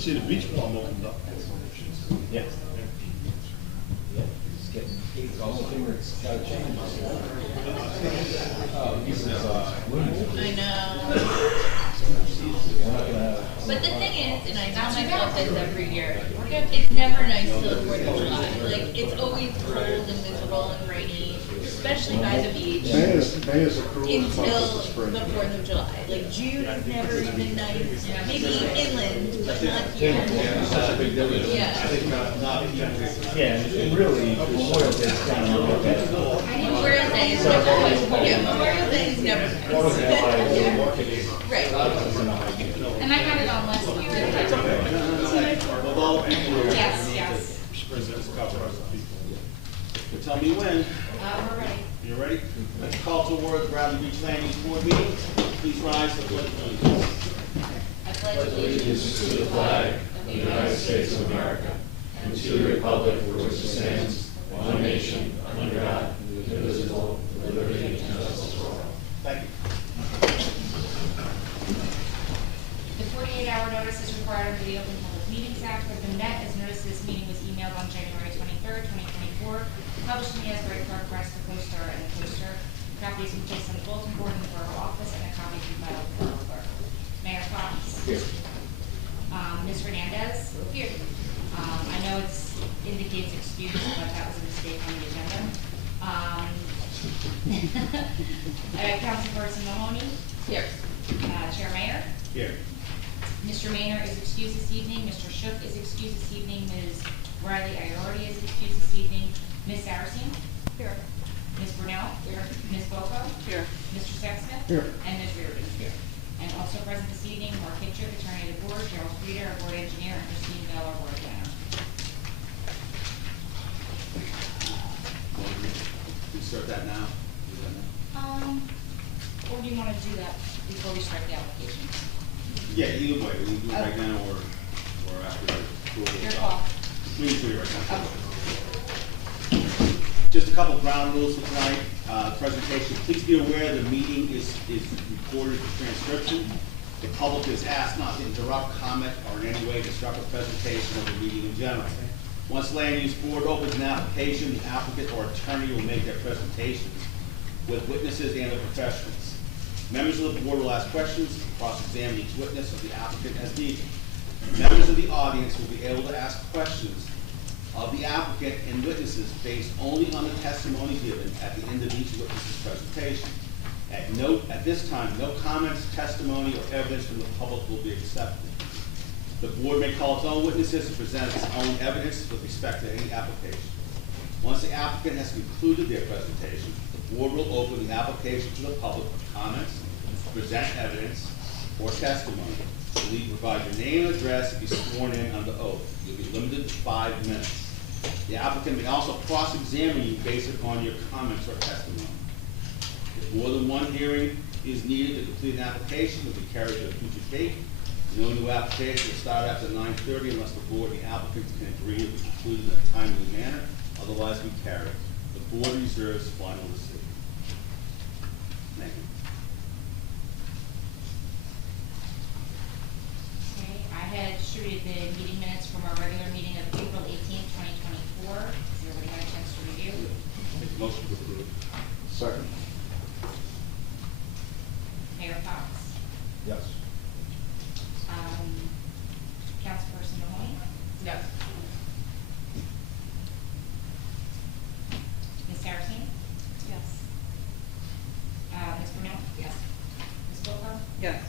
see the beach club opened up. Yeah. Yeah, it's getting, it's all finger, it's gotta change. Oh, this is, I know. we're not gonna have. But the thing is, and I tell myself this every year, it's never nice till the 4th of July. Like, it's always cold and miserable and rainy, especially by the beach, May is a cruel month until of the spring. the 4th of July. Like, June is never even nice, maybe inland, but not here. That's a big difference. Yeah. Yeah, and really, Memorial Day is kind of like that. Memorial Day is never nice. Yeah, Memorial Day is never nice. Right. And I had it on last year. Of all people, Yes, yes. tell me when. We're ready. You ready? Let's call to order the Bradley Beach Land Use Board meeting. Please rise for the pledge of allegiance. I pledge allegiance To the flag of the United States of America and to the republic for which it stands, one nation, under God, indivisible, with liberty and justice for all. Thank you. The 48-hour notice is required under the Open Public Meetings Act has been met as notice this meeting was emailed on January 23rd, 2024, published in the Asbury Park Press, the Co-Star, and the Coaster. Copies have been placed on the bulletin board in the borough office, and a copy will be filed with the borough clerk. Mayor Fox. Here. Ms. Hernandez. Here. I know it indicates excuse, but that was a mistake on the agenda. Councilperson Mahoney. Here. Chair Mayor. Here. Mr. Maynard is excused this evening. Mr. Shook is excused this evening. Ms. Riley Iordi is excused this evening. Ms. Saracen. Here. Ms. Brunel. Here. Ms. Boco. Here. Mr. Sexsmith. Here. And Ms. Reardon. Here. And also present this evening, Mark Hitchcock, Attorney of the Board, Gerald Frieder, our Board Engineer, and Christine Bell, our Board Planner. Insert that now. Or do you want to do that before we start the application? Yeah, either way, we can do it right now or after the approval. Your call. Please do it right now. Okay. Just a couple ground rules for tonight. Presentation. Please be aware the meeting is recorded for transcription. The public is asked not to interrupt, comment, or in any way disrupt the presentation of the meeting in general. Once Land Use Board opens an application, the applicant or attorney will make their presentations with witnesses and the professionals. Members of the board will ask questions, cross-examine each witness of the applicant as needed. Members of the audience will be able to ask questions of the applicant and witnesses based only on the testimony given at the end of each witness's presentation. At this time, no comments, testimony, or evidence from the public will be accepted. The board may call its own witnesses and present its own evidence with respect to any application. Once the applicant has concluded their presentation, the board will open the application to the public for comments, present evidence, or testimony. You'll need to provide your name and address and be sworn in under oath. You'll be limited to 5 minutes. The applicant may also cross-examine you based upon your comments or testimony. If more than one hearing is needed to complete an application, it will be carried to a future date. No new application will start after 9:30 unless the board and the applicant can agree to be concluded in a timely manner, otherwise we carry it. The board reserves final decision. Thank you. Okay, I had distributed the meeting minutes from our regular meeting of April 18th, 2024. Has everybody had a chance to review? Make a motion to approve. Second. Mayor Fox. Yes. Councilperson Mahoney. Yes. Ms. Saracen. Yes. Ms. Brunel. Yes. Ms. Boco. Yes.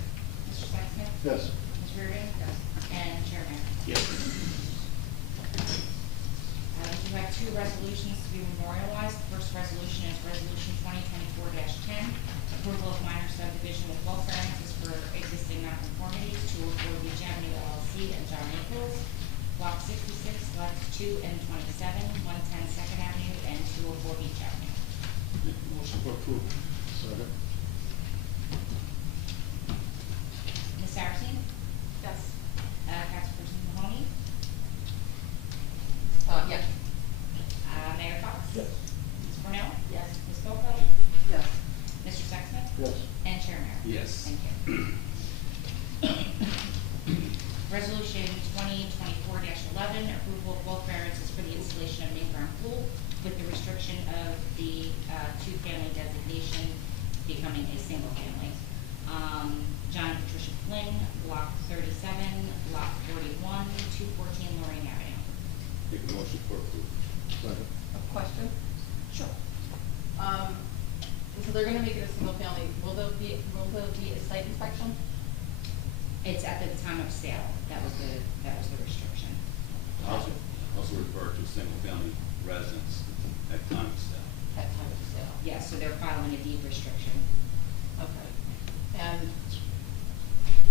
Mr. Sexsmith. Yes. Ms. Reardon. Yes. And Chair Mayor. Yes. You have 2 resolutions to be memorialized. The first resolution is Resolution 2024-10, approval of minor subdivision with bulk variances for existing nonconformities, 204 Beach Avenue LLC and John Nichols, Block 66, lots 2 and 27, 110 Second Avenue, and 204 Beach Avenue. Make a motion for approval. Second. Ms. Saracen? Yes. Councilperson Mahoney? Yes. Mayor Fox? Yes. Ms. Brunel? Yes. Ms. Boco? Yes. Mr. Sexsmith? Yes. And Chair Mayor? Yes. Thank you. Resolution 2024-11, approval of bulk variances for the installation of an in-ground pool with the restriction of the two-family designation becoming a single family. John and Patricia Flynn, Block 37, Lot 41, 214 Lorraine Avenue. Make the motion for approval. Second. A question? Sure. So they're gonna make it a single family, will there be a site inspection? It's at the time of sale. That was the restriction. Also refer to single-family residence at time of sale. At time of sale? Yeah, so they're filing a deed restriction. Okay. And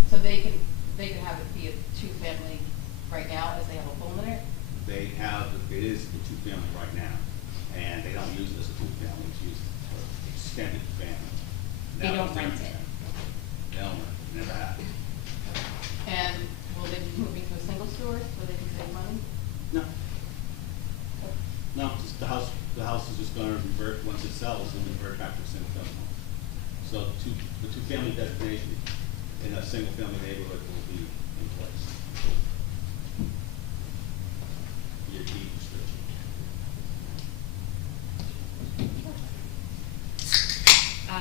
so they could have it be a two-family right now as they have a pool in it? They have, it is the two-family right now, and they don't use it as a two-family, it's used for extended family. They Now don't it's rent their it. family. They don't rent it, never have. And will they be moving to a single story so they can save money? No. No, just the house is just gonna revert, once it sells, it'll revert back to a single-family home. So the two-family designation in a single-family neighborhood will be in place. Your deed restriction.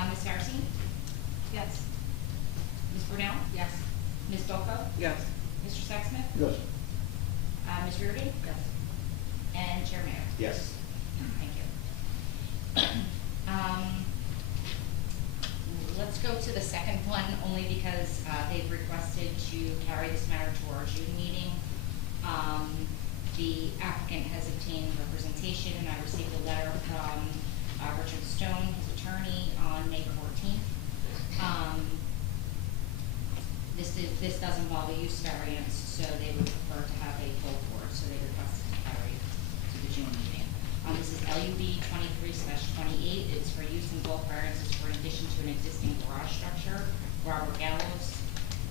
Ms. Saracine? Yes. Ms. Brunel? Yes. Ms. Dolko? Yes. Mr. Sexsmith? Yes. Ms. Reardon? Yes. And Chair Mayor? Yes. Thank you. Let's go to the second one, only because they've requested to carry this matter to our June meeting. The applicant has obtained representation, and I received a letter from Richard Stone, his attorney, on May 14th. This does involve a use variance, so they would prefer to have a full board, so they requested to carry to the June meeting. This is LUB 23/28. It's for use in bulk variances for an addition to an existing garage structure. Robert Gallows,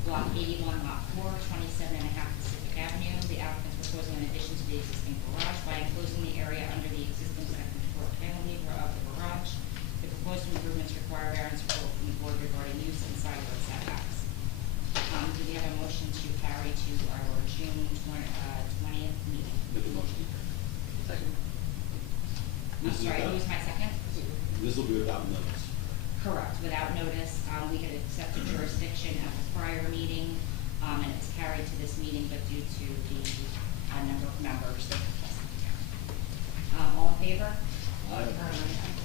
Block 81, Lot 4, 27.5 Pacific Avenue. The applicant is proposing an addition to the existing garage by enclosing the area under the existing second floor cantilever of the garage. The proposed improvements require variance approval from the board regarding use and side yard setbacks. Do we have a motion to carry to our June 20th meeting? Make the motion. Second. I'm sorry, who was my second? This will be without notice. Correct, without notice. We had accepted jurisdiction at the prior meeting, and it's carried to this meeting, but due to the number of members that requested to carry. All in favor? Aye.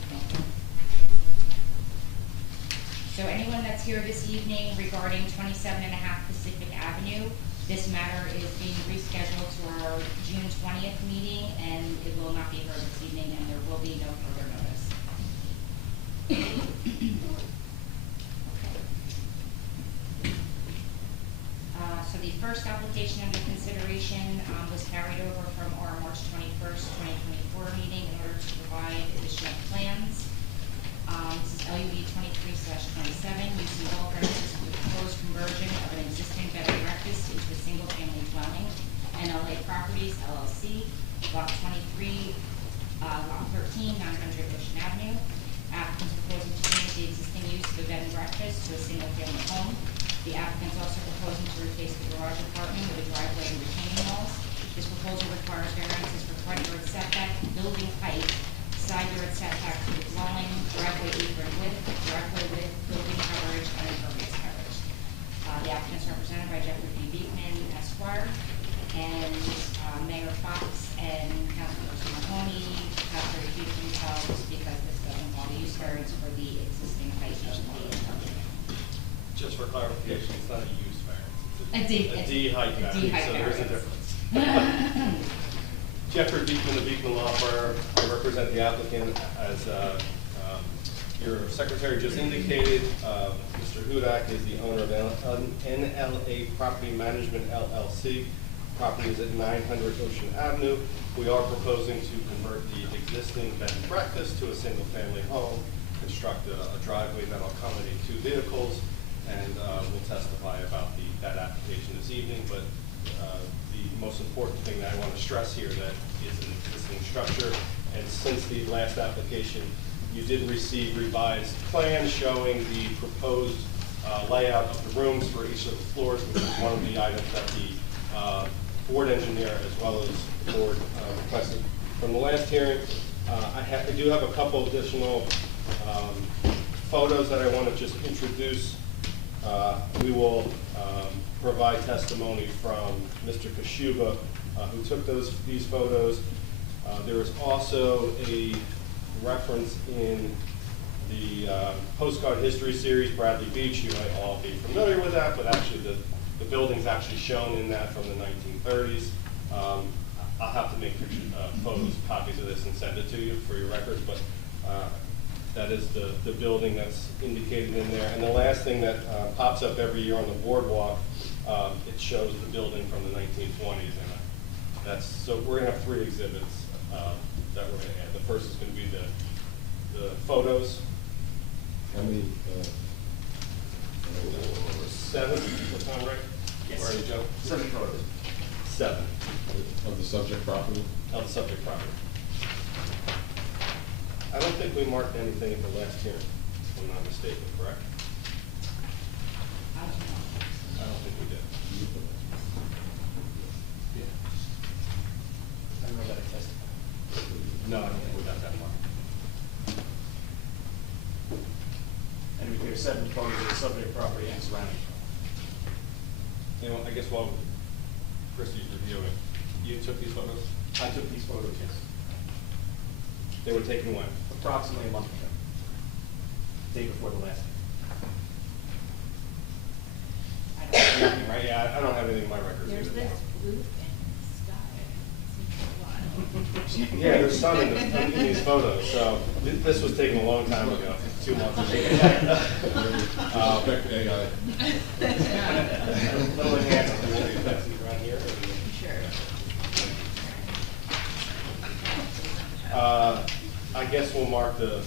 Thank you. So anyone that's here this evening regarding 27.5 Pacific Avenue, this matter is being rescheduled to our June 20th meeting, and it will not be heard this evening, and there will be no further notice. So the first application under consideration was carried over from our March 21st, 2024 meeting in order to provide additional plans. This is LUB 23/27, use and bulk variances for the proposed conversion of an existing bed and breakfast into a single-family dwelling. NLA Properties LLC, Lot 23, Lot 13, 900 Ocean Avenue. Applicants proposing to change the existing use of the bed and breakfast to a single-family home. The applicant is also proposing to replace the garage apartment with a driveway and retaining walls. This proposal requires variances for front yard setback, building height, side yard setback to the dwelling, driveway apron width, building coverage, and impervious coverage. The applicant is represented by Jeffrey B. Beekman, Esquire, and Mayor Fox and Councilperson Mahoney have to recuse themselves because this doesn't involve a use variance for the existing height of the building. Just for clarification, it's not a use variance. A It's D height variance, so there's a variance. difference. Jeffrey Beekman, the Beekman Law Firm. I represent the applicant as your secretary just indicated. Mr. Hudak is the owner of NLA Property Management LLC. Property is at 900 Ocean Avenue. We are proposing to convert the existing bed and breakfast to a single-family home, construct a driveway that'll accommodate 2 vehicles, and we'll testify about that application this evening. But the most important thing that I want to stress here that is an existing structure, and since the last application, you did receive revised plans showing the proposed layout of the rooms for each of the floors, which is one of the items that the board engineer as well as the board requested from the last hearing. I do have a couple additional photos that I want to just introduce. We will provide testimony from Mr. Kashuba, who took these photos. There is also a reference in the postcard history series, Bradley Beach. You might all be familiar with that, but actually the building's actually shown in that from the 1930s. I'll have to make photos, copies of this and send it to you for your records, but that is the building that's indicated in there. And the last thing that pops up every year on the boardwalk, it shows the building from the 1920s. And so we're going to have 3 exhibits that we're going to add. The first is going to be the photos. How many, 7, what's on right? Yes. Where are you, Joe? 7 photos. 7 of the subject property? of the subject property. I don't think we marked anything at the last hearing, if I'm not mistaken, correct? I don't know. I don't think we did. I don't know that I testified. No, I don't think we got that marked. And we clear 7 photos of the subject property and surrounding. You know, I guess while Christie's reviewing, you took these photos? I took these photos, yes, They were taken when? approximately a month ago, day before the last. I don't know. Nothing, right? Yeah, I don't have anything in my records. There's either. this blue in the sky. Seems a lot. Yeah, there's sun in these photos, so this was taken a long time ago, 2 months ago. Respect AI. Little enhancement, do you want these Pepsis around here? Sure. I guess we'll mark the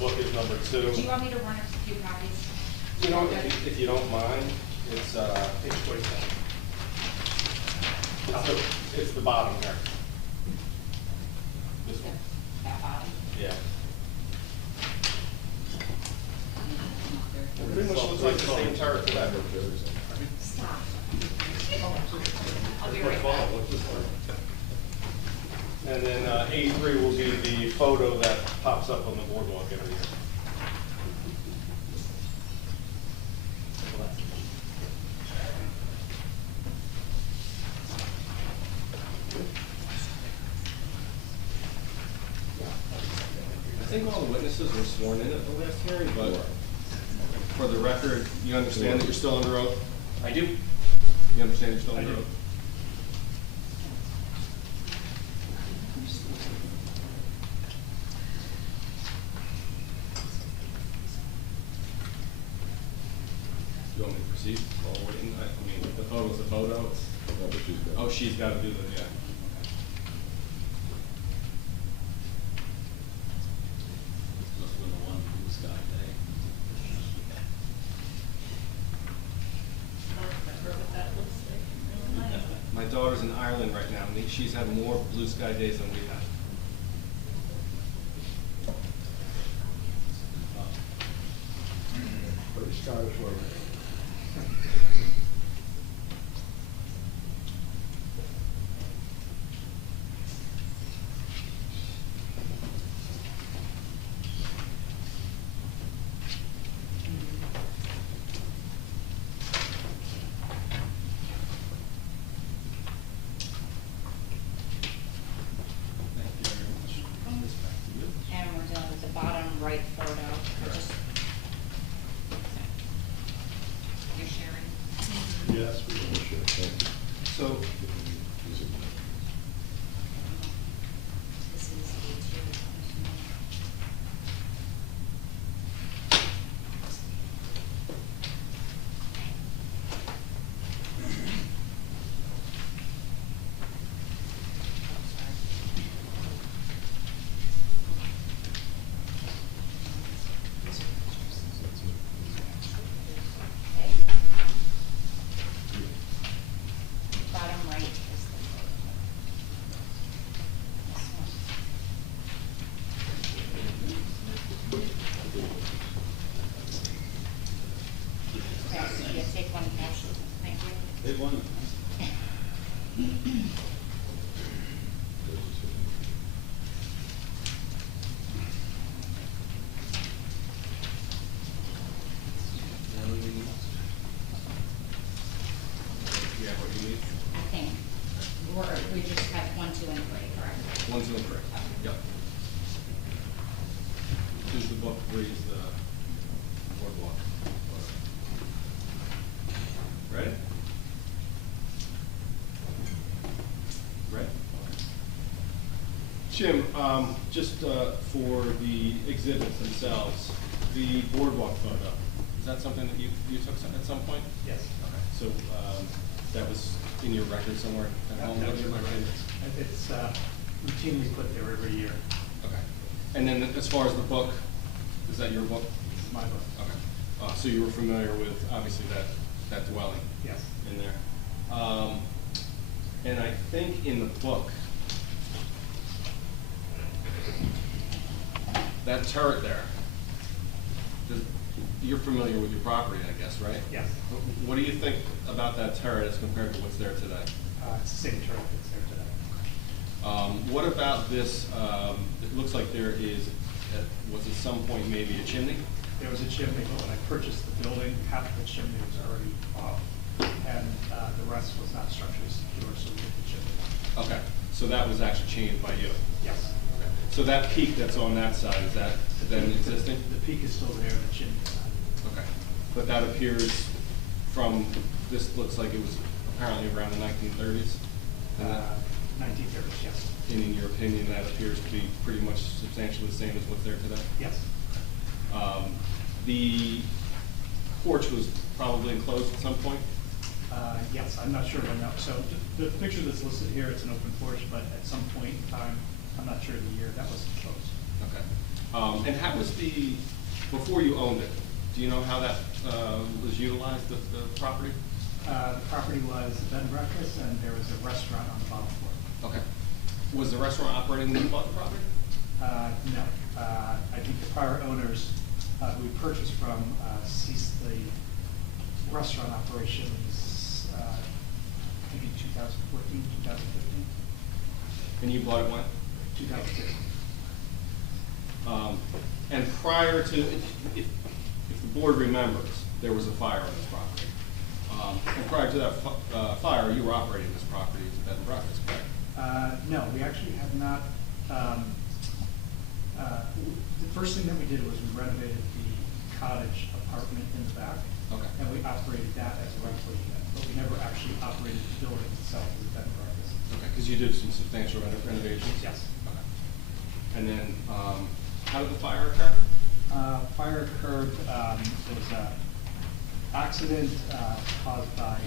book as number 2. Do you want me to run a few copies? You know, if you don't mind, it's, Page 27. it's the bottom there. This one, That bottom? yeah. It pretty much looks like the same turret to that. Stop. I'll be right back. And then A3 will be the photo that pops up on the boardwalk every year. I think all the witnesses were sworn in at the last hearing, but for the record, you understand that you're still under oath? I do. You understand you're still I under do. oath? You want me to proceed forwarding? I mean, the photo's a photo. Oh, she's got to do the, yeah. Must have been the one blue sky day. Remember what that looks like in real life. My daughter's in Ireland right now, and she's had more blue sky days than we have. British Scottish way. Thank you very much. This back to you. And we're dealing with the bottom right photo. I just- You're sharing? Yes, we will share. So, This is A2. Bottom right You have what you need? I think, we just have 1, 2, and 3, correct? 1, 2, and 3. Yep. Here's the book, 3 is the boardwalk. Ready? Ready? Jim, just for the exhibits themselves, the boardwalk photo, is that something that you took at some point? Yes. Okay, so that was in your record somewhere at home? That was in my records. It's routinely put there every year. Okay. And then as far as the book, is that your book? This is my book. Okay. So you were familiar with, obviously, that dwelling? Yes. In there. And I think in the book, that turret there, you're familiar with your property, I guess, right? Yes. What do you think about that turret as compared to what's there today? It's the same turret that's there today. What about this, it looks like there is, was at some point maybe a chimney? There was a chimney, but when I purchased the building, half the chimney was already off, and the rest was not structurally secure, so we did the chimney. Okay, so that was actually changed by you? Yes. Okay. So that peak that's on that side, is that then existing? The peak is still there, the chimney is not. Okay, but that appears from, this looks like it was apparently around the 1930s? 1930s, yes. And in your opinion, that appears to be pretty much substantially the same as what's there today? Yes. The porch was probably enclosed at some point? Yes, I'm not sure when that, so the picture that's listed here, it's an open porch, but at some point in time, I'm not sure the year, that was closed. Okay. And how was before you owned it, do you know how that was utilized, the property? The property was a bed and breakfast, and there was a restaurant on the bottom floor. Okay. Was the restaurant operating when you bought the property? No. I think the prior owners who we purchased from ceased the restaurant operations, I think in 2014, 2015. And you bought it when? 2015. And prior to, if the board remembers, there was a fire on this property. And prior to that fire, you were operating this property as a bed and breakfast, correct? No, we actually have not. The first thing that we did was we renovated the cottage apartment in the back. Okay. And we operated that as a rental unit, but we never actually operated the building itself as a bed and breakfast. Okay, because you did some substantial renovations? Yes. Okay. And then, how did the fire occur? Fire occurred, there was an accident caused by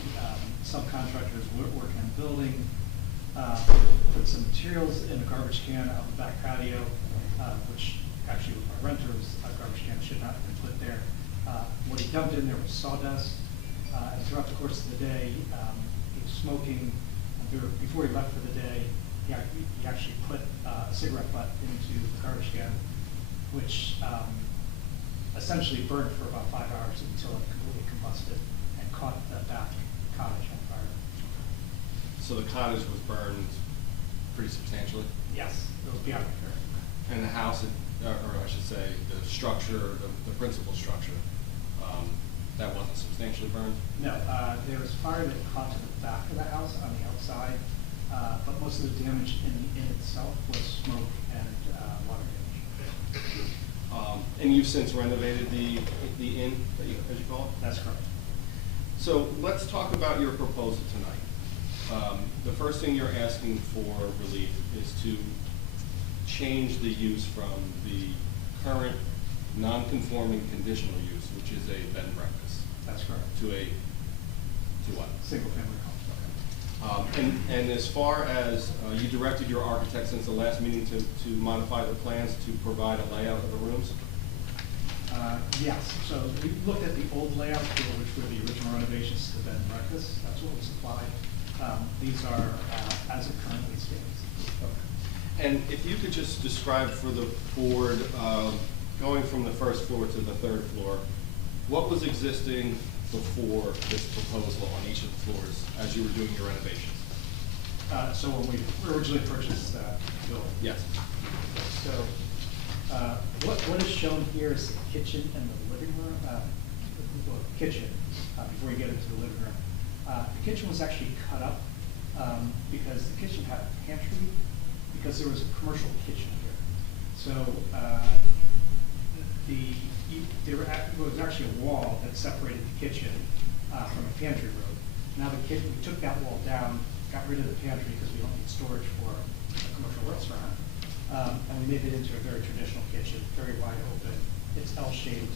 subcontractors working on the building, put some materials in a garbage can out the back patio, which actually was my renter's garbage can, should not have been put there. What he dumped in there was sawdust, and throughout the course of the day, he was smoking. Before he left for the day, he actually put a cigarette butt into the garbage can, which essentially burned for about 5 hours until it completely combusted and caught the back cottage on fire. So the cottage was burned pretty substantially? Yes, it was beyond repair. And the house, or I should say, the structure, the principal structure, that wasn't substantially burned? No, there was fire that caught to the back of the house on the outside, but most of the damage in the inn itself was smoke and water damage. And you've since renovated the inn, as you call it? That's correct. So let's talk about your proposal tonight. The first thing you're asking for relief is to change the use from the current non-conforming conditional use, which is a bed and breakfast. That's correct. To what? Single family home. And as far as you directed your architect since the last meeting to modify the plans to provide a layout of the rooms? Yes, so we looked at the old layout, which were the original renovations to the bed and breakfast. That's what was supplied. These are as it currently stands. Okay. And if you could just describe for the board, going from the first floor to the third floor, what was existing before this proposal on each of the floors as you were doing your renovations? So when we originally purchased the building. Yes. So, what is shown here is the kitchen and the living room, well, kitchen, before you get into the living room. The kitchen was actually cut up, because the kitchen had a pantry, because there was a commercial kitchen here. So, there was actually a wall that separated the kitchen, from a pantry room. Now we took that wall down, got rid of the pantry because we don't need storage for a commercial restaurant. And we made it into a very traditional kitchen, very wide open. It's L-shaped,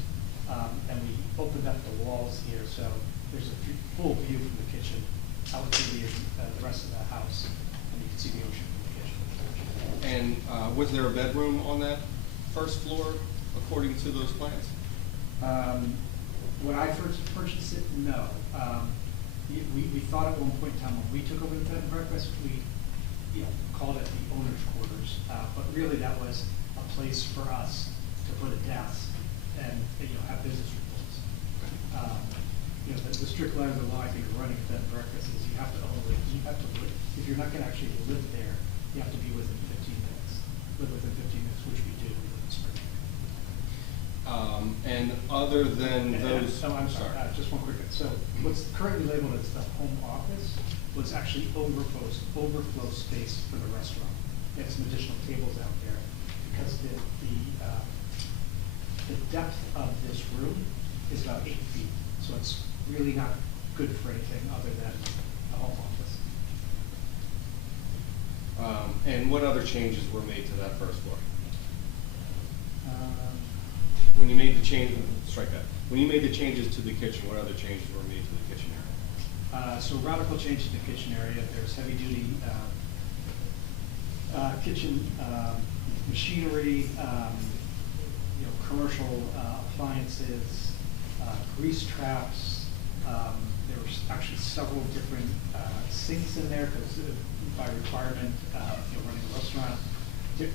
and we opened up the walls here, so there's a full view from the kitchen out to the rest of the house, and you can see the ocean from the kitchen. And was there a bedroom on that first floor according to those plans? When I first purchased it, no. We thought at one point in time when we took over the bed and breakfast, we called it the owner's quarters, but really that was a place for us to put a desk and have business reports. The strict letter of the law, I think, of running a bed and breakfast is you have to live, if you're not going to actually live there, you have to be within 15 minutes. Live within 15 minutes, which we do within the spring. And other than those, I'm sorry, just one quick. So what's currently labeled as the home office was actually overflow space for the restaurant. They have some additional tables out there because the depth of this room is about 8 feet. So it's really not good for anything other than a home office. and what other changes were made to that first floor? Um, When you made the change, strike that. When you made the changes to the kitchen, what other changes were made to the kitchen area? So radical change to the kitchen area. There's heavy duty kitchen machinery, commercial appliances, grease traps. There were actually several different sinks in there because by requirement, running a restaurant, you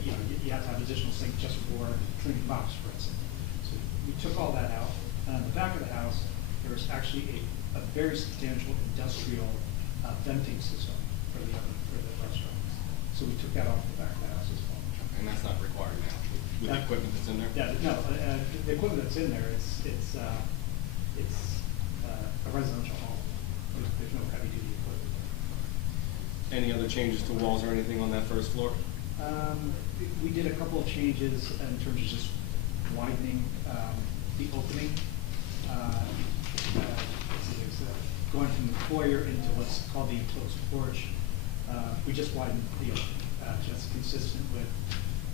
have to have additional sink just for cleaning mops, for instance. So we took all that out, and on the back of the house, there was actually a very substantial industrial venting system for the restaurant. So we took that off the back of the house as well. And that's not required now with the equipment that's in there? Yeah, no, the equipment that's in there, it's a residential home. There's no heavy duty equipment. Any other changes to walls or anything on that first floor? We did a couple of changes in terms of just widening the opening. Going from the foyer into what's called the enclosed porch. We just widened the opening, just consistent with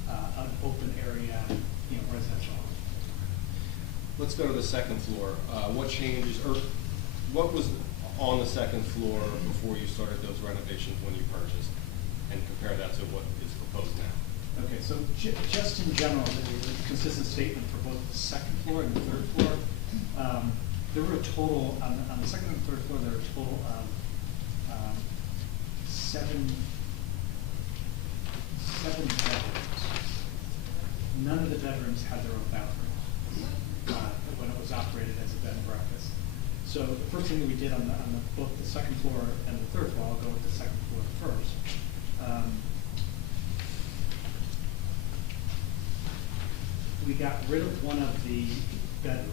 an open area, residential home. Let's go to the second floor. What changes, or what was on the second floor before you started those renovations when you purchased, and compare that to what is proposed now? Okay, so just in general, there's a consistent statement for both the second floor and the third floor. There were a total, on the second and third floor, there were a total of seven bedrooms. None of the bedrooms had their own bathrooms when it was operated as a bed and breakfast. So the first thing that we did on both the second floor and the third floor, I'll go with the second floor first. We got rid of one of the bedrooms.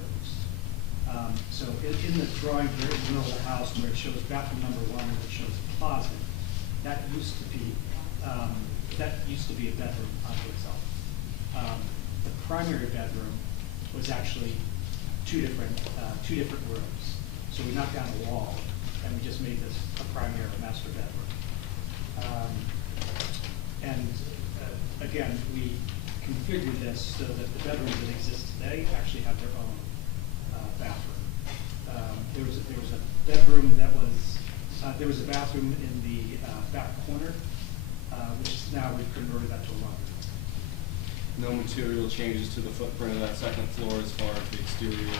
So in the drawing here in the middle of the house where it shows bathroom number 1 and it shows a closet, that used to be a bedroom unto itself. The primary bedroom was actually two different rooms. So we knocked down a wall and we just made this a primary master bedroom. Again, we configured this so that the bedrooms that exist today actually have their own bathroom. There was a bedroom that was there was a bathroom in the back corner, which is now we've converted that to a laundry. No material changes to the footprint of that second floor as far as the exterior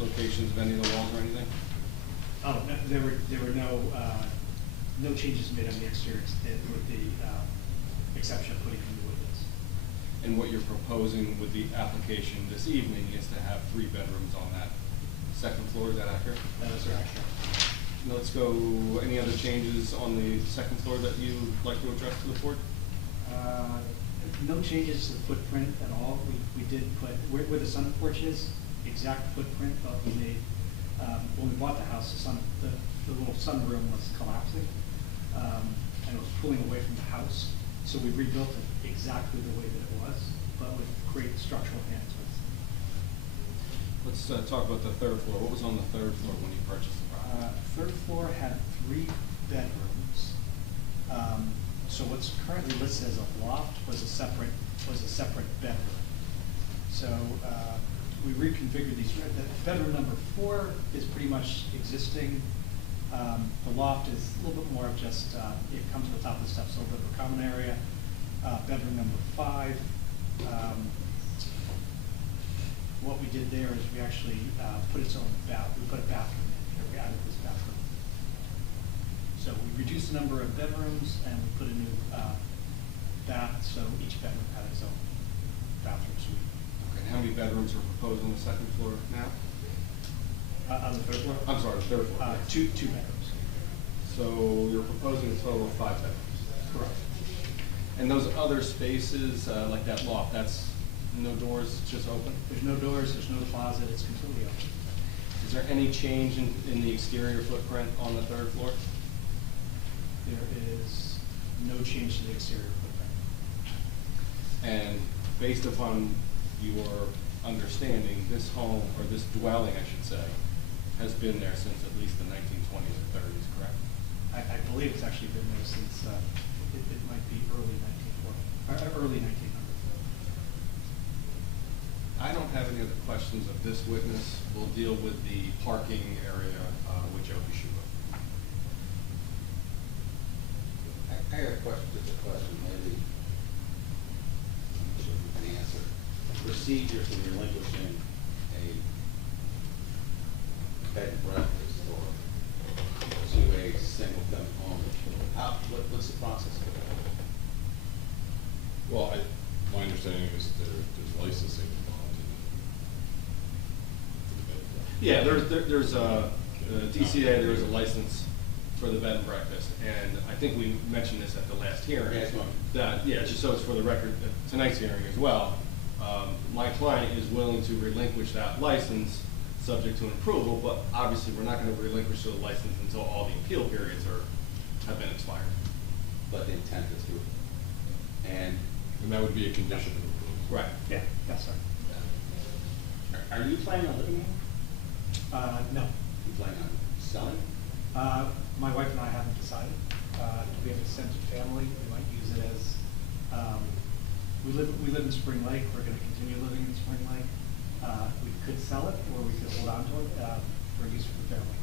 locations of any of the walls or anything? Oh, no, there were no changes made on the exterior with the exception of putting in the windows. And what you're proposing with the application this evening is to have 3 bedrooms on that second floor, is that accurate? That is accurate. let's go, any other changes on the second floor that you'd like to address to the board? No changes to the footprint at all. We did put, where the sun porch is, exact footprint, but we made, when we bought the house, the little sunroom was collapsing, and it was pulling away from the house. So we rebuilt it exactly the way that it was, but with great structural enhancements. Let's talk about the third floor. What was on the third floor when you purchased the property? Third floor had 3 bedrooms. So what's currently listed as a loft was a separate bedroom. So we reconfigured these. The bedroom number 4 is pretty much existing. The loft is a little bit more of just, it comes to the top of the steps over the common area. Bedroom number 5. What we did there is we actually put its own we put a bathroom in here. We added this bathroom. So we reduced the number of bedrooms and we put a new bath, so each bedroom had its own bathroom suite. Okay, how many bedrooms are proposed on the second floor now? On the third floor? I'm sorry, the third floor. Two bedrooms. So you're proposing a total of 5 bedrooms? Correct. And those other spaces, like that loft, that's no doors, it's just open? There's no doors, there's no closet, it's completely open. Is there any change in the exterior footprint on the third floor? There is no change to the exterior footprint. And based upon your understanding, this home, or this dwelling, I should say, has been there since at least the 1920s or 30s, correct? I believe it's actually been there since, it might be early 1940, early 1900s. I don't have any other questions of this witness. We'll deal with the parking area with Joe Kishuba. I got a question, just a question, maybe you can answer. Procedures in relinquishing a bed and breakfast or to a single family home. What's the process for that? Well, my understanding is there's licensing involved in Yeah, there's a DCA, there is a license for the bed and breakfast, and I think we mentioned this at the last hearing. Yeah, it's fine. That, yeah, just so it's for the record, tonight's hearing as well, my client is willing to relinquish that license subject to an approval, but obviously we're not gonna relinquish the license until all the appeal periods have been expired. But the intent is to, and And that would be a condition of approval. Right. Yeah, yes, sir. are you planning on living here? No. You planning on selling? My wife and I haven't decided. We have a sense of family. We might use it as, we live in Spring Lake. We're gonna continue living in Spring Lake. We could sell it or we could hold on to it, for use for the family.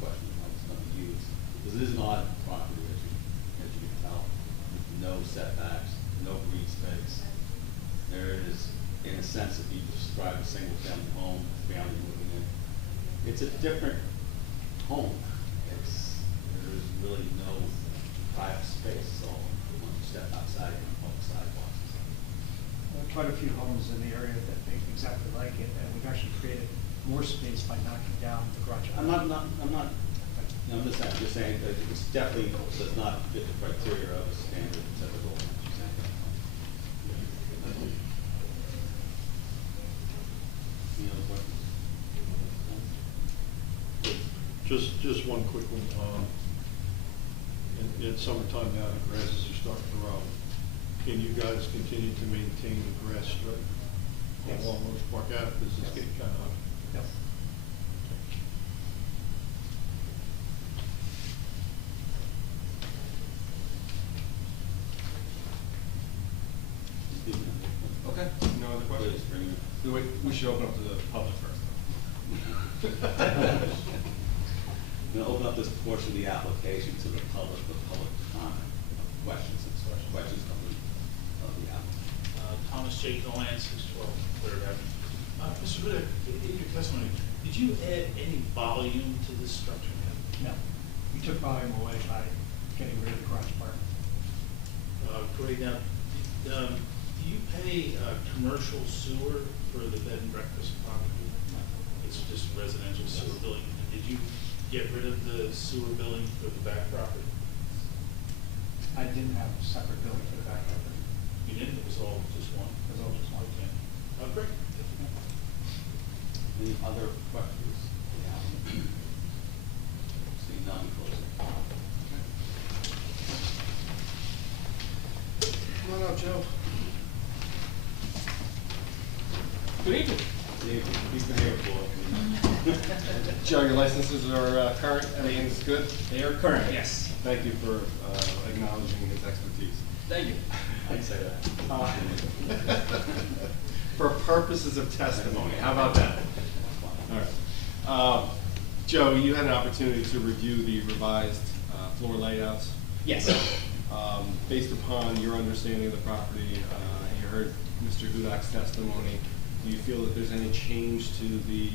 Question, I was gonna use, because it is an odd property, as you can tell, with no setbacks, no green space. There is, in a sense, if you describe a single family home, family moving in, it's a different home. There's really no private space, so once you step outside, you're on the sidewalks. Quite a few homes in the area that make exactly like it, and we've actually created more space by knocking down the garage. I'm just saying that it's definitely does not fit the criteria of a standard typical. Any other questions? Just one quick one. In summertime now, the grasses are starting to grow. Can you guys continue to maintain the grass strip Yes. along Rose Park Ave? Because it's getting kind of. Yes. Okay, no other questions? Please, bring it. We should open up to the public first. I'm going to open up this portion of the application to the public comment, questions and such, questions from the applicant. Thomas J. Golan, 612 Third Avenue. Mr. Hudak, in your testimony, did you add any volume to this structure? No. We took volume away by getting rid of the garage part. Great. Now, do you pay commercial sewer for the bed and breakfast property? it's just residential sewer billing. Did you get rid of the sewer billing for the back property? I didn't have a separate building for the back property. You didn't, it was all just one? It was all just one. Okay. Oh, great. Any other questions? Seeing none, close it. Come on up, Joe. Good evening. Dave, he's been here for. Joe, your licenses are current, everything's good? They are current, yes. Thank you for acknowledging his expertise. Thank you. I'd say that. For purposes of testimony, how about that? All right. Joe, you had an opportunity to review the revised floor layouts. Yes. Based upon your understanding of the property, and you heard Mr. Hudak's testimony, do you feel that there's any change to the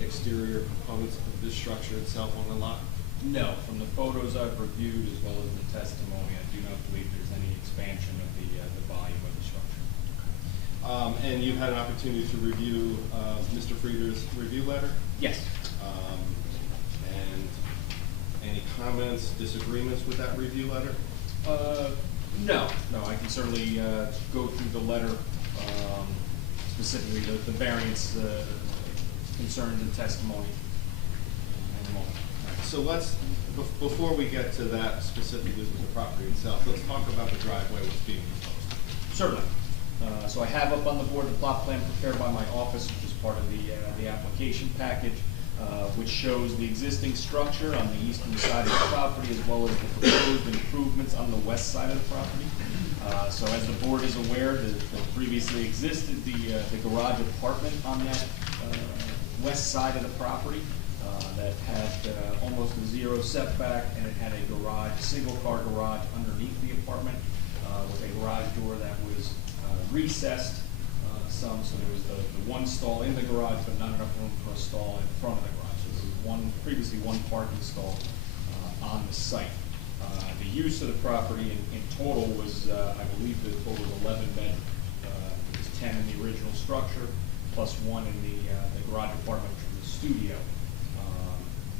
exterior components of this structure itself on the lot? No, from the photos I've reviewed as well as the testimony, I do not believe there's any expansion of the volume of the structure. And you had an opportunity to review Mr. Frieder's review letter? Yes. And any comments, disagreements with that review letter? No, I can certainly go through the letter, specifically the variance concerns and testimony in a moment. So let's, before we get to that specifically with the property itself, let's talk about the driveway that's being proposed. Certainly. So I have up on the board the plot plan prepared by my office, which is part of the application package, which shows the existing structure on the eastern side of the property as well as the proposed improvements on the west side of the property. So as the board is aware, there previously existed the garage apartment on that west side of the property that had almost a zero setback, and it had a garage, single-car garage underneath the apartment with a garage door that was recessed some, so there was the one stall in the garage, but not enough room for a stall in front of the garage. So there was previously one parking stall on the site. The use of the property in total was, I believe the total was 11 bedrooms. It was 10 in the original structure, plus one in the garage apartment from the studio.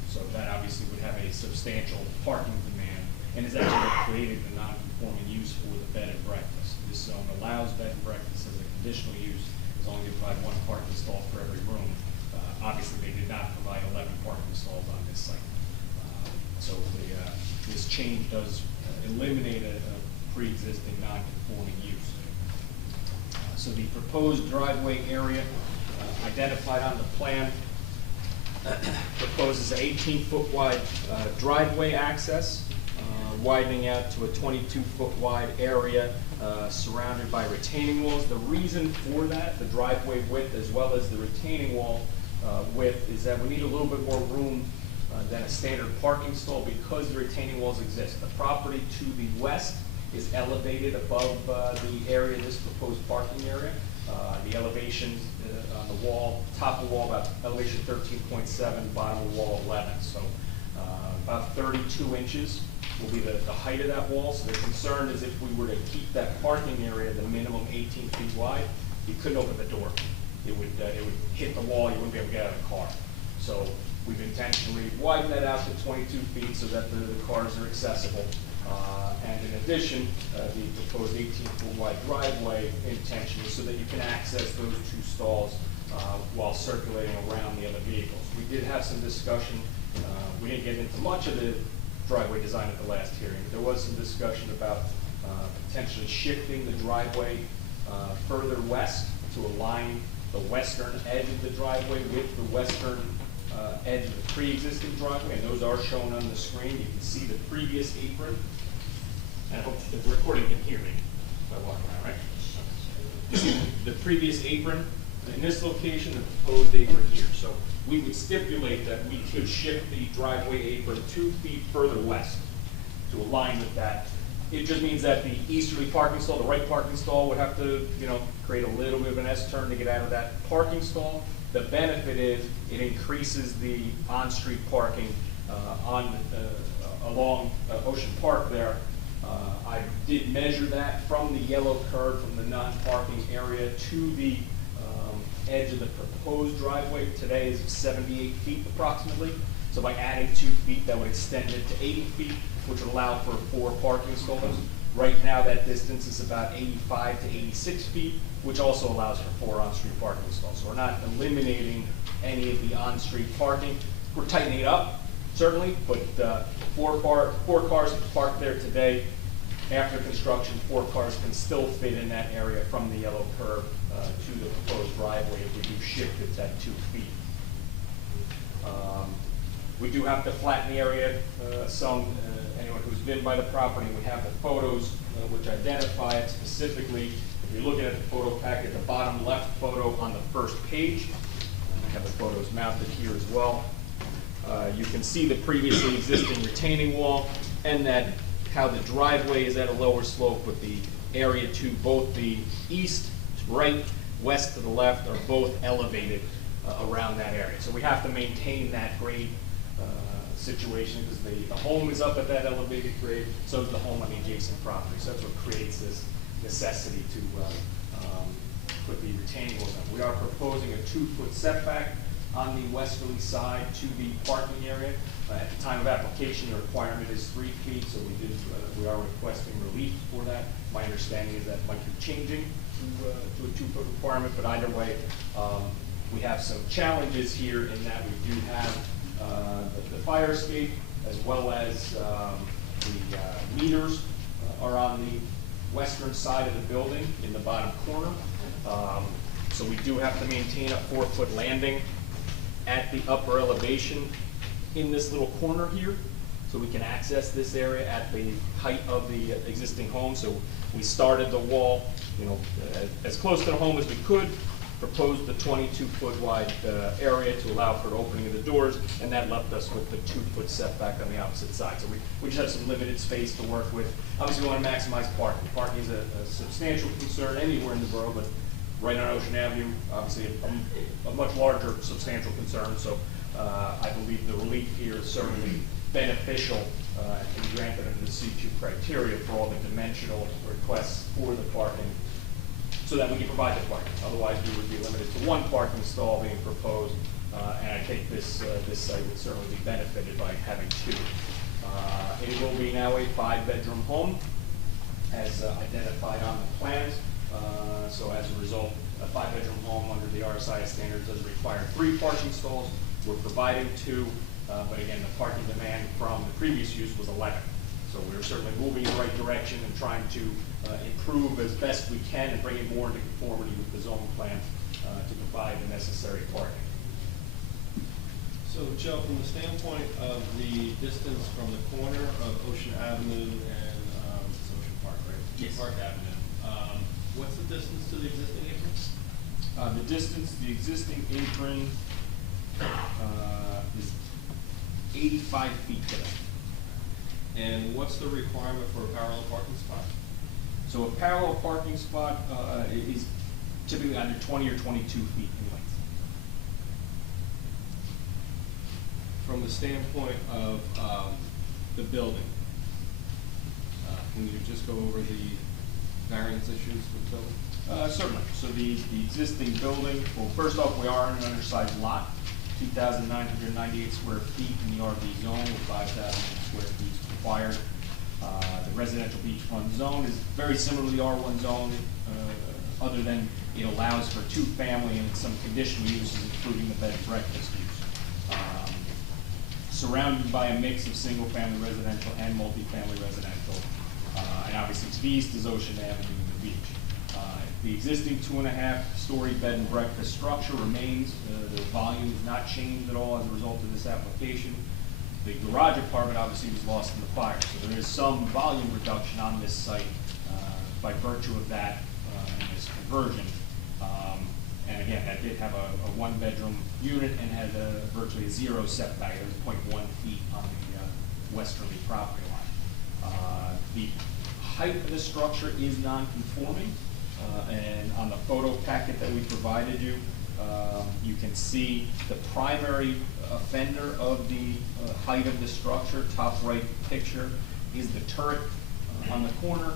So that obviously would have a substantial parking demand, and is actually what created the non-conforming use for the bed and breakfast. This zone allows bed and breakfast as a conditional use as long as you provide one parking stall for every room. Obviously, they did not provide 11 parking stalls on this site. So this change does eliminate a pre-existing non-conforming use. So the proposed driveway area identified on the plan proposes an 18-foot wide driveway access, widening out to a 22-foot wide area surrounded by retaining walls. The reason for that, the driveway width as well as the retaining wall width, is that we need a little bit more room than a standard parking stall because the retaining walls exist. The property to the west is elevated above the area, this proposed parking area. The elevations on the wall, top of the wall, about elevation 13.7, bottom of the wall 11. So about 32 inches will be the height of that wall. So the concern is if we were to keep that parking area the minimum 18 feet wide, you couldn't open the door. It would hit the wall, you wouldn't be able to get out of the car. So we've intentionally widened that out to 22 feet so that the cars are accessible. And in addition, the proposed 18-foot wide driveway intentionally so that you can access those two stalls while circulating around the other vehicles. We did have some discussion. We didn't get into much of the driveway design at the last hearing, but there was some discussion about potentially shifting the driveway further west to align the western edge of the driveway with the western edge of the pre-existing driveway, and those are shown on the screen. You can see the previous apron. And I hope the recording can hear me if I walk around, right? You see the previous apron in this location, the proposed apron here. So we would stipulate that we could shift the driveway apron 2 feet further west to align with that. It just means that the easterly parking stall, the right parking stall, would have to, create a little bit of an S-turn to get out of that parking stall. The benefit is it increases the on-street parking along Ocean Park there. I did measure that from the yellow curve from the non-parking area to the edge of the proposed driveway today is 78 feet approximately. So by adding 2 feet, that would extend it to 80 feet, which would allow for 4 parking stalls. Right now, that distance is about 85 to 86 feet, which also allows for 4 on-street parking stalls. So we're not eliminating any of the on-street parking. We're tightening it up, certainly, but 4 cars parked there today. After construction, 4 cars can still fit in that area from the yellow curb to the proposed driveway if we do shift it that 2 feet. We do have to flatten the area anyone who's been by the property, we have the photos which identify it specifically. If you're looking at the photo packet, the bottom left photo on the first page, and I have the photos mounted here as well. You can see the previously existing retaining wall and that how the driveway is at a lower slope with the area to both the east, right, west to the left are both elevated around that area. So we have to maintain that grade situation because the home is up at that elevated grade, so is the home on the adjacent property. So that's what creates this necessity to put the retaining walls in. We are proposing a 2-foot setback on the westerly side to the parking area. At the time of application, the requirement is 3 feet, so we are requesting relief for that. My understanding is that might be changing to a 2-foot requirement, but either way, we have some challenges here in that we do have the fire escape as well as the meters are on the western side of the building in the bottom corner. So we do have to maintain a 4-foot landing at the upper elevation in this little corner here, so we can access this area at the height of the existing home. So we started the wall, as close to the home as we could, proposed the 22-foot wide area to allow for the opening of the doors, and that left us with the 2-foot setback on the opposite side. So we just have some limited space to work with. Obviously, we want to maximize parking. Parking is a substantial concern anywhere in the borough, but right on Ocean Avenue, obviously a much larger substantial concern. So I believe the relief here is certainly beneficial and can be granted under the C2 criteria for all the dimensional requests for the parking, so that we can provide the parking. Otherwise, we would be limited to 1 parking stall being proposed, and I think this site would certainly be benefited by having 2. It will be now a 5-bedroom home, as identified on the plans. So as a result, a 5-bedroom home under the RSI standards does require 3 parking stalls. We're providing 2, but again, the parking demand from the previous use was 11. So we're certainly moving in the right direction and trying to improve as best we can and bring it more into conformity with the zone plan to provide the necessary parking. So Joe, from the standpoint of the distance from the corner of Ocean Avenue and it's Ocean Park, right? Yes. Park Avenue. What's the distance to the existing apron? The distance to the existing apron is 85 feet today. And what's the requirement for a parallel parking spot? So a parallel parking spot is typically under 20 or 22 feet in length. From the standpoint of the building, can you just go over the variance issues with the building? Certainly. So the existing building, well, first off, we are in an undersized lot, 2,998 square feet in the RV zone with 5,000 square feet required. The residential beachfront zone is very similar to the R1 zone, other than it allows for 2-family and some conditional uses, including the bed and breakfast use. Surrounded by a mix of single-family residential and multifamily residential. And obviously to the east is Ocean Avenue and the beach. The existing 2.5-story bed and breakfast structure remains. The volume has not changed at all as a result of this application. The garage apartment obviously was lost in the fire, so there is some volume reduction on this site by virtue of that and this conversion. And again, that did have a 1-bedroom unit and had virtually a 0 setback. There was 0.1 feet on the westerly property line. The height of the structure is non-conforming, and on the photo packet that we provided you, you can see the primary offender of the height of the structure. Top right picture is the turret on the corner,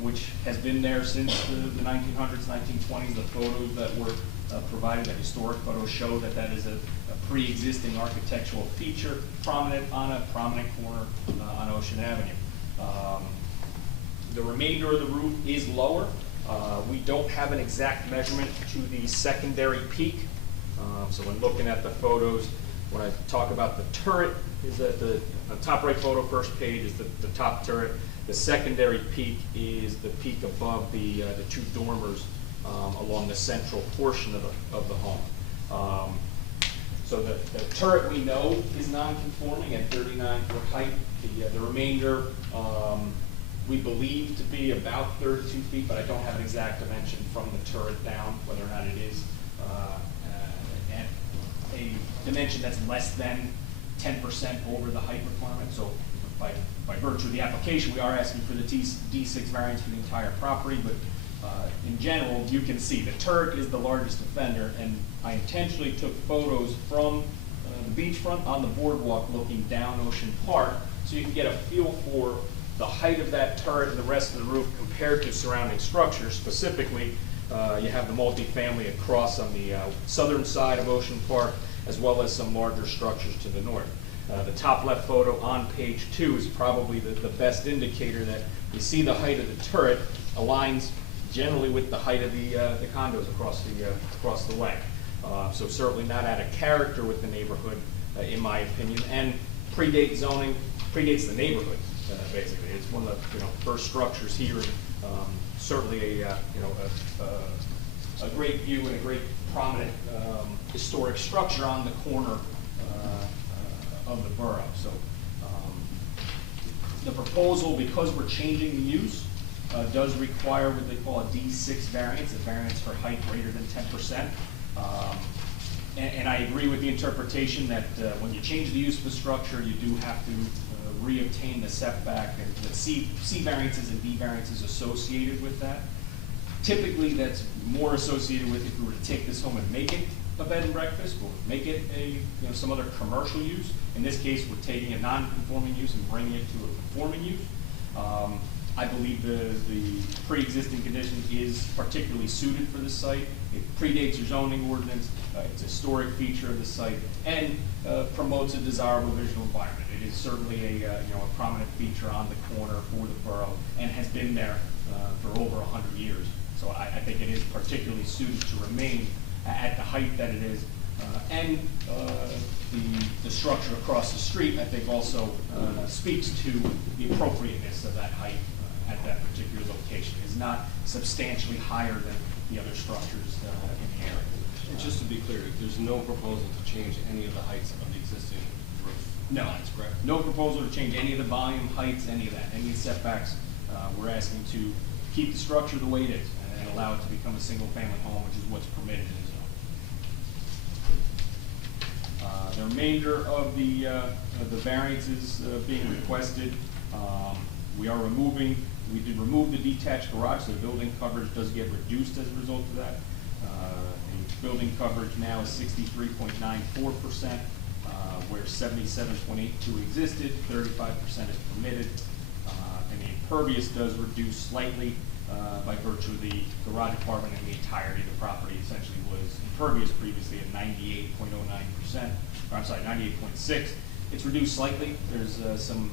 which has been there since the 1900s, 1920s. The photos that were provided. The historic photos show that that is a pre-existing architectural feature, prominent on a prominent corner on Ocean Avenue. The remainder of the roof is lower. We don't have an exact measurement to the secondary peak. So when looking at the photos, when I talk about the turret, is that the top right photo, first page, is the top turret. The secondary peak is the peak above the two dormers along the central portion of the home. So the turret we know is non-conforming at 39-foot height. The remainder we believe to be about 32 feet, but I don't have an exact dimension from the turret down, whether or not it is at a dimension that's less than 10% over the height requirement. So by virtue of the application, we are asking for the D6 variance for the entire property, but in general, you can see the turret is the largest offender, and I intentionally took photos from the beachfront on the boardwalk looking down Ocean Park, so you can get a feel for the height of that turret and the rest of the roof compared to surrounding structures. Specifically, you have the multifamily across on the southern side of Ocean Park, as well as some larger structures to the north. The top left photo on page 2 is probably the best indicator that you see the height of the turret aligns generally with the height of the condos across the way. So certainly not out of character with the neighborhood, in my opinion, and predates zoning, predates the neighborhood, basically. It's one of the first structures here, and certainly a great view and a great prominent historic structure on the corner of the borough. So the proposal, because we're changing the use, does require what they call a D6 variance, a variance for height greater than 10%. And I agree with the interpretation that when you change the use of the structure, you do have to reobtain the setback and the C variances and D variances associated with that. Typically, that's more associated with if we were to take this home and make it a bed and breakfast, or make it a some other commercial use. In this case, we're taking a non-conforming use and bringing it to a conforming use. I believe the pre-existing condition is particularly suited for this site. It predates your zoning ordinance. It's a historic feature of the site, and promotes a desirable visual environment. It is certainly a prominent feature on the corner for the borough, and has been there for over 100 years. So I think it is particularly suited to remain at the height that it is, and the structure across the street, I think, also speaks to the appropriateness of that height at that particular location. It's not substantially higher than the other structures in the area. And just to be clear, there's no proposal to change any of the heights of the existing roof lines, correct? No proposal to change any of the volume, heights, any of that, any of the setbacks. We're asking to keep the structure the way it is and allow it to become a single-family home, which is what's permitted in the zone. The remainder of the variances being requested, we did remove the detached garage, so the building coverage does get reduced as a result of that. The building coverage now is 63.94%, where 77.82 existed, 35% is permitted, and the impervious does reduce slightly by virtue of the garage apartment, and the entirety of the property essentially was impervious previously at 98.09%, or I'm sorry, 98.6. It's reduced slightly. There's some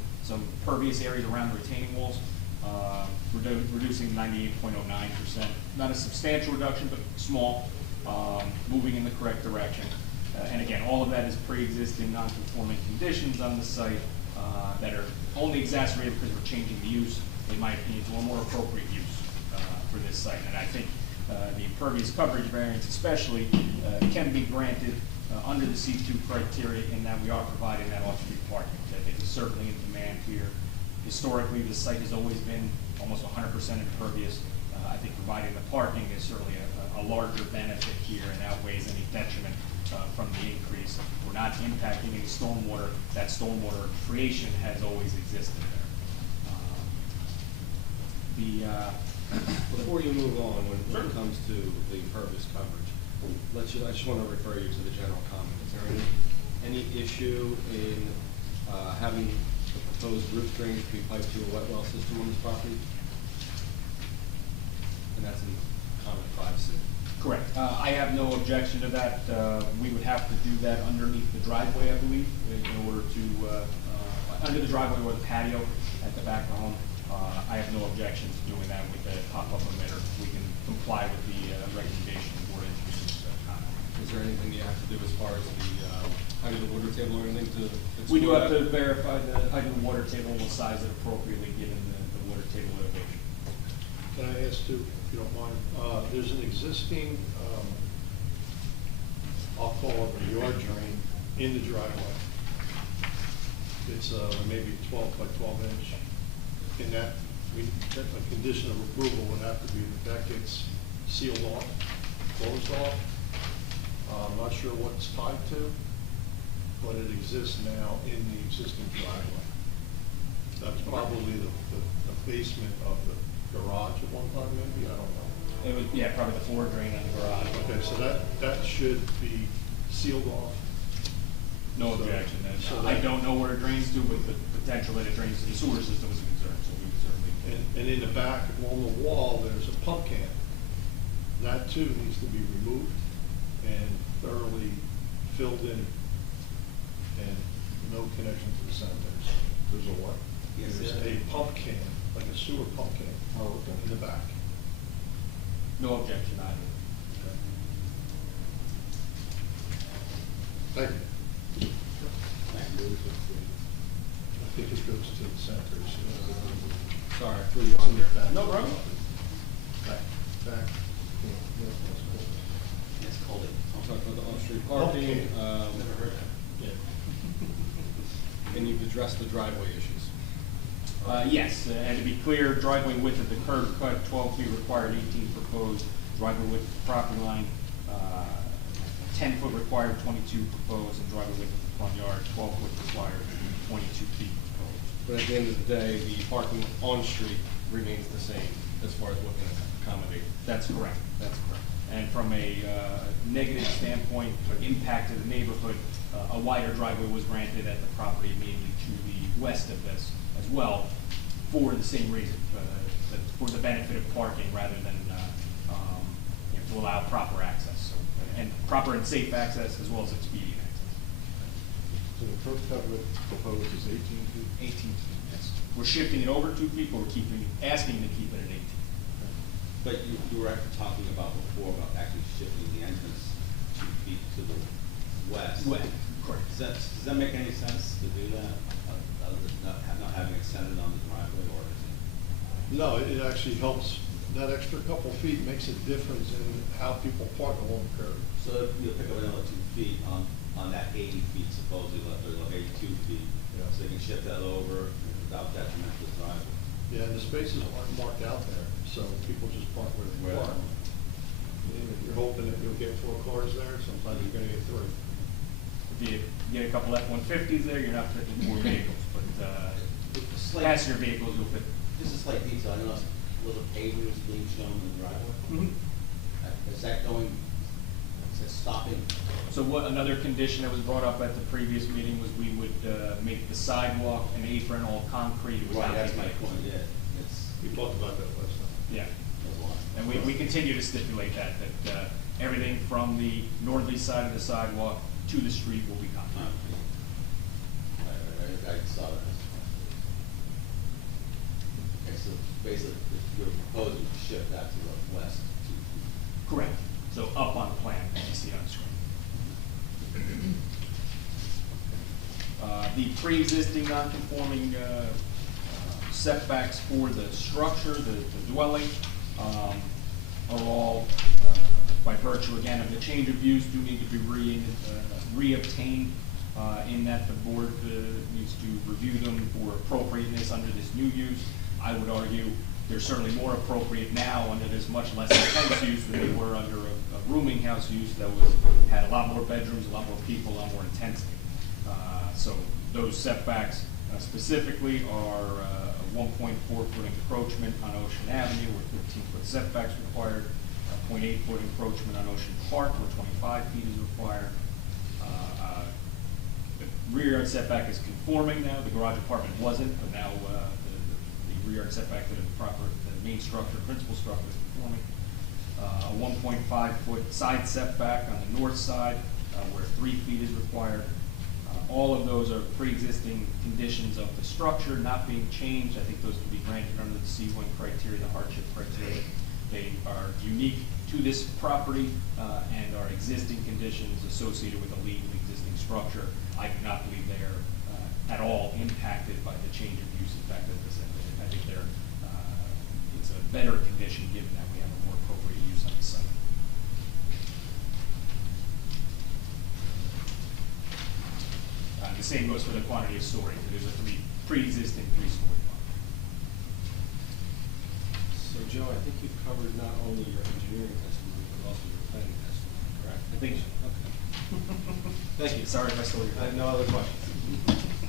pervious areas around the retaining walls, reducing 98.09%. Not a substantial reduction, but small, moving in the correct direction. And again, all of that is pre-existing non-conforming conditions on the site that are only exacerbated because we're changing the use, in my opinion, to a more appropriate use for this site. And I think the impervious coverage variance especially can be granted under the C2 criteria, in that we are providing that off-street parking, which I think is certainly in demand here. Historically, the site has always been almost 100% impervious. I think providing the parking is certainly a larger benefit here and outweighs any detriment from the increase. We're not impacting any stormwater. That stormwater creation has always existed there. Before you move on, when it comes to the impervious coverage, I just want to refer you to the general comment. Is there any issue in having the proposed roof drainage be piped to a wet well system on this property? And that's in comment 5C. Correct. I have no objection to that. We would have to do that underneath the driveway, I believe, in order to, under the driveway or the patio at the back of the home. I have no objection to doing that with a pop-up emitter. We can comply with the recommendation of the board engineer's comment. Is there anything you have to do as far as the height of the water table or anything to? We do have to verify the height of the water table and we'll size it appropriately given the water table elevation. Can I ask too, if you don't mind, there's an existing, I'll call it a yard drain in the driveway. It's maybe 12 by 12 inch. In that, a condition of approval would have to be that gets sealed off, closed off. I'm not sure what it's tied to, but it exists now in the existing driveway. That's probably the basement of the garage at one time, maybe, I don't know. It was, yeah, probably the floor drain on the garage. Okay, so that should be sealed off. No So- objection. And so I that- don't know where it drains to, but the potential that it drains to the sewer system is a concern, so we would certainly. And in the back, along the wall, there's a pump can. That too needs to be removed and thoroughly filled in, and no connection to the sanitary. There's a what? Yes, There's yeah. a pump can, like a sewer pump can. In the back. No objection either. Thank you. Thank you. I think it goes to the sanitary. Sorry, I threw you on there. No problem. Back. It's cold. I'll talk about the on-street parking. Okay. Never heard that. Yeah. And you've addressed the driveway issues. Yes, and to be clear, driveway width of the curb cut, 12 feet required, 18 proposed. Driveway width of the property line, 10 foot required, 22 proposed, and driveway width of the front yard, 12 foot required, 22 feet proposed. But at the end of the day, the parking on-street remains the same as far as what can accommodate. That's correct. That's correct. And from a negative standpoint, for impact to the neighborhood, a wider driveway was granted at the property immediately to the west of this as well, for the same reason, for the benefit of parking rather than to allow proper access, and proper and safe access as well as expedient access. So the curb cut width proposed is 18 feet? 18 feet, yes. We're shifting it over 2 feet, but we're asking to keep it at 18. But you were actually talking about before about actually shifting the entrance 2 feet to the west. Correct. Does that make any sense to do that? Other than not having it centered on the driveway, or is it? No, it actually helps. That extra couple feet makes a difference in how people park along the curb. So if you pick up another 2 feet on that 80 feet supposedly left, or like 82 feet, Yeah. so you can shift that over without detriment to the driveway. Yeah, and the spaces aren't marked out there, so people just park where they Right. park. And if you're hoping that you'll get 4 cars there, sometimes you're gonna get 3. If you get a couple F-150s there, you're not fitting more vehicles, but It's like- passenger vehicles you'll fit. This is like detail, I noticed little pavers being shown in the driveway. Is that going, is it stopping? So what, another condition that was brought up at the previous meeting was we would make the sidewalk and apron all concrete. It was Right, not that's my paved. point, yeah, it's, We talked about that last time. Yeah, that's why. and we continue to stipulate that everything from the northerly side of the sidewalk to the street will be concrete. I saw that. Okay, so basically, if you're proposing to shift that to the west 2 feet. Correct. So up on the plan, as you see on the screen. The pre-existing non-conforming setbacks for the structure, the dwelling, are all, by virtue again of the change of use, do need to be re-obtained, in that the board needs to review them for appropriateness under this new use. I would argue they're certainly more appropriate now under this much less intense use than they were under a rooming house use that had a lot more bedrooms, a lot more people, a lot more intensity. So those setbacks specifically are a 1.4 foot encroachment on Ocean Avenue where 15 foot setbacks required, a 0.8 foot encroachment on Ocean Park where 25 feet is required. The rear yard setback is conforming now. The garage apartment wasn't, but now the rear yard setback to the main structure, principal structure is conforming. a 1.5-foot side setback on the north side, where 3 feet is required. All of those are pre-existing conditions of the structure not being changed. I think those can be granted under the C1 criteria, the hardship criteria. They are unique to this property and are existing conditions associated with a legally existing structure. I do not believe they are at all impacted by the change of use. In fact, as I said, I think they're, it's a better condition given that we have a more appropriate use on the site. The same goes for the quantity of storage. There's a pre-existing 3-story barn. So Joe, I think you've covered not only your engineering testimony, but also your planning testimony, correct? I think so. Okay. Thank you. Sorry if I stole your I have no other questions.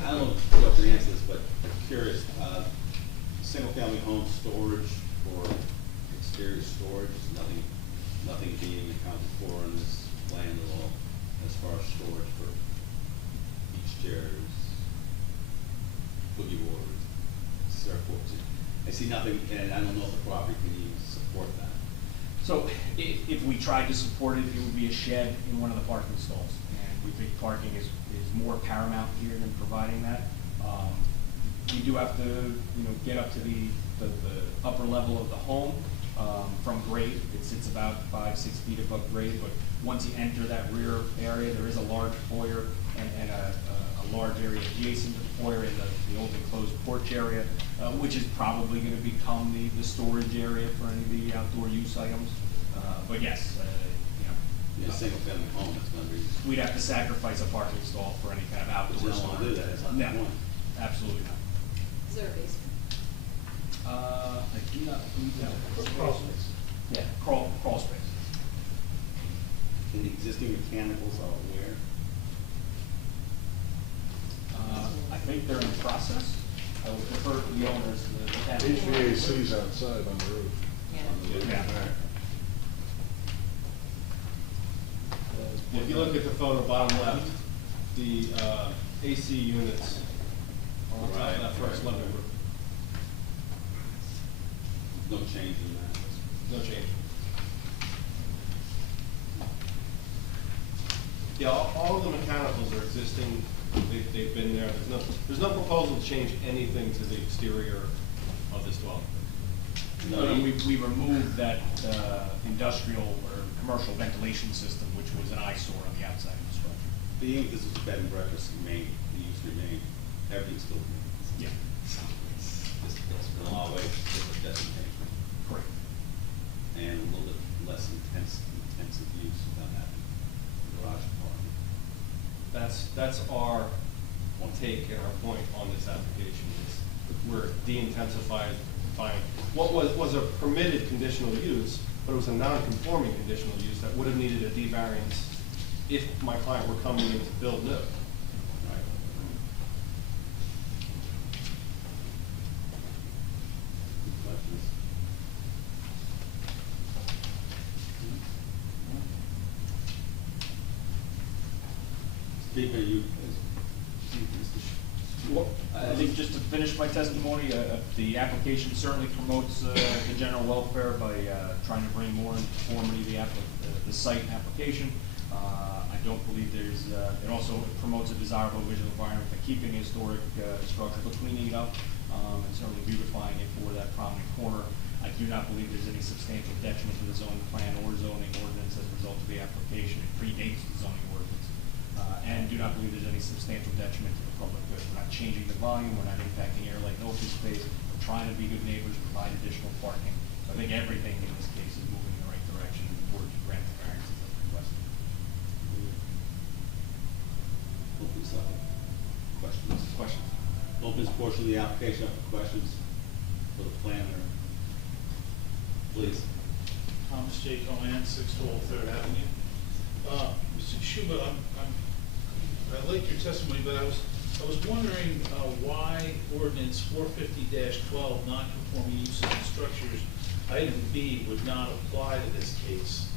I don't know what the answer is, but I'm curious, single-family home storage or exterior storage, is nothing being accounted for in this plan at all, as far as storage for beach chairs, boogie boards, surfboards. I see nothing, and I don't know if the property can even support that. So if we tried to support it, it would be a shed in one of the parking stalls. And we think parking is more paramount here than providing that. We do have to, get up to the upper level of the home from grade. It sits about 5-6 feet above grade, but once you enter that rear area, there is a large foyer and a large area adjacent to the foyer in the old enclosed porch area, which is probably going to become the storage area for any of the outdoor use items. But yes, In a single-family home, it's gonna be. we'd have to sacrifice a parking stall for any kind of outdoor But you don't wanna storage. do that, it's not the No, point. absolutely not. Is there a basement? I do not believe that. Crawl space. Yeah, crawl space. And the existing mechanicals are where? I think they're in process. I would defer to the owners, the tenants. HVAC's outside on the roof. On the roof? Yeah. If you look at the photo bottom left, the AC units are on top of that first level roof. No change in that. No change. Yeah, all of the mechanicals are existing. They've been there. There's no proposal to change anything to the exterior of this dwelling. We removed that industrial or commercial ventilation system, which was an eyesore on the outside of the structure. Being this is bed and breakfast remain, the use remain, everything still remains. Yeah. So it's been a long way, different destination. Correct. And a little bit less intensive use without having the garage apartment. That's our take and our point on this application is we're de-intensifying what was a permitted conditional use, but it was a non-conforming conditional use that would have needed a D-variance if my client were coming in to build new. Right. Questions? Speaker, you. Well, I think just to finish my testimony, the application certainly promotes the general welfare by trying to bring more in conformity to the site application. I don't believe it also promotes a desirable visual environment by keeping a historic structure, but cleaning it up and certainly beautifying it for that prominent corner. I do not believe there's any substantial detriment to the zoning plan or zoning ordinance as a result of the application. It predates the zoning ordinance. And do not believe there's any substantial detriment to the public good. We're not changing the volume, we're not impacting air, light, and open space. We're trying to be good neighbors, provide additional parking. So I think everything in this case is moving in the right direction, and the board can grant the variances as requested. Open this up. Questions? Questions? Open this portion of the application up for questions for the planner. Please. Thomas J. Cohan, 612 Third Avenue. Mr. Schuba, I like your testimony, but I was wondering why ordinance 450-12, non-conforming uses and structures, item B would not apply to this case,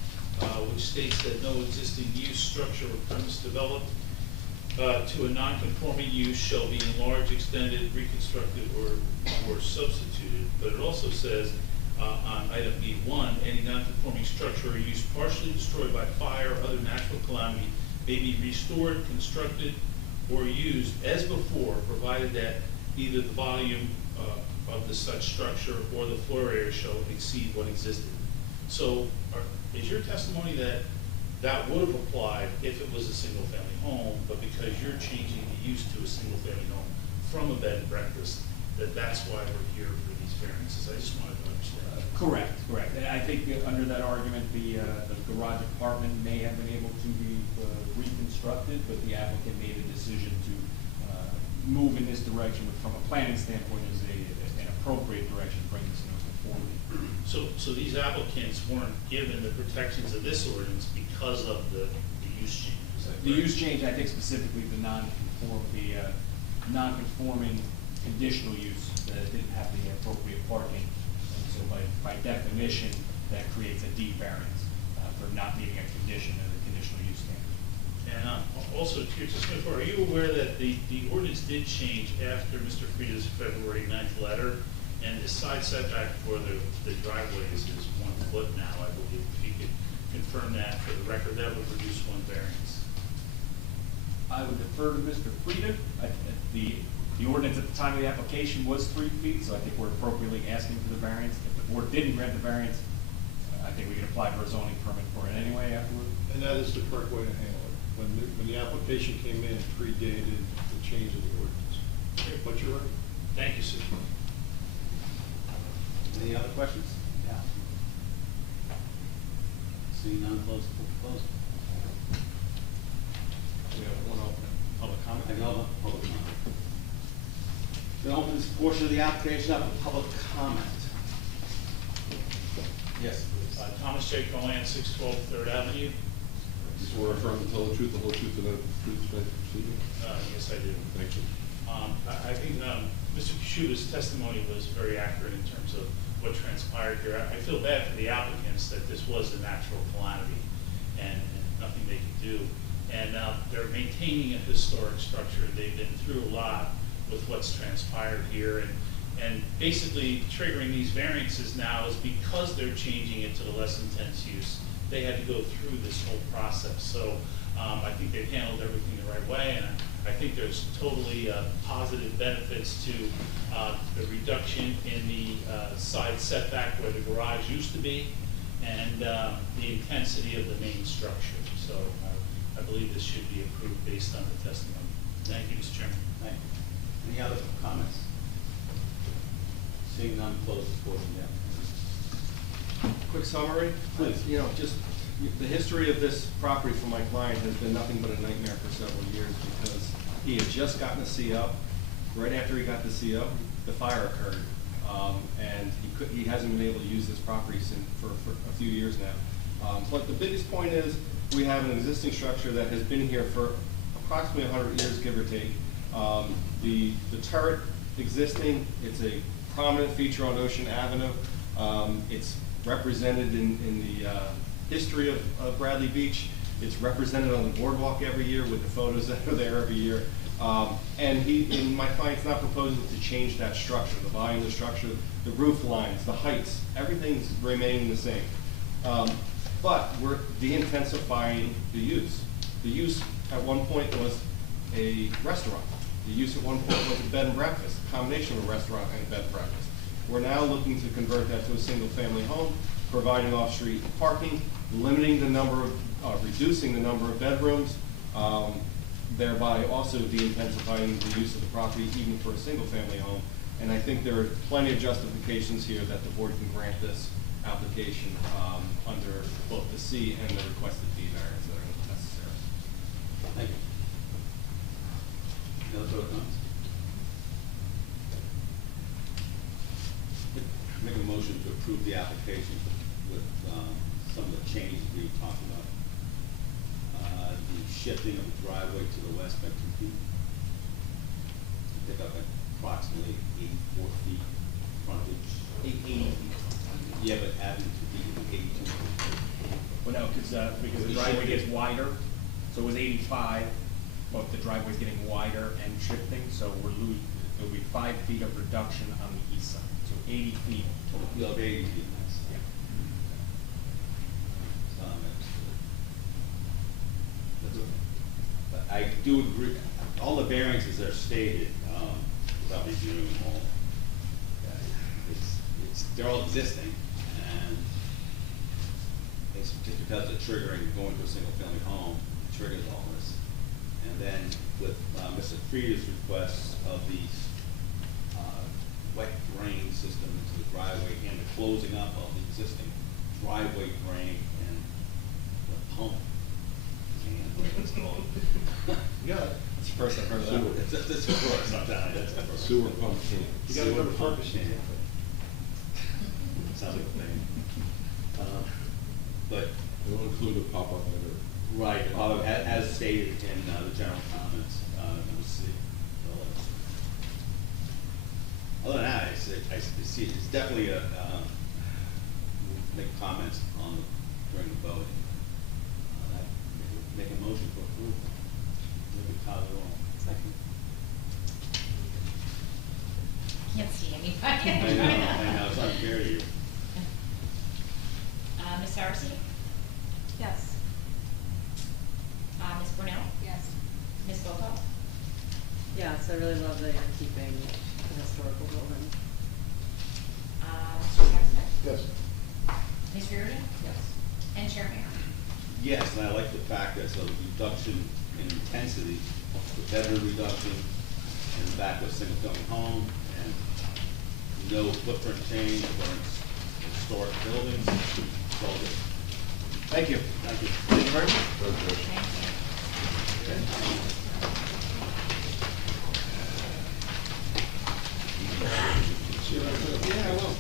which states that no existing use, structure, or premise developed to a non-conforming use shall be enlarged, extended, reconstructed, or substituted. But it also says on item B1, any non-conforming structure or use partially destroyed by fire or other natural calamity may be restored, constructed, or used as before, provided that either the volume of the such structure or the floor area shall exceed what existed. So, is your testimony that that would have applied if it was a single-family home, but because you're changing the use to a single-family home from a bed and breakfast, that's why we're here for these variances? I just wanted to understand. Correct, correct. And I think under that argument, the garage apartment may have been able to be reconstructed, but the applicant made a decision to move in this direction, which from a planning standpoint is an appropriate direction, to bring this into conformity. So these applicants weren't given the protections of this ordinance because of the use change? Is that The correct? use change, I think specifically the non-conforming conditional use that didn't have the appropriate parking. And so by definition, that creates a D variance for not meeting a condition of the conditional use standard. And also, to your testimony, are you aware that the ordinance did change after Mr. Frieda's February 9th letter? And the side setback for the driveways is 1 foot now, I believe. If you could confirm that for the record, that would reduce 1 variance. I would defer to Mr. Frieda. The ordinance at the time of the application was 3 feet, so I think we're appropriately asking for the variance. If the board didn't grant the variance, I think we could apply for a zoning permit for it anyway afterward. And that is the correct way to handle it. When the application came in, it predated the change of the ordinance. But you're right. Thank you, sir. Any other questions? Yeah. Seeing none, close. We have one open public comment. Any other public comment? Then open this portion of the application up for public comment. Yes, please. Thomas J. Colan, 612 3rd Avenue. You swear affirm to tell the truth, the whole truth, and nothing but the truth, so help you proceeding? Yes, I do. Thank you. I think Mr. Kishuba's testimony was very accurate in terms of what transpired here. I feel bad for the applicants that this was a natural calamity and nothing they could do. And they're maintaining a historic structure. They've been through a lot with what's transpired here. And basically triggering these variances now is because they're changing it to the less intense use. They had to go through this whole process. So I think they've handled everything the right way, and I think there's totally positive benefits to the reduction in the side setback where the garage used to be, and the intensity of the main structure. So I believe this should be approved based on the testimony. Thank you, Mr. Chairman. Thank you. Any other comments? Seeing none, close this portion of the application. Quick summary? Please. You know, just the history of this property for my client has been nothing but a nightmare for several years because he had just gotten a CO. Right after he got the CO, the fire occurred. And he hasn't been able to use this property for a few years now. But the biggest point is we have an existing structure that has been here for approximately 100 years, give or take. The turret existing, it's a prominent feature on Ocean Avenue. It's represented in the history of Bradley Beach. It's represented on the boardwalk every year with the photos that are there every year. And my client's not proposing to change that structure, the volume of the structure, the roof lines, the heights, everything's remaining the same. But we're de-intensifying the use. The use at one point was a restaurant. The use at one point was a bed and breakfast, a combination of a restaurant and a bed and breakfast. We're now looking to convert that to a single-family home, providing off-street parking, limiting the number of, reducing the number of bedrooms, thereby also de-intensifying the use of the property even for a single-family home. And I think there are plenty of justifications here that the board can grant this application under both the C and the requested D variance that are necessary. Thank you. Any other further comments? Make a motion to approve the application with some of the changes we talked about. The shifting of the driveway to the west by 2 feet. Pick up at approximately 84 feet frontage. 80 feet. Yeah, but adding 2 feet to 82 feet. Well, no, because the driveway gets wider, so it was 85, but the driveway's getting wider and shifting, so we're losing, There'll be 5 feet of reduction on the east side, so 80 feet total. You'll have 80 feet next. Yeah. But I do agree, all the variances are stated, without reviewing them all. They're all existing, and it's just because of triggering, going to a single-family home, triggers all this. And then with Mr. Frieda's request of the wet drain system into the driveway and the closing up of the existing driveway drain and the pump, and what it's called. You got it. It's the first I've heard of that. That's the first, I'm telling you, that's the first. Sewer pump can. You gotta go to Pump Ferguson. can. Sounds like a thing. But, It'll include a pop-up letter. right, as stated in the general comments, number C. Other than that, I see, it's definitely a, make comments on, during the voting. Make a motion for approval. Maybe Todd will. Second. Can't see anybody. I know, it's unfair to you. Ms. Saracen? Yes. Ms. Brunel? Yes. Ms. Boco? Yes, I really love that you're keeping the historical building. Mr. Sexsmith? Yes. Ms. Reardon? Yes. And Chair Mayor? Yes, and I like the fact that it's a reduction in intensity, the bedroom reduction, and back to a single-family home, and no footprint change for historic buildings. It's all good. Thank you. Thank you. Thank you very much. Yeah, I will.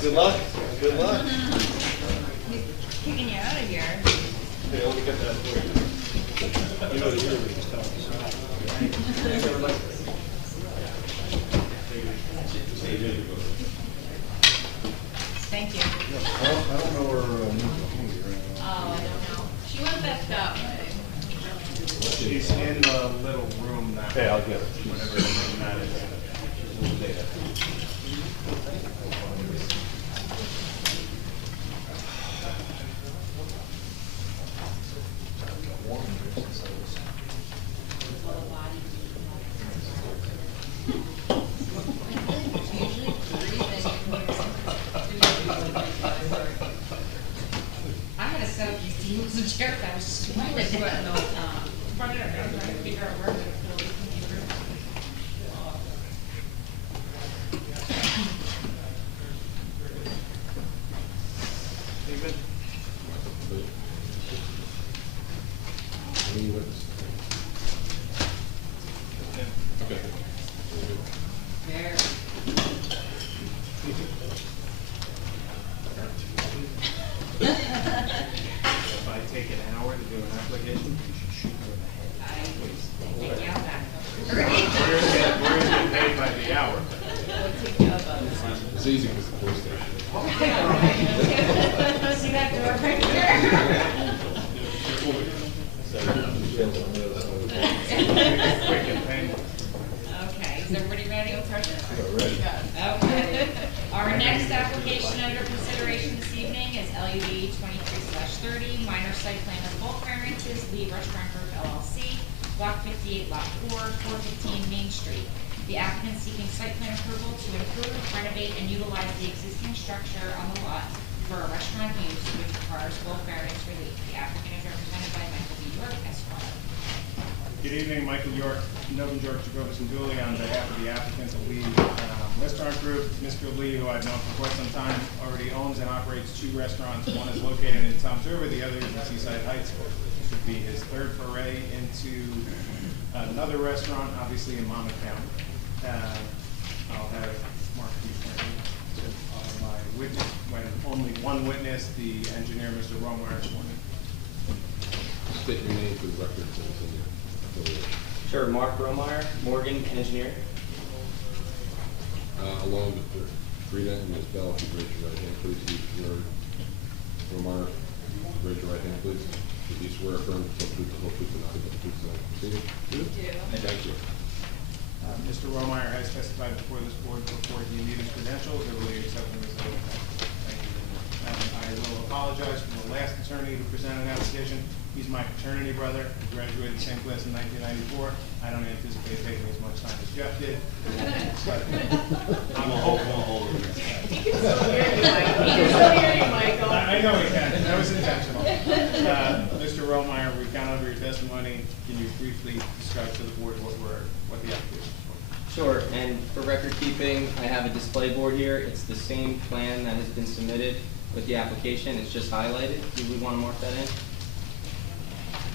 Good luck. Good luck. Kicking you out of here. Hey, let me get that for you. You know the year we just talked Thank you. I don't know where, Oh, I don't know. She went back that way. She's in the little room that. Okay, I'll get it. Whatever room that is. I had to set up these tables and chairs, I was sweating. Front of it, I'm trying to figure out where to fill this computer. David? There. If I take an hour to do an application, you should shoot me in the head. Take you out back. We're gonna get paid by the hour. It's easy because the police station. See that door right there? Quick and painful. Okay, is everybody ready? Ready. Okay. Our next application under consideration this evening is LUD 23/30, minor site plan of bulk variances, Lee Restaurant Group LLC, Block 58, Lot 4, 415 Main Street. The applicant seeking site plan approval to improve, renovate, and utilize the existing structure on the lot for a restaurant use, which requires bulk variance relief. The applicant is represented by Michael B. York, Esquire. Good evening, Michael York, Novin York, Jacobus and Dooley, on behalf of the applicant, the Lee Restaurant Group. Mr. Lee, who I've known for quite some time, already owns and operates 2 restaurants. One is located in Toms River, the other is in Seaside Heights. This would be his 3rd foray into another restaurant, obviously in Monmouth County. I'll have Mark Buchanan, my witness. when only one witness, the engineer, Mr. Romeyer, is sworn in. State your name for the record, so it's in your affiliation. Sure, Mark Romeyer, Morgan Engineer. Along with Mr. Frida and Ms. Bell, if you raise your right hand, please. Do you swear, Romeyer, raise your right hand, please. Do you swear affirm to tell the truth, the whole truth, and nothing but the truth, so proceed? We do. Thank you. Mr. Romeyer has testified before this board before he needed his credentials. I will accept them as they are. Thank you. I will apologize for the last attorney who presented an application. He's my fraternity brother. We graduated the same class in 1994. I don't anticipate taking as much time as Jeff did. But I'm a hopeful. He can still hear you, Michael. He can still hear you, Michael. I know he can. That was intentional. Mr. Romeyer, we've gone over your testimony. Can you briefly describe to the board what the application is for? Sure, and for record keeping, I have a display board here. It's the same plan that has been submitted with the application. It's just highlighted. Do we want to mark that in?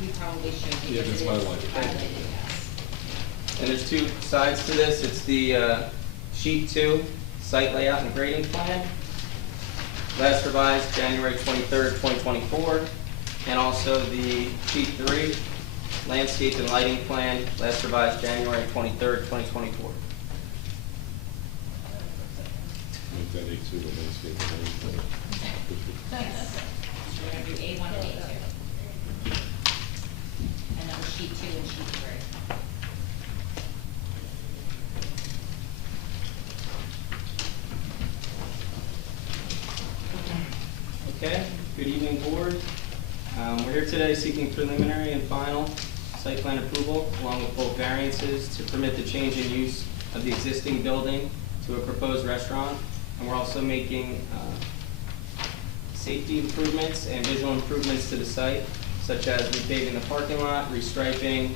You probably should. Yeah, because it's it is highlighted. highlighted, yes. And there's two sides to this. It's the sheet 2, site layout and grading plan, last revised January 23rd, 2024, and also the sheet 3, landscape and lighting plan, last revised January 23rd, 2024. Make that A2 a landscape and everything. Thanks. So we're gonna do A1 and A2. And then sheet 2 and sheet 3. Okay, good evening, board. We're here today seeking preliminary and final site plan approval, along with both variances to permit the change in use of the existing building to a proposed restaurant. And we're also making safety improvements and visual improvements to the site, such as repaving the parking lot, restriping,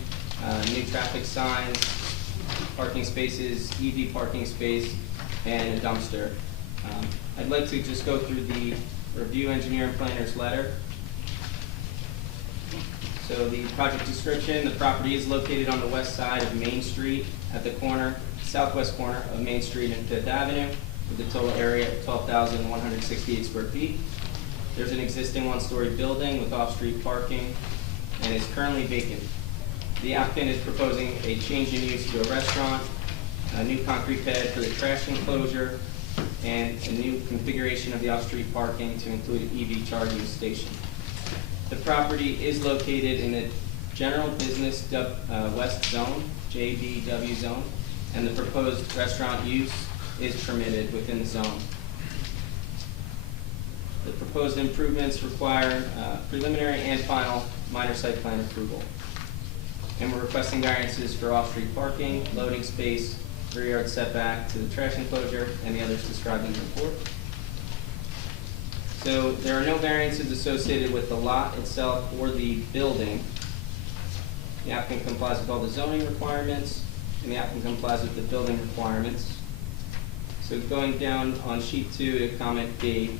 new traffic signs, parking spaces, EV parking space, and a dumpster. I'd like to just go through the review engineer and planner's letter. So the project description: the property is located on the west side of Main Street at the southwest corner of Main Street and 5th Avenue, with a total area of 12,168 square feet. There's an existing one-story building with off-street parking and is currently vacant. The applicant is proposing a change in use to a restaurant, a new concrete pad for the trash enclosure, and a new configuration of the off-street parking to include an EV charging station. The property is located in the General Business West Zone, JBW zone, and the proposed restaurant use is permitted within the zone. The proposed improvements require preliminary and final minor site plan approval. And we're requesting variances for off-street parking, loading space, rear yard setback to the trash enclosure, and the others described in the report. So there are no variances associated with the lot itself or the building. The applicant complies with all the zoning requirements, and the applicant complies with the building requirements. So going down on sheet 2 to comment B,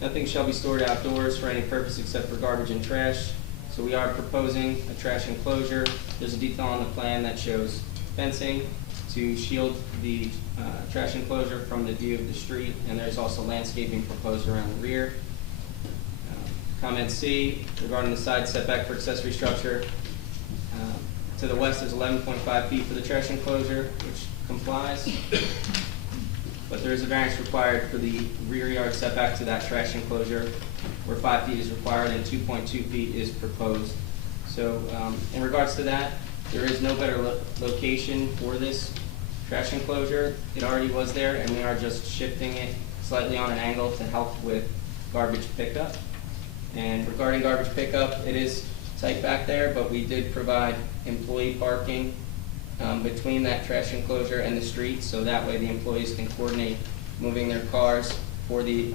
nothing shall be stored outdoors for any purpose except for garbage and trash. So we are proposing a trash enclosure. There's a detail on the plan that shows fencing to shield the trash enclosure from the view of the street, and there's also landscaping proposed around the rear. Comment C, regarding the side setback for accessory structure. To the west is 11.5 feet for the trash enclosure, which complies. But there is a variance required for the rear yard setback to that trash enclosure, where 5 feet is required and 2.2 feet is proposed. So in regards to that, there is no better location for this trash enclosure. It already was there, and we are just shifting it slightly on an angle to help with garbage pickup. And regarding garbage pickup, it is tight back there, but we did provide employee parking between that trash enclosure and the street, so that way the employees can coordinate moving their cars for the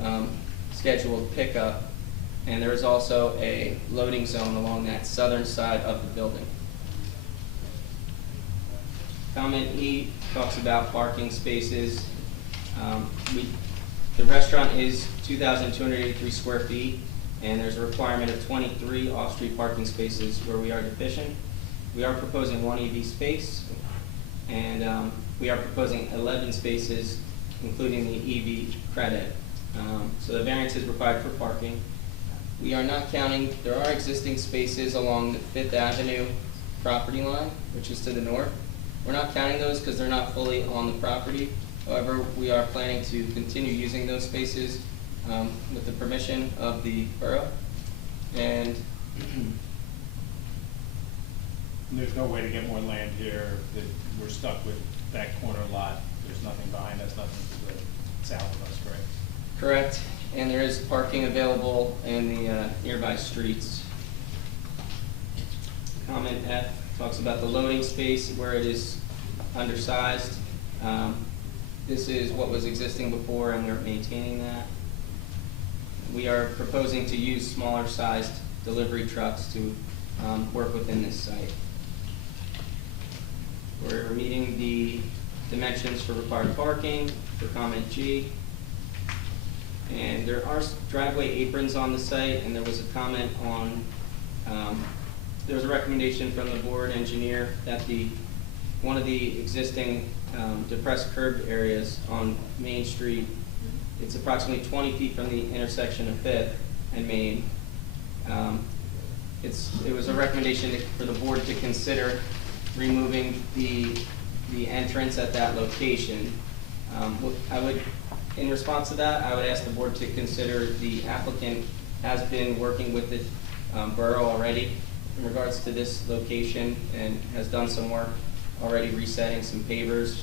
scheduled pickup. And there is also a loading zone along that southern side of the building. Comment E talks about parking spaces. The restaurant is 2,283 square feet, and there's a requirement of 23 off-street parking spaces where we are deficient. We are proposing 1 EV space, and we are proposing 11 spaces including the EV credit. So the variance is required for parking. We are not counting, there are existing spaces along the Fifth Avenue property line, which is to the north. We're not counting those because they're not fully on the property. However, we are planning to continue using those spaces with the permission of the borough. And There's no way to get more land here, that we're stuck with that corner lot, there's nothing behind us, nothing to the south of us, right? correct, and there is parking available in the nearby streets. Comment F talks about the loading space where it is undersized. This is what was existing before and we're maintaining that. We are proposing to use smaller sized delivery trucks to work within this site. We're meeting the dimensions for required parking for comment G. And there are driveway aprons on the site, and there was a comment on, there was a recommendation from the board engineer that one of the existing depressed curved areas on Main Street, it's approximately 20 feet from the intersection of Fifth and Main. It was a recommendation for the board to consider removing the entrance at that location. In response to that, I would ask the board to consider the applicant has been working with the borough already in regards to this location and has done some work already resetting some pavers.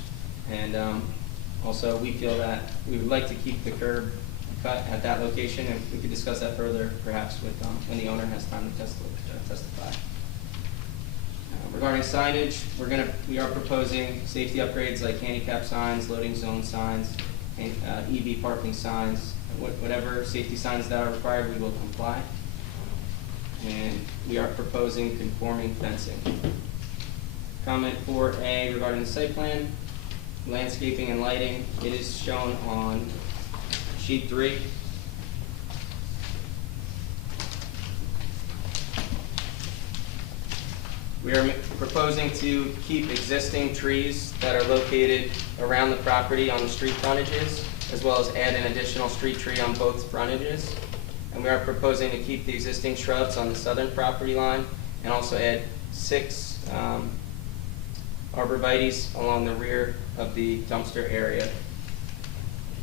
And also we feel that we would like to keep the curb cut at that location, and we could discuss that further perhaps with when the owner has time to testify. Regarding signage, we are proposing safety upgrades like handicap signs, loading zone signs, and EV parking signs. Whatever safety signs that are required, we will comply. And we are proposing conforming fencing. Comment 4A regarding the site plan, landscaping and lighting. It is shown on sheet 3. We are proposing to keep existing trees that are located around the property on the street frontages, as well as add an additional street tree on both frontages. And we are proposing to keep the existing shrubs on the southern property line and also add 6 arborvitaes along the rear of the dumpster area.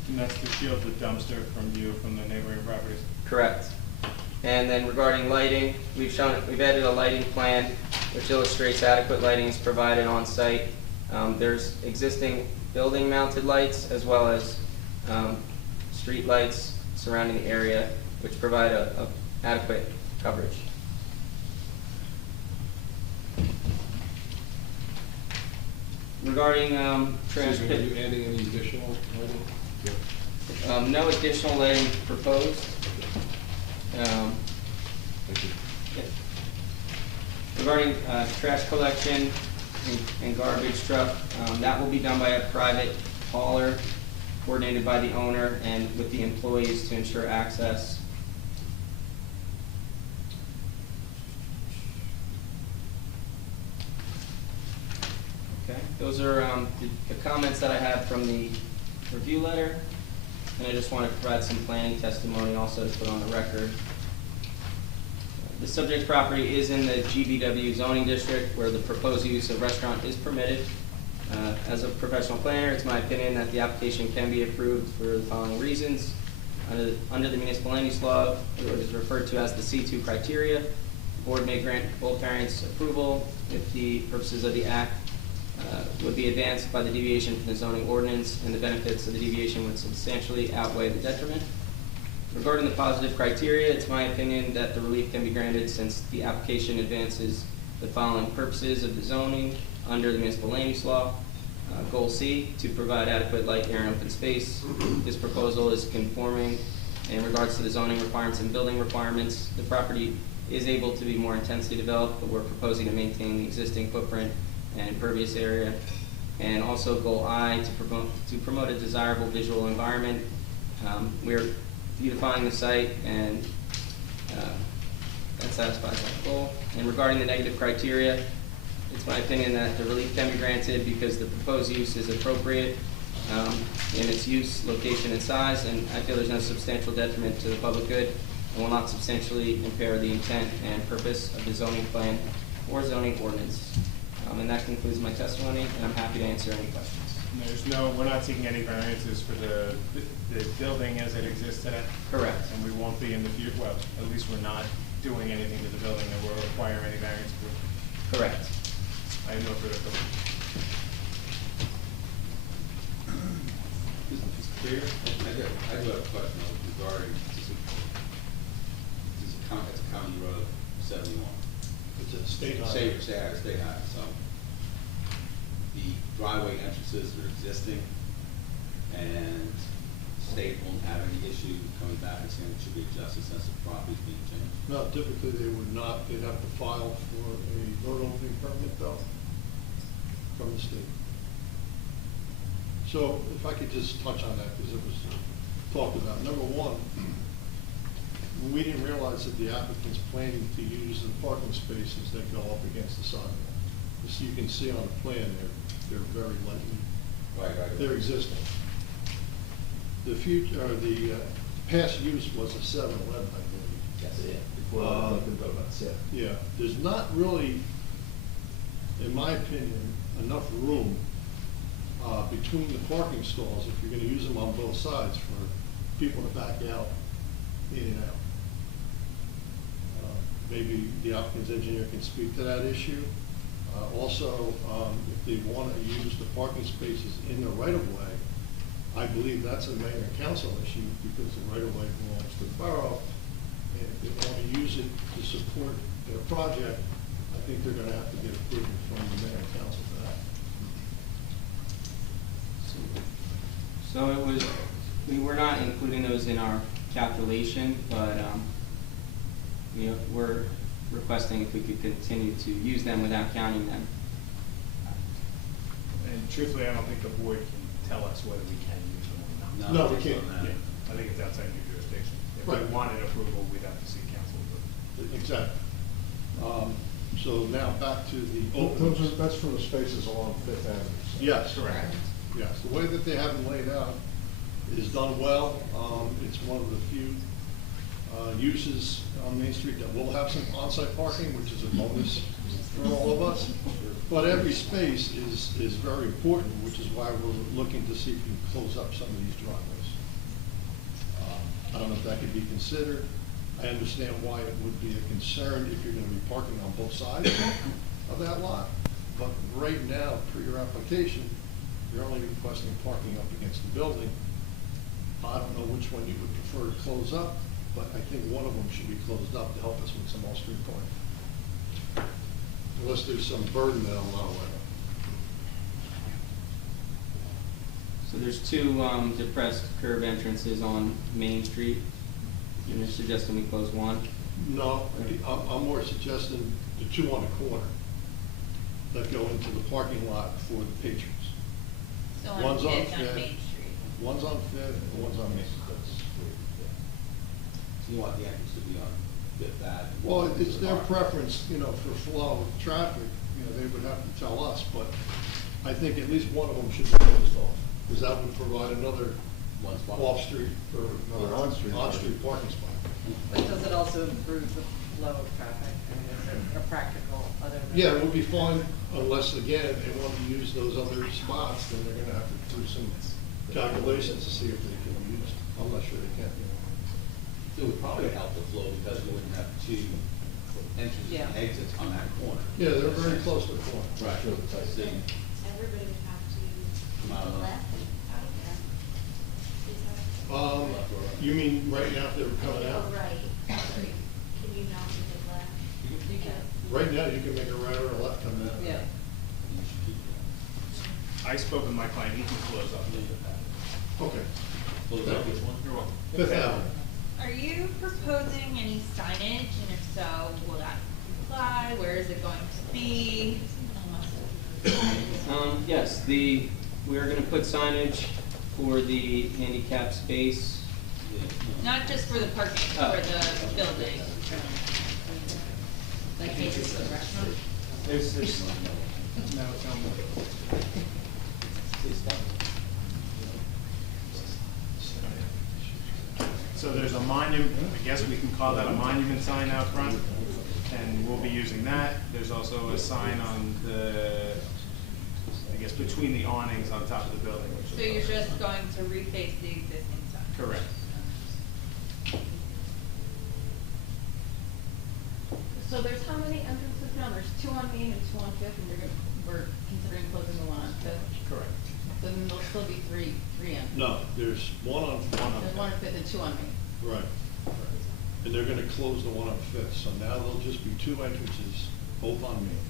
And that's to shield the dumpster from view from the neighboring properties? Correct. And then regarding lighting, we've added a lighting plan which illustrates adequate lighting is provided on site. There's existing building mounted lights as well as street lights surrounding the area which provide a adequate coverage. Regarding Excuse me, are you adding any additional lighting? Yeah. no additional lighting proposed. Thank you. Yeah. Regarding trash collection and garbage truck, that will be done by a private hauler coordinated by the owner and with the employees to ensure access. Okay, those are the comments that I have from the review letter. And I just want to provide some planning testimony also to put on the record. The subject property is in the GBW zoning district where the proposed use of restaurant is permitted. As a professional planner, it's my opinion that the application can be approved for the following reasons. Under the municipal land use law, what is referred to as the C2 criteria, the board may grant bulk variance approval if the purposes of the act would be advanced by the deviation from the zoning ordinance, and the benefits of the deviation would substantially outweigh the detriment. Regarding the positive criteria, it's my opinion that the relief can be granted since the application advances the following purposes of the zoning under the municipal land use law. Goal C, to provide adequate light, air, and open space. This proposal is conforming in regards to the zoning requirements and building requirements. The property is able to be more intensely developed, but we're proposing to maintain the existing footprint and impervious area. And also goal I, to promote a desirable visual environment. We're beautifying the site, and that satisfies that goal. And regarding the negative criteria, it's my opinion that the relief can be granted because the proposed use is appropriate in its use, location, and size, and I feel there's no substantial detriment to the public good and will not substantially impair the intent and purpose of the zoning plan or zoning ordinance. And that concludes my testimony, and I'm happy to answer any questions. We're not seeking any variances for the building as it exists today? Correct. And we won't be in the future, well, at least we're not doing anything to the building that will require any variance for? Correct. I have no further questions. Mr. Chair, I do have a question regarding, it's a county road, 71. It's a state highway. State highway, so the driveway entrances are existing, and state won't have any issue coming back and saying it should be adjusted since the property's being changed. No, typically they would not, they'd have to file for a road opening permit though, from the state. So if I could just touch on that, because it was talked about. Number one, we didn't realize that the applicant's planning to use the parking spaces that go up against the sidewalk. As you can see on the plan, they're very lightly, Right. they're existing. The future, or the past use was a 7-Eleven, I believe. Yes. Before Dunkin' Donuts, yeah. Yeah, there's not really, in my opinion, enough room between the parking stalls, if you're gonna use them on both sides, for people to back out, in and out. Maybe the applicant's engineer can speak to that issue. Also, if they wanna use the parking spaces in the right-of-way, I believe that's a mayor and council issue, because the right-of-way belongs to the borough. And if they want to use it to support their project, I think they're gonna have to get approval from the mayor and council for that. So it was, we were not including those in our calculation, but, we're requesting if we could continue to use them without counting them. And truthfully, I don't think the board can tell us whether we can use them or not. No, we can't. Yeah, I think it's outside your jurisdiction. If Right. we wanted approval, we'd have to see council approval. Exactly. So now back to the open. That's for the spaces along Fifth Avenue. Yes. Correct. Yes, the way that they have them laid out is done well. It's one of the few uses on Main Street that will have some on-site parking, which is a bonus for all of us. But every space is very important, which is why we're looking to see if we can close up some of these driveways. I don't know if that could be considered. I understand why it would be a concern if you're gonna be parking on both sides of that lot. But right now, per your application, you're only requesting parking up against the building. I don't know which one you would prefer to close up, but I think one of them should be closed up to help us with some off-street parking. Unless there's some burden that I'm not aware of. So there's two depressed curb entrances on Main Street. And you're suggesting we close one? No, I'm more suggesting the two on the corner that go into the parking lot for the patrons. So One's on on Fifth on Fifth. Main Street. One's on Fifth and one's on Main. So you want the entrance to be on Fifth Ave? Well, it's their preference, for flow of traffic, they would have to tell us, but I think at least one of them should be closed off, because that would provide another One spot. off-street, or Another on-street on-street parking spot. But does it also improve the flow of traffic? I mean, is it a practical other than? Yeah, it would be fine, unless, again, they want to use those other spots, then they're gonna have to do some calculations to see if they can be used. I'm not sure they can. It would probably help the flow because you wouldn't have two entrances Yeah. and exits on that corner. Yeah, they're very close to the corner. Right. So Everybody would have to Come out to of the the- left out of there. Is that? You mean right now if they were coming out? Oh, right, sorry. Can you not make it left? You can. Right now, you can make a right or a left coming out. Yeah. You should keep that. I spoke with my client, he can close up. Okay. Close out which one? You're welcome. Fifth Avenue. Are you proposing any signage, and if so, will that comply? Where is it going to be? Yes, we are gonna put signage for the handicap space. Not just for the parking, Oh. for the building. Like faces to the restaurant? There's, no, it's on the. monument, I guess we can call that a monument sign out front, and we'll be using that. There's also a sign on the, I guess, between the awnings on top of the building. Which So you're just going to reface the existing sign? Correct. So there's how many entrances now? There's 2 on Main and 2 on Fifth, and we're considering closing the one on Fifth? Correct. So then there'll still be three entrances? No, there's one on. There's 1 on Fifth and 2 on Main. Right. And they're gonna close the one on Fifth, so now there'll just be 2 entrances, both on Main.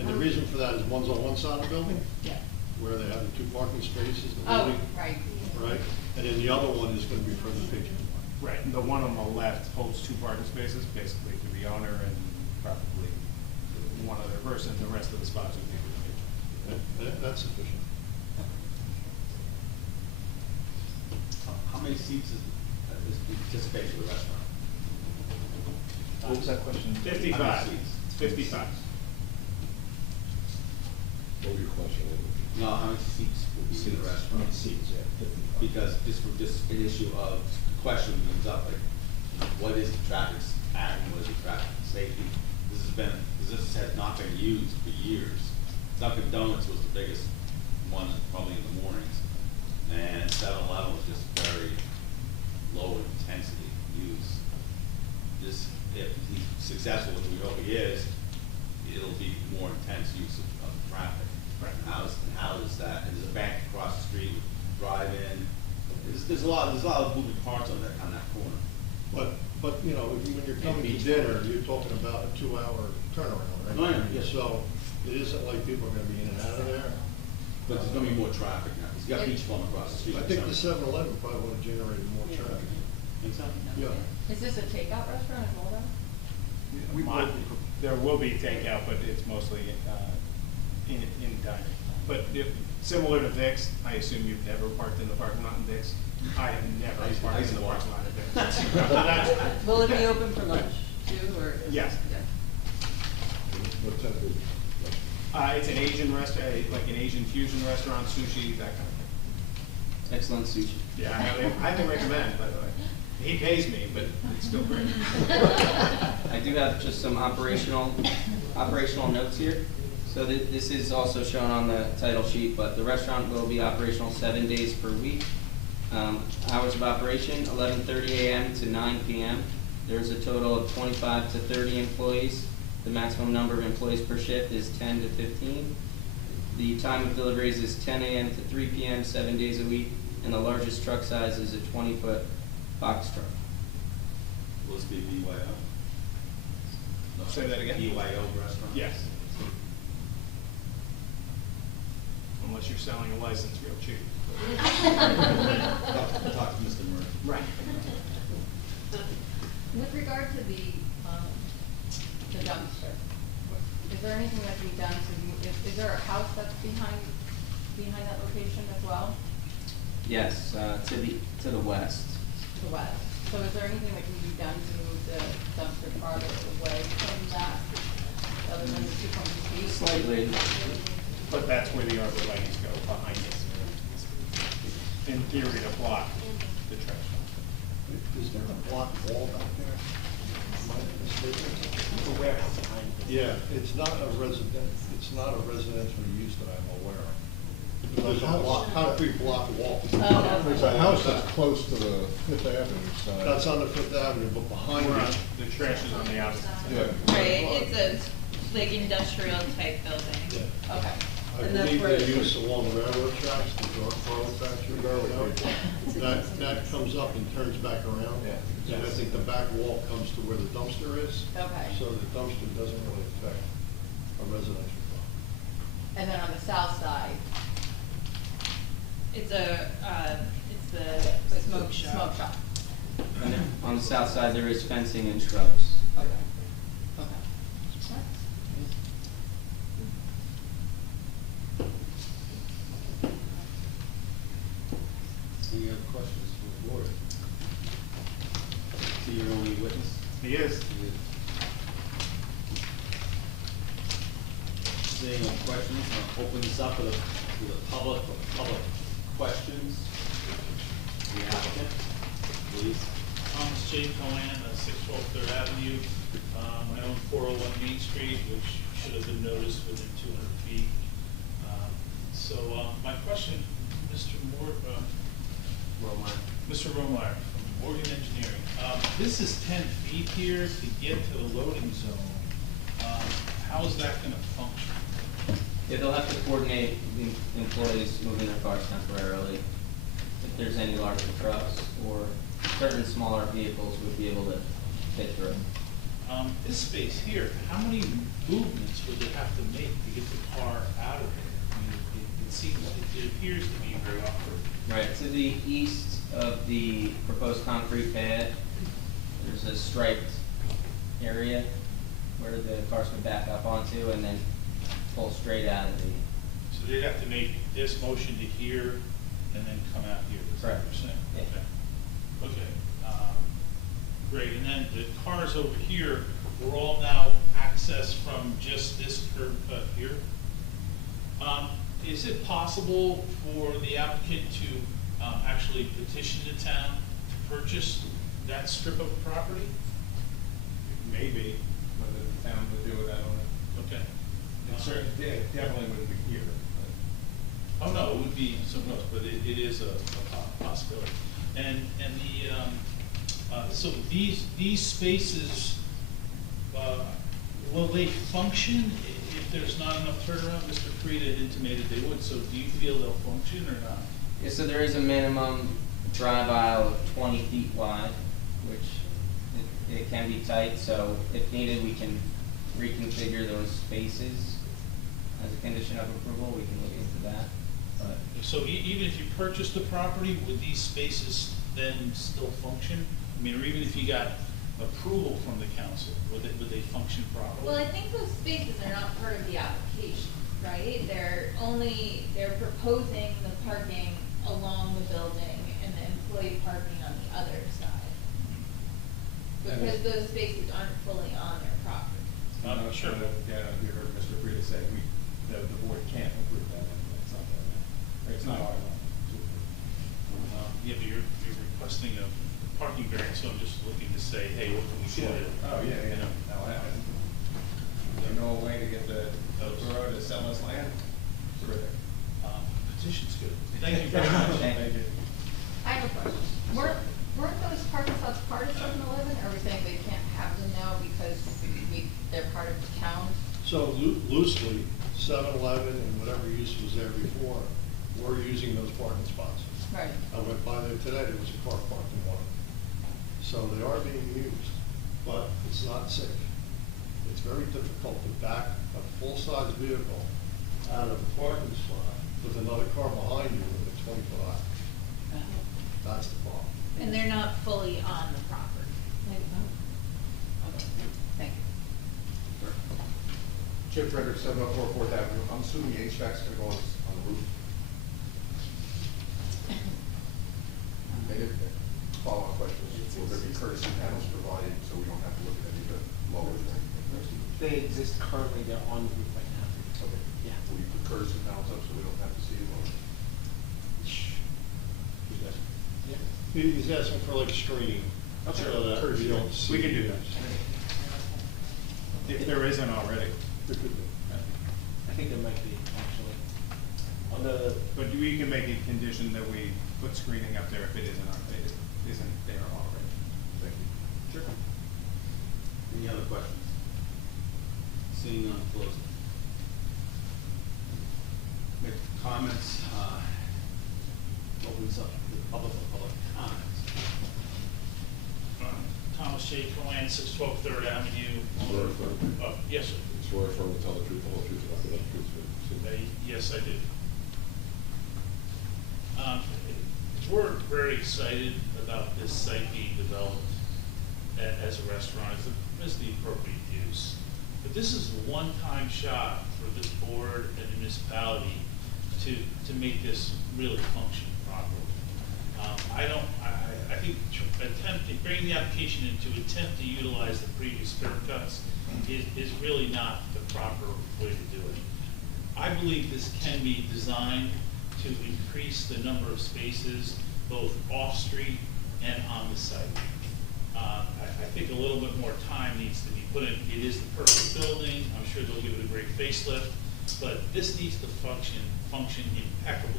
And the reason for that is one's on one side of the building, Yeah. where they have the 2 parking spaces, the Oh, loading, right. right? And then the other one is gonna be for the pigeon. Right, and the one on the left holds 2 parking spaces, basically for the owner and probably one other person. The rest of the spots would be for the patron. That's sufficient. How many seats is anticipated for the restaurant? What was that question? 55. How many seats? 55. What was your question? No, how many seats will be in the restaurant? Seats, yeah, 55. Because this an issue of, the question comes up, like, what is the traffic pattern, what is the traffic safety? This has not been used for years. Dunkin' Donuts was the biggest one, probably in the mornings, and 7-Eleven was just very low intensity use. This, if he's successful, which we hope he is, it'll be more intense use of traffic. Right. How is that, and there's a bank across the street, drive-in, there's a lot of moving parts on that corner. But, you know, when you're coming to dinner, you're talking about a 2-hour turnaround, right? Oh, yeah, yeah. So it isn't like people are gonna be in and out of there. But there's gonna be more traffic now, he's got beach bum across the street. I think the 7-Eleven probably would have generated more traffic. Think so? Yeah. Is this a takeout restaurant as well, though? There will be takeout, but it's mostly in dining. But similar to Vic's, I assume you've never parked in the parking lot in Vic's? I have never parked in the parking lot at Vic's. Will it be open for lunch too, or? Yes. What type of, It's an Asian restaurant, like an Asian fusion restaurant, sushi, that kind of thing. Excellent sushi. Yeah, I highly recommend, by the way. He pays me, but it's still great. I do have just some operational notes here. So this is also shown on the title sheet, but the restaurant will be operational 7 days per week. Hours of operation, 11:30 a.m. to 9 p.m. There's a total of 25 to 30 employees. The maximum number of employees per shift is 10 to 15. The time of deliveries is 10 a.m. to 3 p.m. 7 days a week, and the largest truck size is a 20-foot box truck. Will this be BYO? No, Say that again? BYO restaurant? Yes. Unless you're selling a license real cheap. Talk to Mr. Murray. Right. With regard to the dumpster, is there anything that can be done to, is there a house that's behind that location as well? Yes, to the west. To the west. So is there anything that can be done to move the dumpster farther away from that, other than the 2.2 feet? Slightly. But that's where the arborvitae's go, behind it. In theory, to block the trash dumpster. Is there a block wall back there? Am I mistaken? Where? Yeah, it's not a residential use that I'm aware of. There's a concrete block wall. there's a house that's close to the Fifth Avenue side. That's on the Fifth Avenue, but behind We're on, it. the trash is on the opposite side. Yeah. Right, it's a, like, industrial type building. Yeah. Okay. I And that's believe where they it's- use along the railroad tracks, the garlic factory. That comes up and turns back around. Yeah. And I think the back wall comes to where the dumpster is. Okay. So the dumpster doesn't really affect a residential block. And then on the south side, It's the smoke shop. smoke shop. And then on the south side, there is fencing and shrubs. Okay. Okay. Any other questions from the board? See your only witness? He is. Seeing no questions, I'll open this up to the public for public questions. The applicant. please. Thomas J. Cohen, 612 Third Avenue. I own 401 Main Street, which should have been noticed within 200 feet. So my question, Mr. Mr. Romeyer from Morgan Engineering. This is 10 feet here to get to the loading zone. How is that going to function? Yeah, they'll have to coordinate the employees moving their cars temporarily. If there's any larger trucks or certain smaller vehicles would be able to fit through. This space here, how many movements would they have to make to get the car out of there? I mean, it seems, it appears to be very awkward. Right, to the east of the proposed concrete pad, there's a striped area where the cars would back up onto and then pull straight out of the. So they'd have to make this motion to here and then come out here, is that what you're saying? Yeah. Okay. Okay. Great, and then the cars over here were all now accessed from just this curb cut here. Is it possible for the applicant to actually petition the town to purchase that strip of property? Maybe, whether the town would do it, I don't know. Okay. It certainly, it definitely wouldn't be here. Oh, no, it would be somewhere else, but it is a possibility. And so these spaces, will they function if there's not enough turnaround? Mr. Frieda intimated they would, so do you feel they'll function or not? Yeah, so there is a minimum drive aisle of 20 feet wide, which it can be tight, so if needed, we can reconfigure those spaces as a condition of approval. We can look into that. But So even if you purchased the property, would these spaces then still function? I mean, or even if you got approval from the council, would they function properly? Well, I think those spaces are not part of the application, right? They're proposing the parking along the building and the employee parking on the other side. Because those spaces aren't fully on their property. Sure. Yeah, you heard Mr. Frieda say, the board can't approve that, it's not that, it's not our law. Yeah, but you're requesting a parking variance, so I'm just looking to say, hey, what can we do? Oh, yeah, You know? no, there's no way to get the borough to sell us land. Terrific. Petition's good. Thank you very much. Thank you. I have a question. Weren't those parking spots part of 7-Eleven, or are we saying they can't have them now because they're part of the town? So loosely, 7-Eleven and whatever use was there before, were using those parking spots. Right. I went by there today, there was a car parked in one of them. So they are being used, but it's not safe. It's very difficult to back a full-size vehicle out of a parking spot with another car behind you with a 20-foot aisle. That's the problem. And they're not fully on the property. Okay, thank you. Chip Frederick, 704 Fourth Avenue. I'm assuming the HVAC's gonna go on the roof. Negative. Follow-up questions. Will there be courtesy panels provided so we don't have to look at any of the lowers or anything? They exist currently, they're on the roof right now. Okay. Yeah. Will you put courtesy panels up so we don't have to see it lower? He's asking for like screening, Okay. so that we don't see. We can do that. If there isn't already. There could be. I think there might be, actually. On the, But we can make a condition that we put screening up there if it isn't there already. Thank you. Sure. Any other questions? Seeing none, close it. Make comments, opens up to the public for public comments. Thomas J. Cohen, 612 Third Avenue. Swear affirm. Yes, sir. Swear affirm to tell the truth, the whole truth, and nothing but the truth. Yes, I did. We're very excited about this site being developed as a restaurant, as the appropriate use. But this is a one-time shot for this board and the municipality to make this really function properly. I think bringing the application in to attempt to utilize the previous curb cuts is really not the proper way to do it. I believe this can be designed to increase the number of spaces, both off-street and on the site. I think a little bit more time needs to be put in. It is the perfect building, I'm sure they'll give it a great facelift, but this needs to function impeccably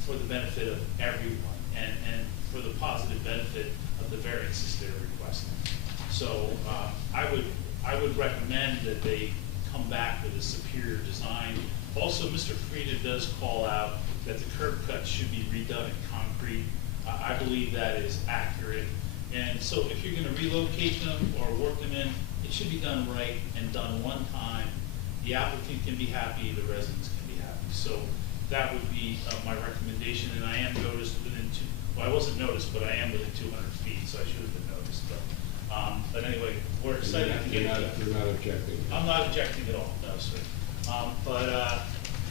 for the benefit of everyone and for the positive benefit of the variances they're requesting. So I would recommend that they come back with a superior design. Also, Mr. Frieda does call out that the curb cut should be redone in concrete. I believe that is accurate. And so if you're gonna relocate them or work them in, it should be done right and done one time. The applicant can be happy, the residents can be happy. So that would be my recommendation, and I am noticed within well, I wasn't noticed, but I am within 200 feet, so I should have been noticed. But anyway, we're excited to get it. You're not objecting? I'm not objecting at all, no, sir. But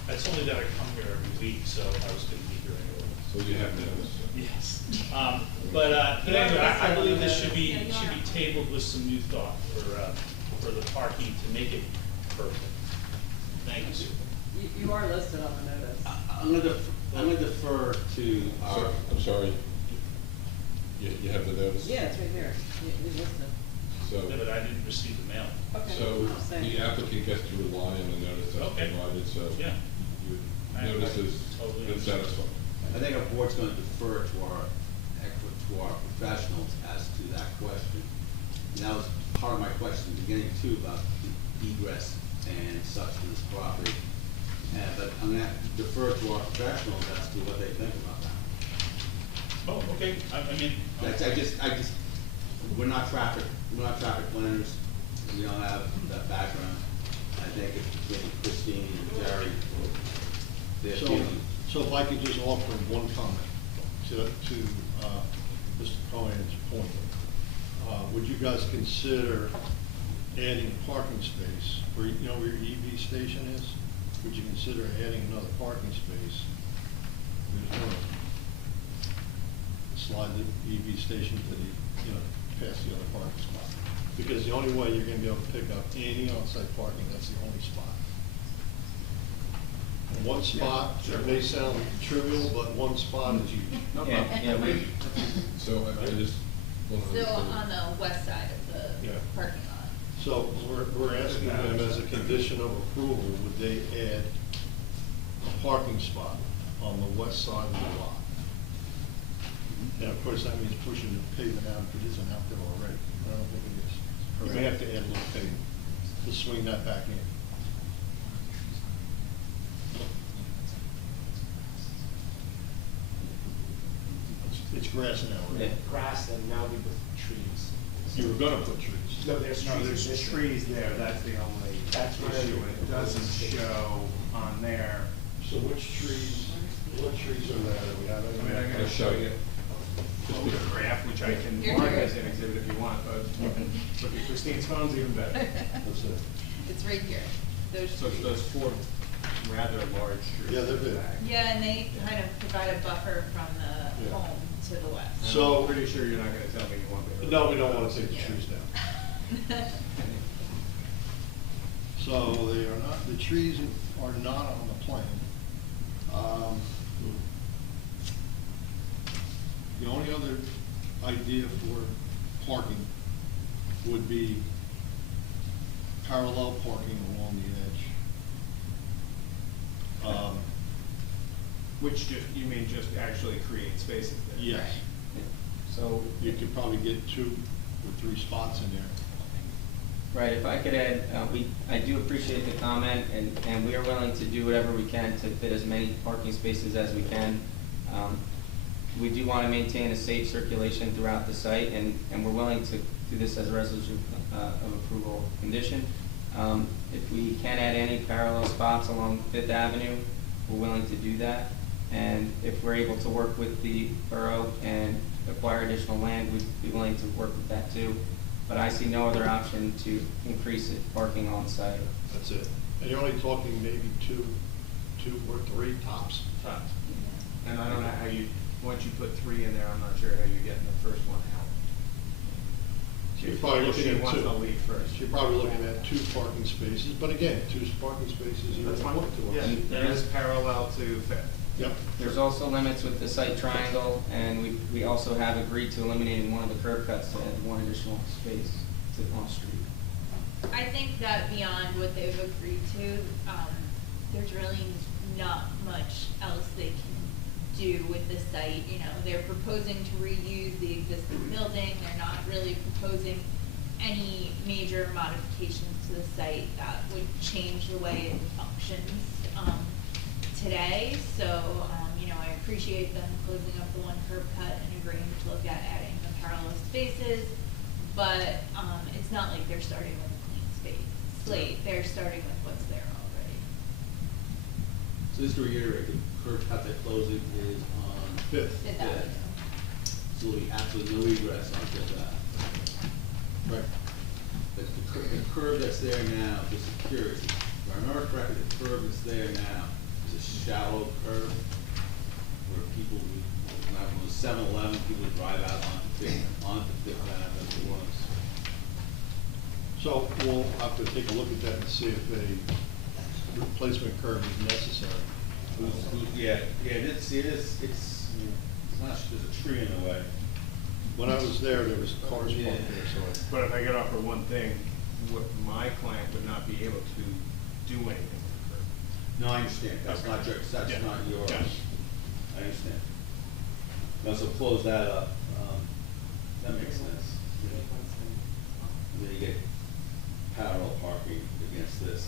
it's only that I come here every week, so I was gonna be here anyway. So you have noticed? Yes. But anyway, I believe this should be tabled with some new thought for the parking to make it perfect. Thank you, sir. You are listed on the notice. I'm gonna defer to our. I'm sorry. You have the notice? Yeah, it's right here. You're listed. So, But I didn't receive the mail. Okay. so I'll say. the applicant gets to rely on the notice that's Okay. provided, so Yeah. your notice has Totally been understand. satisfied. I think our board's gonna defer to our professionals as to that question. And that was part of my question at the beginning too, about the egress and such to this property. But I'm gonna defer to our professionals as to what they think about that. Oh, okay, I mean. I just, we're not traffic planners, we don't have that background. I think it's between Christine and Jerry, their feeling. So if I could just offer one comment to Mr. Cohen's point. Would you guys consider adding a parking space where, you know, where your EV station is? Would you consider adding another parking space? There's one. Slide the EV station to the, you know, past the other parking spot. Because the only way you're gonna be able to pick up any on-site parking, that's the only spot. And one spot, it may sound trivial, but one spot is huge. So I just want to. So on the west side of the Yeah. parking lot. So we're asking them as a condition of approval, would they add a parking spot on the west side of the lot? And of course, that means pushing the pavement out if it isn't out there already. I don't think it is. We may have to add a little pavement to swing that back in. It's grass now, right? Grass and now we put trees. You were gonna put trees. No, there's trees there, that's the only issue, and it doesn't show on there. So what trees are there? Do we have any? I mean, I'm gonna show you a photograph, which I can Here, mark here. as an exhibit if you want, but you can look at Christine's phone's even better. That's it. It's right here, those So trees. those four rather large trees. Yeah, they're big. Yeah, and they kind of provide a buffer from the Yeah. home to the west. So- I'm pretty sure you're not gonna tell me you want me to. No, we don't wanna take the Yeah. trees down. So they are not, the trees are not on the plan. The only other idea for parking would be parallel parking along the edge. Which you mean just actually create spaces there? Yes, So, you could probably get 2 or 3 spots in there. right, if I could add, I do appreciate the comment, and we are willing to do whatever we can to fit as many parking spaces as we can. We do want to maintain a safe circulation throughout the site, and we're willing to do this as a resolution of approval condition. If we can add any parallel spots along Fifth Avenue, we're willing to do that. And if we're able to work with the borough and acquire additional land, we'd be willing to work with that too. But I see no other option to increase parking on site. That's it. And you're only talking maybe two or 3 tops. And I don't know how once you put 3 in there, I'm not sure how you're getting the first one out. You're probably looking She at wants 2. to leave first. You're probably looking at 2 parking spaces, but again, 2 parking spaces, you That's don't fine. want to. Yeah, there is parallel to Fifth. Yep. There's also limits with the site triangle, and we also have agreed to eliminating one of the curb cuts to add one additional space to on-street. I think that beyond what they've agreed to, there's really not much else they can do with the site. You know, they're proposing to reuse the existing building, they're not really proposing any major modifications to the site that would change the way it functions, today. So, you know, I appreciate them closing up the one curb cut and agreeing to look at adding the parallel spaces, but, it's not like they're starting with a clean slate, they're starting with what's there already. So just to reiterate, the curb cut they're closing is on Fifth. Did that. So there'll be absolutely no egress on Fifth Ave. Right. The curb that's there now, just curious, if I remember correctly, the curb that's there now is a shallow curb where people, when it was 7-Eleven, people would drive out onto Fifth Ave as it was. So we'll have to take a look at that and see if a replacement curb is necessary. Yeah, it's not, there's a tree in the way. When I was there was cars parked there, so. But if I get offer one thing, my client would not be able to do anything with the curb. No, I understand, that's not your, that's Yeah. not yours. Yeah. I understand. No, so close that up, that makes sense. And then you get parallel parking against this.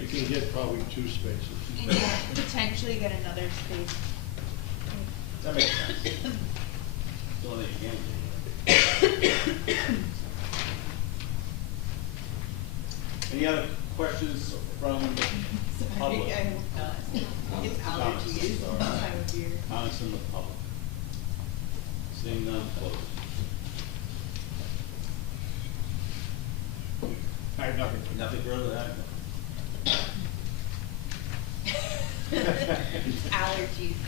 You can get probably 2 spaces. And potentially get another space. That makes sense. The only thing you can do. Any other questions from the public? I hope not. It's allergies this time of year. Comments from the public? Seeing none, close. I have nothing. Nothing further to add? Allergies.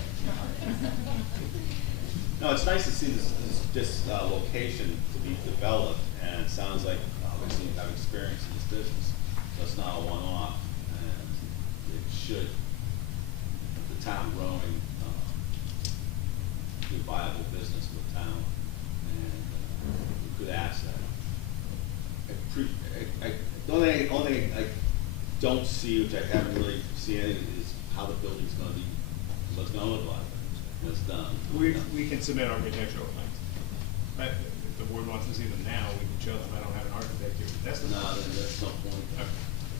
No, it's nice to see this location to be developed, and it sounds like obviously you have experience in this business, so it's not a one-off, and it should, the town growing, be a viable business for the town, and a good asset. The only thing I don't see, which I haven't really seen anything, is how the building's gonna be, what's gonna look like when it's done. We can submit architectural plans. If the board wants to see them now, we can show them. I don't have an architect here. That's No, then that's no point.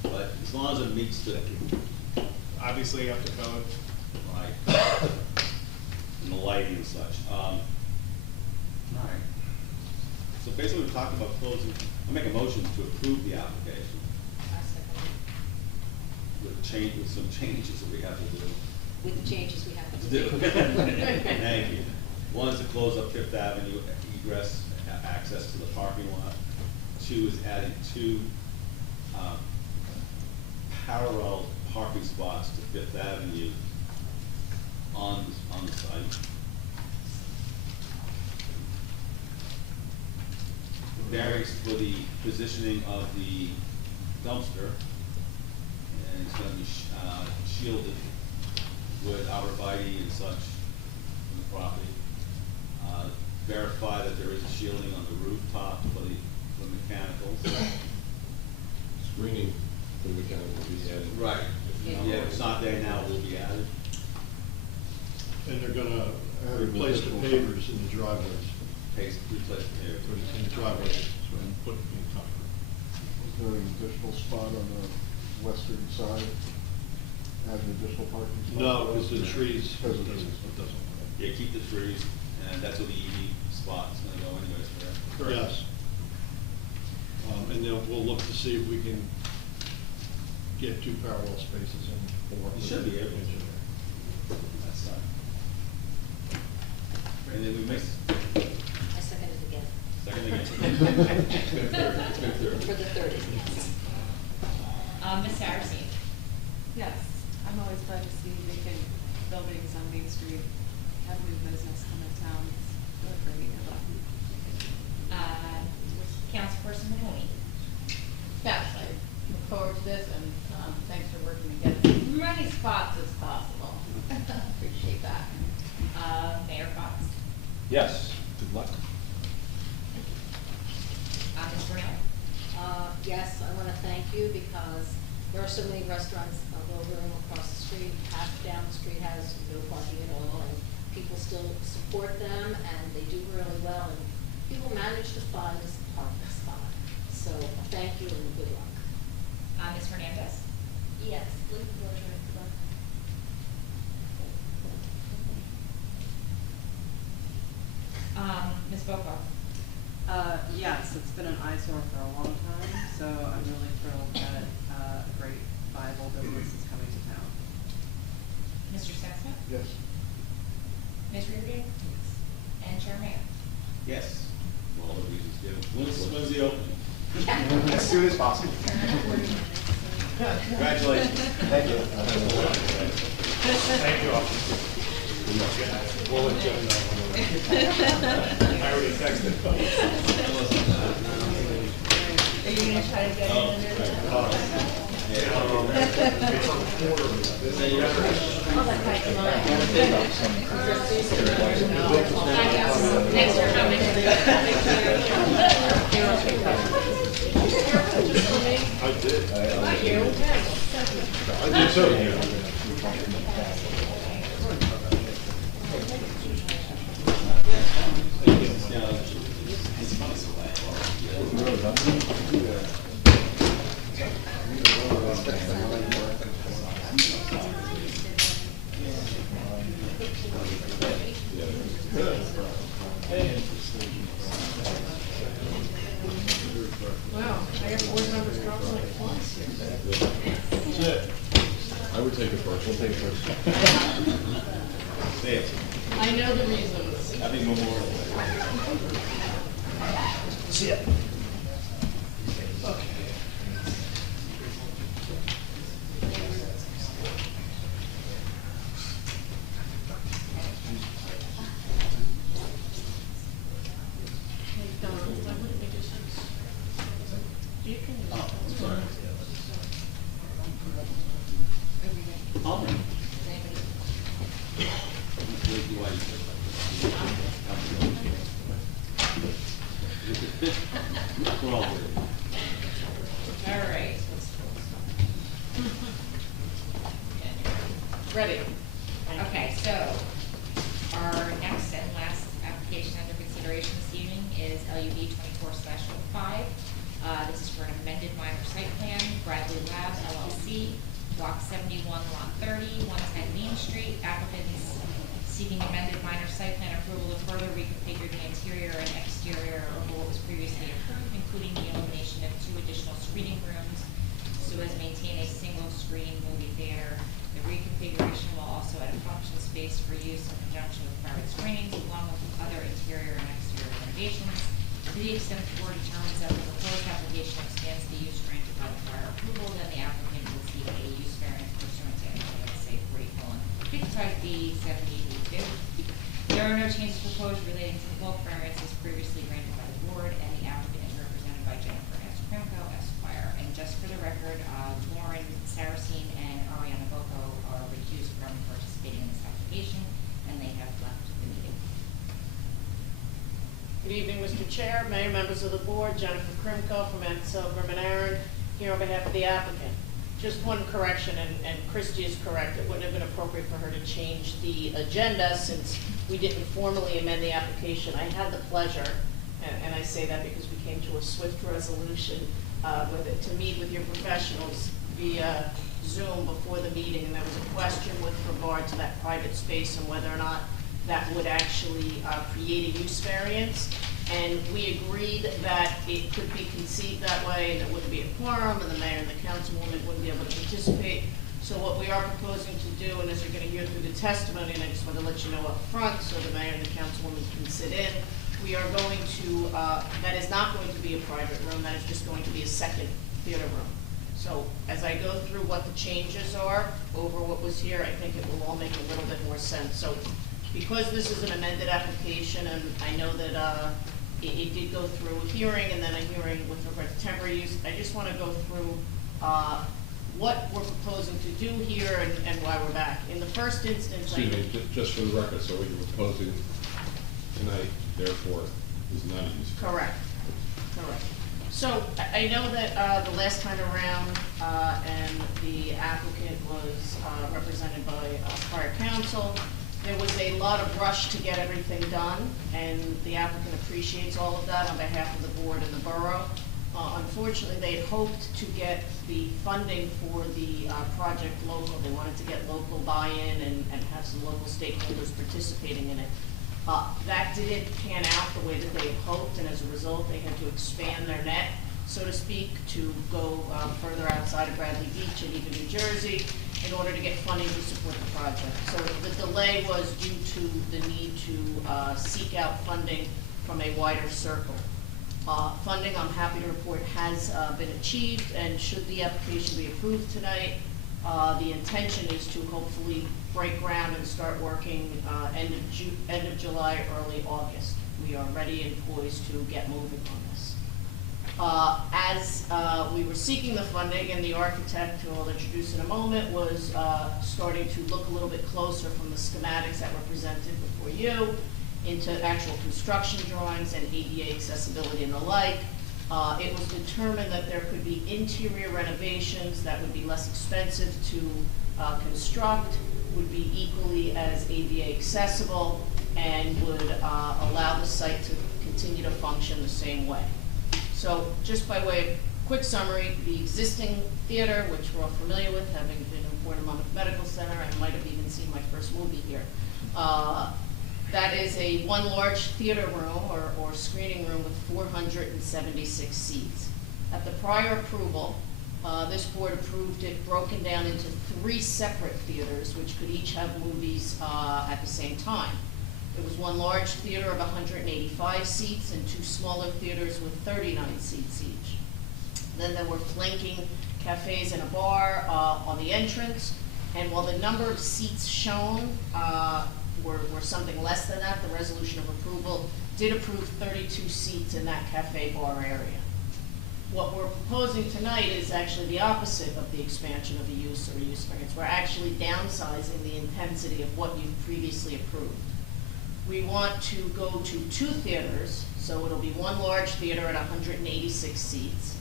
But as long as it meets the, obviously up to code. like, and the lighting and such. All right. So basically, we talked about closing, I'll make a motion to approve the application with some changes that we have to do. With the changes we have to Do. do. Thank you. One is to close up Fifth Avenue egress, access to the parking lot. 2 is adding 2 parallel parking spots to Fifth Avenue on the site. Variance for the positioning of the dumpster, and it's gonna be shielded with arborvitae and such from the property. Verify that there is a shielding on the rooftop for the mechanicals. Screening for the mechanical will be added. Right. Yeah, if it's not there now, it will be added. And they're gonna replace the pavers in the driveways. Replace the pavers. In the driveways, so and put in concrete. Is there an additional spot on the western side? Add an additional parking spot? No, because the trees, Because it of the doesn't, trees. it doesn't. Yeah, keep the trees, and that's where the EV spot is gonna go anyways, correct? Yes. And then we'll look to see if we can get 2 parallel spaces in. You should be able to. That's fine. And then we missed, I second it again. second again. It's been third, it's been third. For the 30, yes. Ms. Saracine? Yes, I'm always glad to see vacant buildings on Main Street, have new business come to town, it's really great. Councilperson Mahoney? Yes, I look forward to this, and thanks for working to get as many spots as possible. Appreciate Yes. Good luck. Ms. Burnett? Yes, I want to thank you because there are so many restaurants, although room across the street, half down the street has no parking at all, and people still support them, and they do really well, and people manage to find a parking spot. So thank you and good luck. Ms. Hernandez? Yes, Luke Wilshire, Ms. Boco? Yes, it's been an eyesore for a long time, so I'm really thrilled that a great viable business is coming to town. Mr. Sexsmith? Yes. Ms. Reardon? And Chair Mayor? Yes. For all the reasons given. When's the opening? As soon as possible. Congratulations. Thank you. Thank you all. We'll let Jim know. I already texted. Are you going to try to get in under there? Oh, that might be mine. Thanks for coming. I did. Thank you. I did too. Wow, I got board members dropping like flies here. I would take it first, we'll take it first. Say it. I know the reasons. Happy Memorial Day. See ya. You can use Oh, those. sorry. Palmer. We're all good. All right. Ready. Okay, so our next and last application under consideration this evening is LUD 24/05. This is for an amended minor site plan, Bradley Labs LLC, Block 71, Lot 30, 110 Main Street. Applicants seeking amended minor site plan approval to further reconfigure the interior and exterior of what was previously approved, including the elimination of 2 additional screening rooms, so as maintain a single-screen movie theater. The reconfiguration will also add a function space for use in conjunction with private screenings, along with other interior and exterior renovations. To the extent the board determines that the proposed application expands the use granted by the prior approval, then the applicant will seek a use variance pursuant to NJSA 40:55B 70B2. There are no changes proposed relating to the bulk variances previously granted by the board, and the applicant is represented by Jennifer S. Kramko, Esquire. And just for the record, Lauren Saracine and Ariana Boco are recused from participating in this application, and they have left the meeting. Good evening, Mr. Chair, Mayor, members of the board, Jennifer Krimko from Ansel, Grim and Aaron, here on behalf of the applicant. Just one correction, and Christie is correct, it wouldn't have been appropriate for her to change the agenda since we didn't formally amend the application. I had the pleasure, and I say that because we came to a swift resolution with it, to meet with your professionals via Zoom before the meeting, and there was a question with regard to that private space and whether or not that would actually create a use variance. And we agreed that it could be conceived that way, and there wouldn't be a quorum, and the mayor and the councilwoman wouldn't be able to participate. So what we are proposing to do, and as you're gonna hear through the testimony, and I just want to let you know up front, so the mayor and the councilwoman can sit in, we are going to, that is not going to be a private room, that is just going to be a second theater room. So as I go through what the changes are over what was here, I think it will all make a little bit more sense. So because this is an amended application, and I know that it did go through a hearing and then a hearing with regard to temporary use, I just want to go through what we're proposing to do here and why we're back. In the first instance, Excuse me, just for the record, so what you're proposing tonight, therefore, is not a use variance. Correct, correct. So I know that the last time around, and the applicant was represented by prior counsel, there was a lot of rush to get everything done, and the applicant appreciates all of that on behalf of the board and the borough. Unfortunately, they had hoped to get the funding for the project local. They wanted to get local buy-in and have some local stakeholders participating in it. That didn't pan out the way that they had hoped, and as a result, they had to expand their net, so to speak, to go further outside of Bradley Beach and even New Jersey in order to get funding to support the project. So the delay was due to the need to seek out funding from a wider circle. Funding, I'm happy to report, has been achieved, and should the application be approved tonight, the intention is to hopefully break ground and start working end of July, early August. We are ready and poised to get moving on this. As we were seeking the funding, and the architect, who I'll introduce in a moment, was starting to look a little bit closer from the schematics that were presented before you into actual construction drawings and ADA accessibility and the like, it was determined that there could be interior renovations that would be less expensive to construct, would be equally as ADA accessible, and would allow the site to continue to function the same way. So just by way of quick summary, the existing theater, which we're all familiar with, having been in Bournemouth Monmouth Medical Center, and might have even seen my first movie here. That is a one large theater room or screening room with 476 seats. At the prior approval, this board approved it broken down into 3 separate theaters, which could each have movies at the same time. There was one large theater of 185 seats and 2 smaller theaters with 39 seats each. Then there were flanking cafes and a bar on the entrance, and while the number of seats shown were something less than that, the resolution of approval did approve 32 seats in that cafe bar area. What we're proposing tonight is actually the opposite of the expansion of the use or use variance. We're actually downsizing the intensity of what you've previously approved. We want to go to 2 theaters, so it'll be one large theater at 186 seats,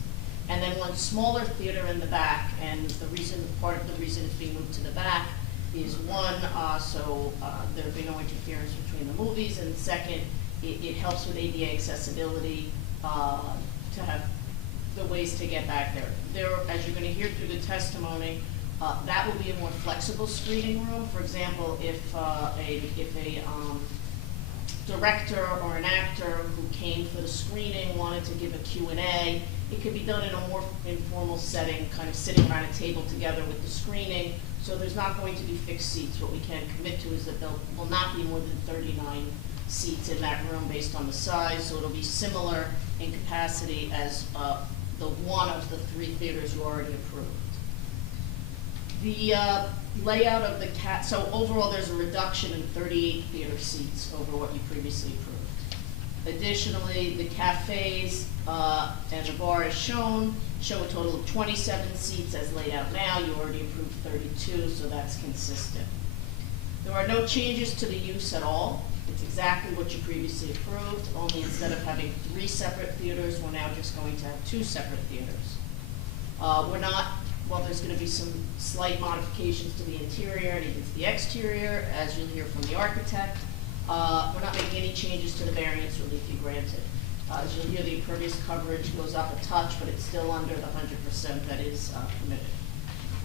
and then one smaller theater in the back. And part of the reason it's being moved to the back is one, so there'll be no interference between the movies, and second, it helps with ADA accessibility to have the ways to get back there. There, as you're going to hear through the testimony, that will be a more flexible screening room. For example, if a director or an actor who came for the screening wanted to give a Q&A, it could be done in a more informal setting, kind of sitting around a table together with the screening. So there's not going to be fixed seats. What we can commit to is that there will not be more than 39 seats in that room based on the size, so it'll be similar in capacity as the one of the 3 theaters you already approved. The layout of the so overall there's a reduction in 38 theater seats over what you previously approved. Additionally, the cafes and the bar as shown show a total of 27 seats as laid out now. You already approved 32, so that's consistent. There are no changes to the use at all. It's exactly what you previously approved, only instead of having 3 separate theaters, we're now just going to have 2 separate theaters. Well, there's going to be some slight modifications to the interior and even to the exterior, as you'll hear from the architect. We're not making any changes to the variance relief you granted. As you'll hear, the impervious coverage goes up a touch, but it's still under the 100% that is permitted.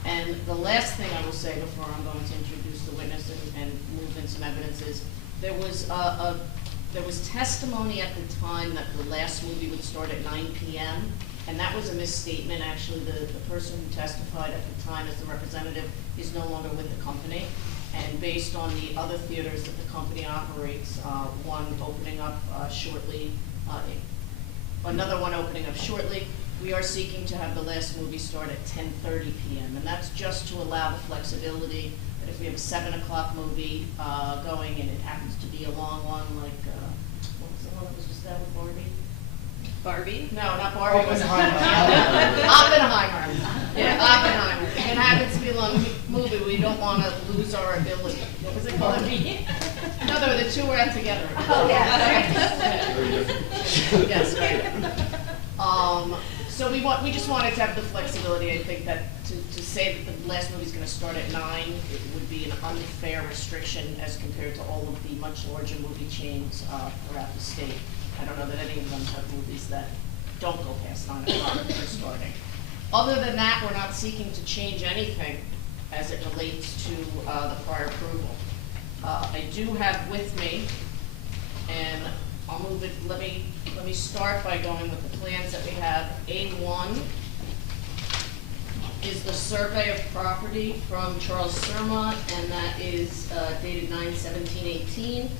And the last thing I will say before I'm going to introduce the witness and move in some evidence is there was testimony at the time that the last movie would start at 9 p.m. And that was a misstatement. Actually, the person who testified at the time as the representative is no longer with the company. And based on the other theaters that the company operates, one opening up shortly, another one opening up shortly, we are seeking to have the last movie start at 10:30 p.m. And that's just to allow the flexibility that if we have a 7 o'clock movie going and it happens to be a long one, like, what was the one that was just that with Barbie? Barbie? No, not Barbie. Oppenheimer. Oppenheimer. Yeah, Oppenheimer. If it happens to be a long movie, we don't want to lose our ability. What was it called? No, the two ran together. Oh, yeah. Very different. Yes, right. So we just wanted to have the flexibility, I think that to say that the last movie's gonna start at 9, it would be an unfair restriction as compared to all of the much larger movie chains, throughout the state. I don't know that any of them have movies that don't go past 9 o'clock when they're starting. Other than that, we're not seeking to change anything as it relates to, the prior approval. I do have with me, and I'll move it, let me start by going with the plans that we have. A1 is the survey of property from Charles Surma, and that is dated 9/17/18.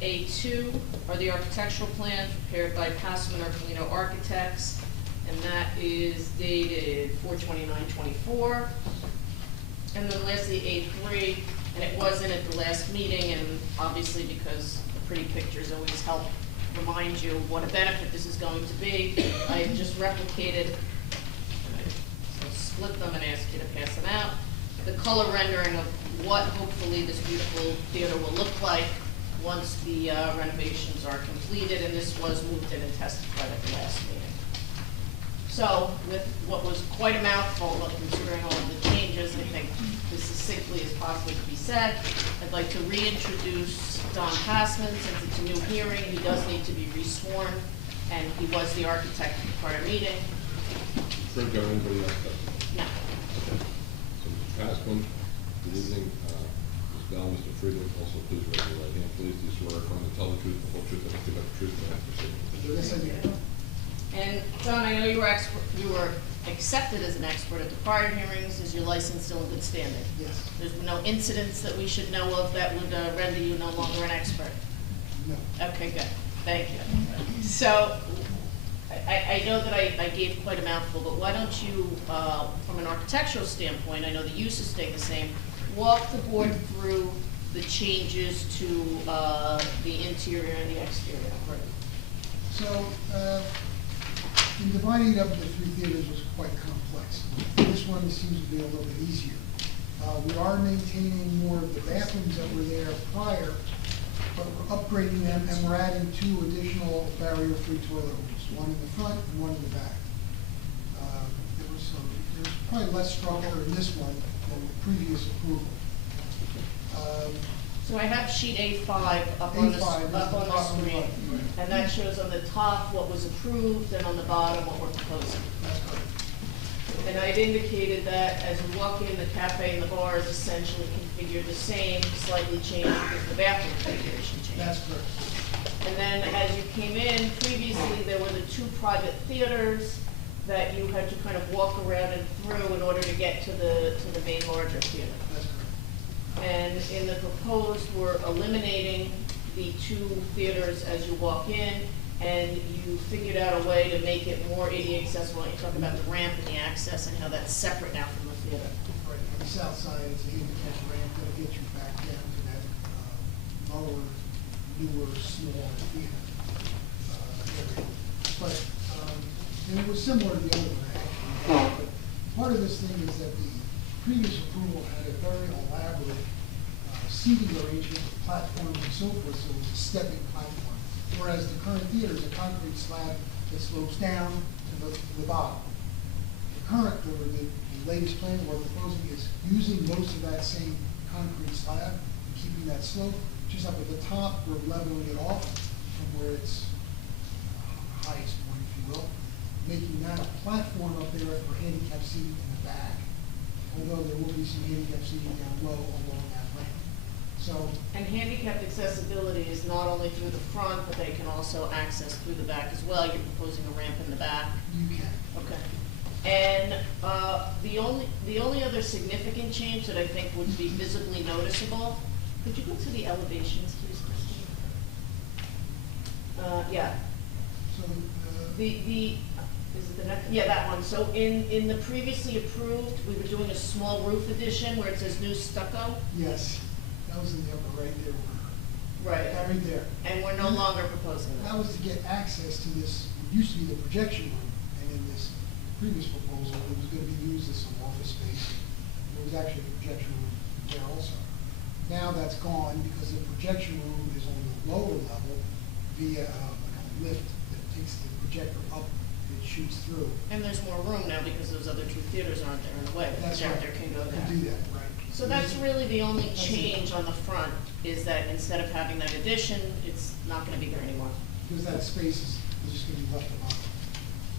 A2 are the architectural plans prepared by Passman Arcolino Architects, and that is dated 4/29/24. And then lastly, A3, and it wasn't at the last meeting, and obviously because the pretty pictures always help remind you what a benefit this is going to be, I have just replicated, so split them and ask you to pass them out, the color rendering of what hopefully this beautiful theater will look like once the renovations are completed, and this was moved in and testified at the last meeting. So, with what was quite a mouthful of considering all of the changes, I think as succinctly as possibly to be said, I'd like to reintroduce Don Passman, since it's a new hearing, he does need to be resworn, and he was the architect at the prior meeting. Frank, anybody else? No. Okay. So Mr. Passman, good evening. Ms. Bell, Mr. Friedman, also please raise your right hand. Please, do you swear affirm to tell the truth, the whole truth, and nothing but the truth, and after Yes, I do. And Don, I know you were accepted as an expert at the prior hearings. Is your license still in good standing? Yes. There's no incidents that we should know of that would render you no longer an expert? No. Okay, good. Thank you. So, I know that I gave quite a mouthful, but why don't you, from an architectural standpoint, I know the uses stay the same, walk the board through the changes to the interior and the exterior. So, in dividing up the 3 theaters was quite complex. This one seems to be a little bit easier. We are maintaining more of the bathrooms that were there prior, but we're upgrading them, and we're adding 2 additional barrier-free toilet rooms, one in the front and one in the back. There's probably less structure in this one than the previous approval. So I have sheet A5 up on the screen, Right. and that shows on the top what was approved, and on the bottom what we're proposing. That's correct. And I'd indicated that as you walk in, the cafe and the bar is essentially configured the same, slightly changed because the bathroom configuration changed. That's correct. And then as you came in, previously there were the 2 private theaters that you had to kind of walk around and through in order to get to the main larger theater. That's correct. And in the proposed, we're eliminating the 2 theaters as you walk in, and you figured out a way to make it more ADA accessible. You talk about the ramp and the access and how that's separate now from the theater. Right, on the south side, it's a handicap ramp that'll get you back down to that lower, newer, smaller theater area. But, and it was similar to the other one, actually. But part of this thing is that the previous approval had a very elaborate seating arrangement with platforms and so forth, so it was a stepping platform. Whereas the current theater is a concrete slab that slopes down to the bottom. The latest plan we're proposing is using most of that same concrete slab, keeping that slope. Just up at the top, we're leveling it off from where it's highest point, if you will, making that a platform up there for handicap seating in the back. Although there will be some handicap seating down low along that ramp. So. And handicapped accessibility is not only through the front, but they can also access through the back as well. You're proposing a ramp in the back. You can. Okay. And the only other significant change that I think would be visibly noticeable, could you go to the elevations, please, Christine? Yeah. So, Is it the next? Yeah, that one. So in the previously approved, we were doing a small roof addition where it says new stucco. yes, that was in the upper right there. Right. Right there. And we're no longer proposing that. That was to get access to this, it used to be the projection room, and in this previous proposal, it was gonna be used as some office space. There was actually a projection room there also. Now that's gone because the projection room is on the lower level via like a lift that takes the projector up, it shoots through. And there's more room now because those other two theaters aren't there in a way. The That's right. projector can go there. Can do that, right. So that's really the only That's it. change on the front, is that instead of having that addition, it's not gonna be there anymore. Because that space is just gonna be left alone.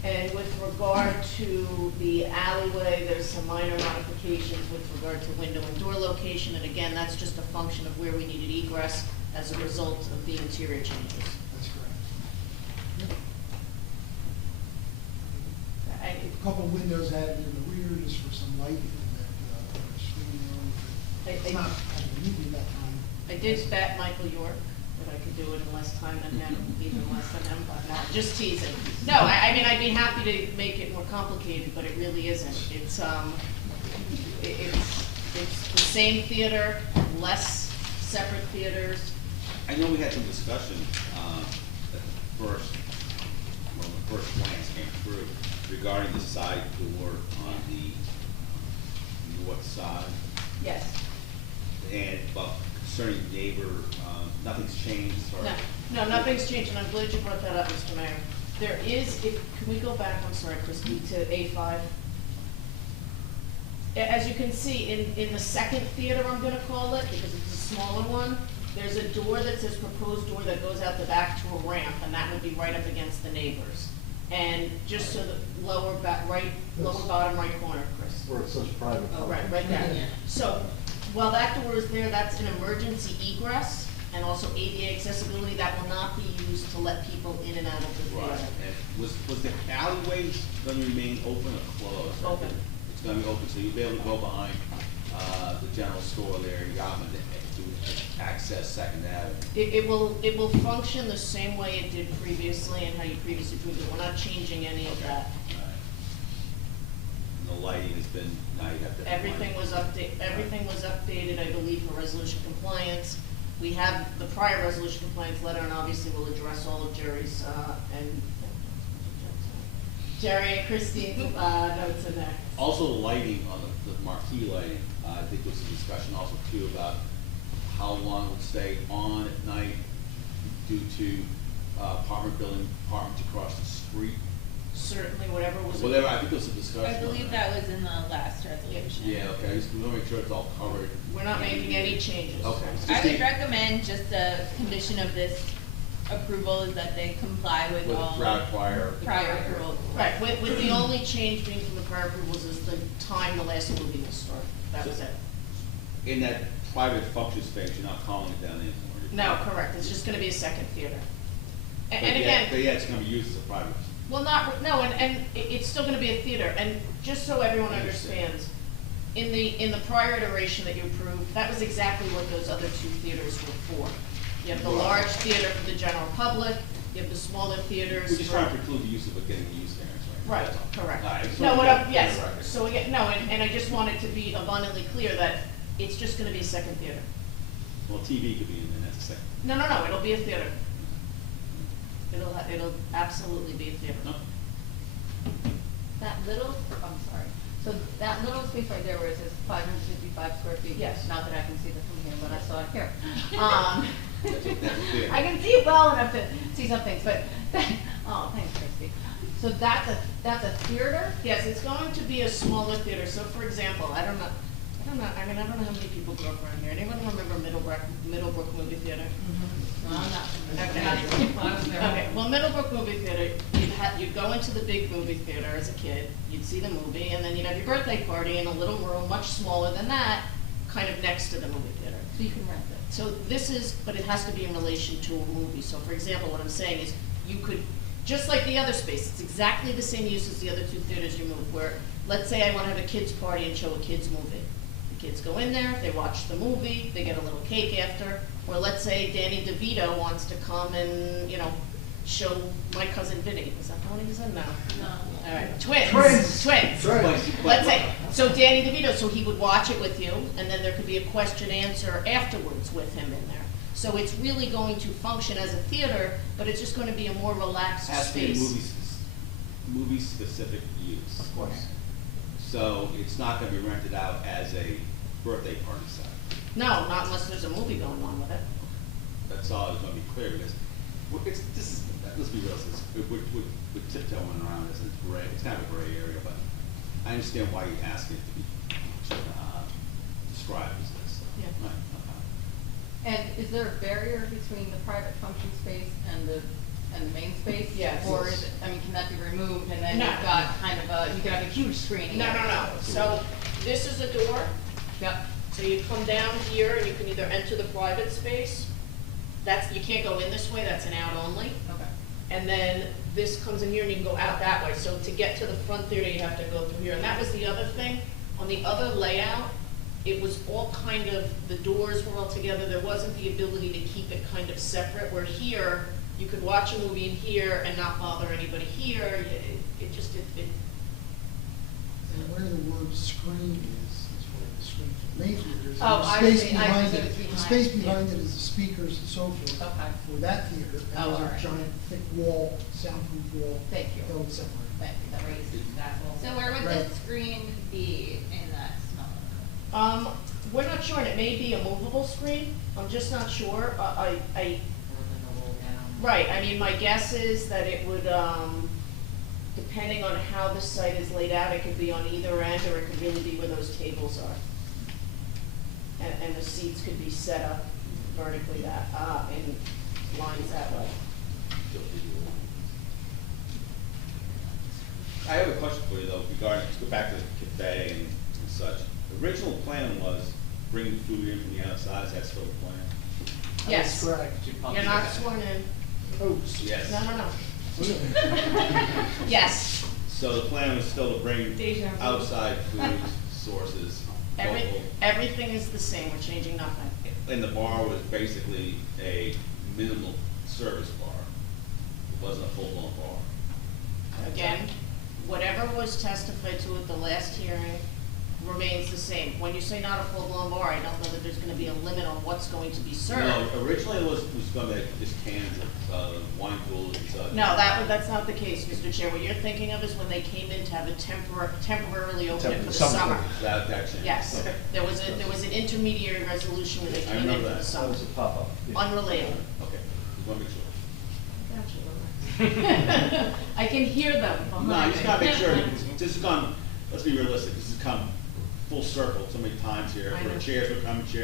And with regard to the alleyway, there's some minor modifications with regard to window and door location, and again, that's just a function of where we needed egress as a result of the interior changes. That's correct. I- A couple windows added in the rear just for some light in that screen room. It's not, I mean, that time. I did bet Michael York that I could do it in less time than him, even less than him, but no, just teasing. No, I mean, I'd be happy to make it more complicated, but it really isn't. It's the same theater, less separate theaters. I know we had some discussion, at the first, when the first plans came through regarding the side door on the north side. Yes. And, but concerning neighbor, nothing's changed as far as. No, nothing's changed, and I'm glad you brought that up, Mr. Mayor. There is, can we go back, I'm sorry, Christie, to A5? As you can see, in the second theater, I'm gonna call it, because it's a smaller one, there's a door that says proposed door that goes out the back to a ramp, and that would be right up against the neighbors. And just so the lower bottom right corner, Chris. Where it says private. Oh, right there. So, while that door is there, that's an emergency egress and also ADA accessibility that will not be used to let people in and out of the Right, theater. and was the alleyway gonna remain open or closed? Open. It's gonna be open, so you'll be able to go behind, the general store there, Yaman, to access Second Avenue. It will function the same way it did previously and how you previously proved it. We're not changing any of that. And the lighting has been, now you have to. Everything was updated, I believe, for resolution compliance. We have the prior resolution compliance letter, and obviously we'll address all of Jerry's, and Jerry and Christine's, notes in there. Also, the lighting on the marquee lighting, I think there was some discussion also too about how long it would stay on at night due to, apartment building, apartments across the street. Certainly, whatever was. Whatever, I think there was a discussion. I on believe that was in the last resolution. Yeah, okay, I just want to make sure it's all covered. We're not making any changes. Okay. It's I just would the- recommend just a condition of this approval is that they comply with With all prior. approvals. Right, with the only change being from the prior approvals is the time the last movie will start. That was it. In that private function space, you're not calling it down anymore. No, correct, it's just gonna be a second theater. But And yeah- again. But yeah, it's gonna be used as a private. Well, no, and it's still gonna be a theater, and just so everyone understands, in the prior iteration that you approved, that was exactly what those other two theaters were for. You have the large theater for the general public, you have the smaller theaters. We're just for- trying to preclude the use of it getting the use variance, right? Right, correct. All right, I just No, wanted to get yes, the record. so again, no, and I just wanted to be abundantly clear that it's just gonna be a second theater. Well, TV could be in there, that's a second. No, it'll be a theater. It'll absolutely be a theater. No? That little, I'm sorry, so that little space right there where it says 555 square feet? Yes. Not that I can see that from here, but I saw it here. That's a theater. I can see it well enough to see some things, but, oh, thanks, Christie. So that's a theater? Yes, it's going to be a smaller theater, so for example, I don't know how many people grew up around here. Anyone remember Middlebrook Movie Theater? No, I'm not. Okay. Okay, well, Middlebrook Movie Theater, you'd go into the big movie theater as a kid, you'd see the movie, and then you'd have your birthday party in a little room, much smaller than that, kind of next to the movie theater. So you can rent it? So this is, but it has to be in relation to a movie. So for example, what I'm saying is, you could, just like the other space, it's exactly the same use as the other two theaters you moved, where, let's say I wanna have a kid's party and show a kid's movie. The kids go in there, they watch the movie, they get a little cake after, or let's say Danny DeVito wants to come and, show My Cousin Vinny. Is that how he was in? No. No. All right, twins. Twins. Let's say, so Danny DeVito, so he would watch it with you, and then there could be a question answer afterwards with him in there. So it's really going to function as a theater, but it's just going to be a more relaxed Has to be a space. movie-specific use. Of course. So it's not gonna be rented out as a birthday party site. No, not unless there's a movie going on with it. That's all I was gonna be clear, because let's be real, we're tiptoeing around this, and it's gray, it's kind of a gray area, but I understand why you ask it to be, described as this. Yeah. Right, okay. And is there a barrier between the private function space and the main space? Yes. Or is it, I mean, can that be removed and then No. you've got kind of a, you can have a huge screen? No, no, no. So this is a door. Yep. So you come down here and you can either enter the private space. That's, you can't go in this way, that's an out only. Okay. And then this comes in here and you can go out that way. So to get to the front theater, you have to go through here. And that was the other thing. On the other layout, it was all kind of, the doors were all together. There wasn't the ability to keep it kind of separate, where here, you could watch a movie in here and not bother anybody here. It just. And where the word screen is where the screen for the main theater is. Oh, And the I space see. I behind see it, what's the behind space it. behind it is the speakers and so forth. Okay. For that theater, Oh, and there's alright. a giant thick wall, soundproof wall. Thank you. That would separate. Thank you, that raises that whole. So where would Right. the screen be in that small? We're not sure, and it may be a movable screen. I'm just not sure. Right, I mean, my guess is that it would, depending on how the site is laid out, it could be on either end, or it could really be where those tables are. And the seats could be set up vertically in lines that way. I have a question for you though, regarding, let's go back to the cafe and such. The original plan was bringing food in from the outside, is that still the plan? Yes. That's correct. You're not sworn in. Oops. Yes. No, no, no. Yes. So the plan was still to bring Deja vu. outside food sources, local, Everything is the same, we're changing nothing. and the bar was basically a minimal service bar. It wasn't a full-blown bar. Again, whatever was testified to at the last hearing remains the same. When you say not a full-blown bar, I don't know that there's gonna be a limit on what's going to be served. No, originally it was gonna be just cans of wine coolers and such. No, that's not the case, Mr. Chair. What you're thinking of is when they came in to have it temporarily open for the summer. That changed. Yes, Okay. there was an intermediary resolution where they I came in remember for the that. summer. That was a pop-up. Yeah. Unrelated. Okay, just wanna make sure. I can hear them behind No, I just gotta make me. sure, because this has gone, let's be realistic, this has come full circle so many times here, I know. where chairs were coming from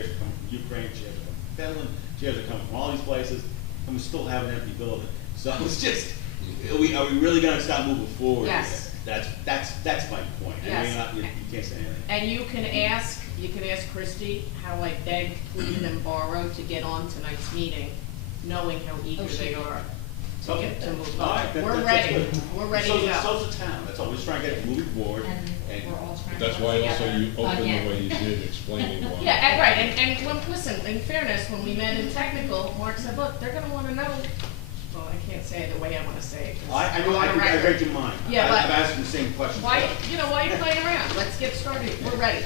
Ukraine, chairs are coming from Finland, chairs are coming from all these places, and we still have an empty building. So it's just, are we really gonna start moving forward? Yes. That's my point. I know Yes. you're not, you can't say anything. And you can ask Christie how I begged, pleaded, and borrowed to get on tonight's meeting, knowing how eager they are to get to move All on. right, We're that's ready, good. we're ready So- to go. So's the town, that's all, we're just trying to get it moving forward, and. We're all trying to That's work why also together. you opened the Again. way you did, explaining why. Yeah, and right, and when, listen, in fairness, when we met in technical, Mark said, look, they're gonna wanna know, well, I can't say it the way I wanna say it. 'cause I know, on a I record. read your mind. Yeah, I've but asked the same question. why, why are you playing around? Let's get started, we're ready.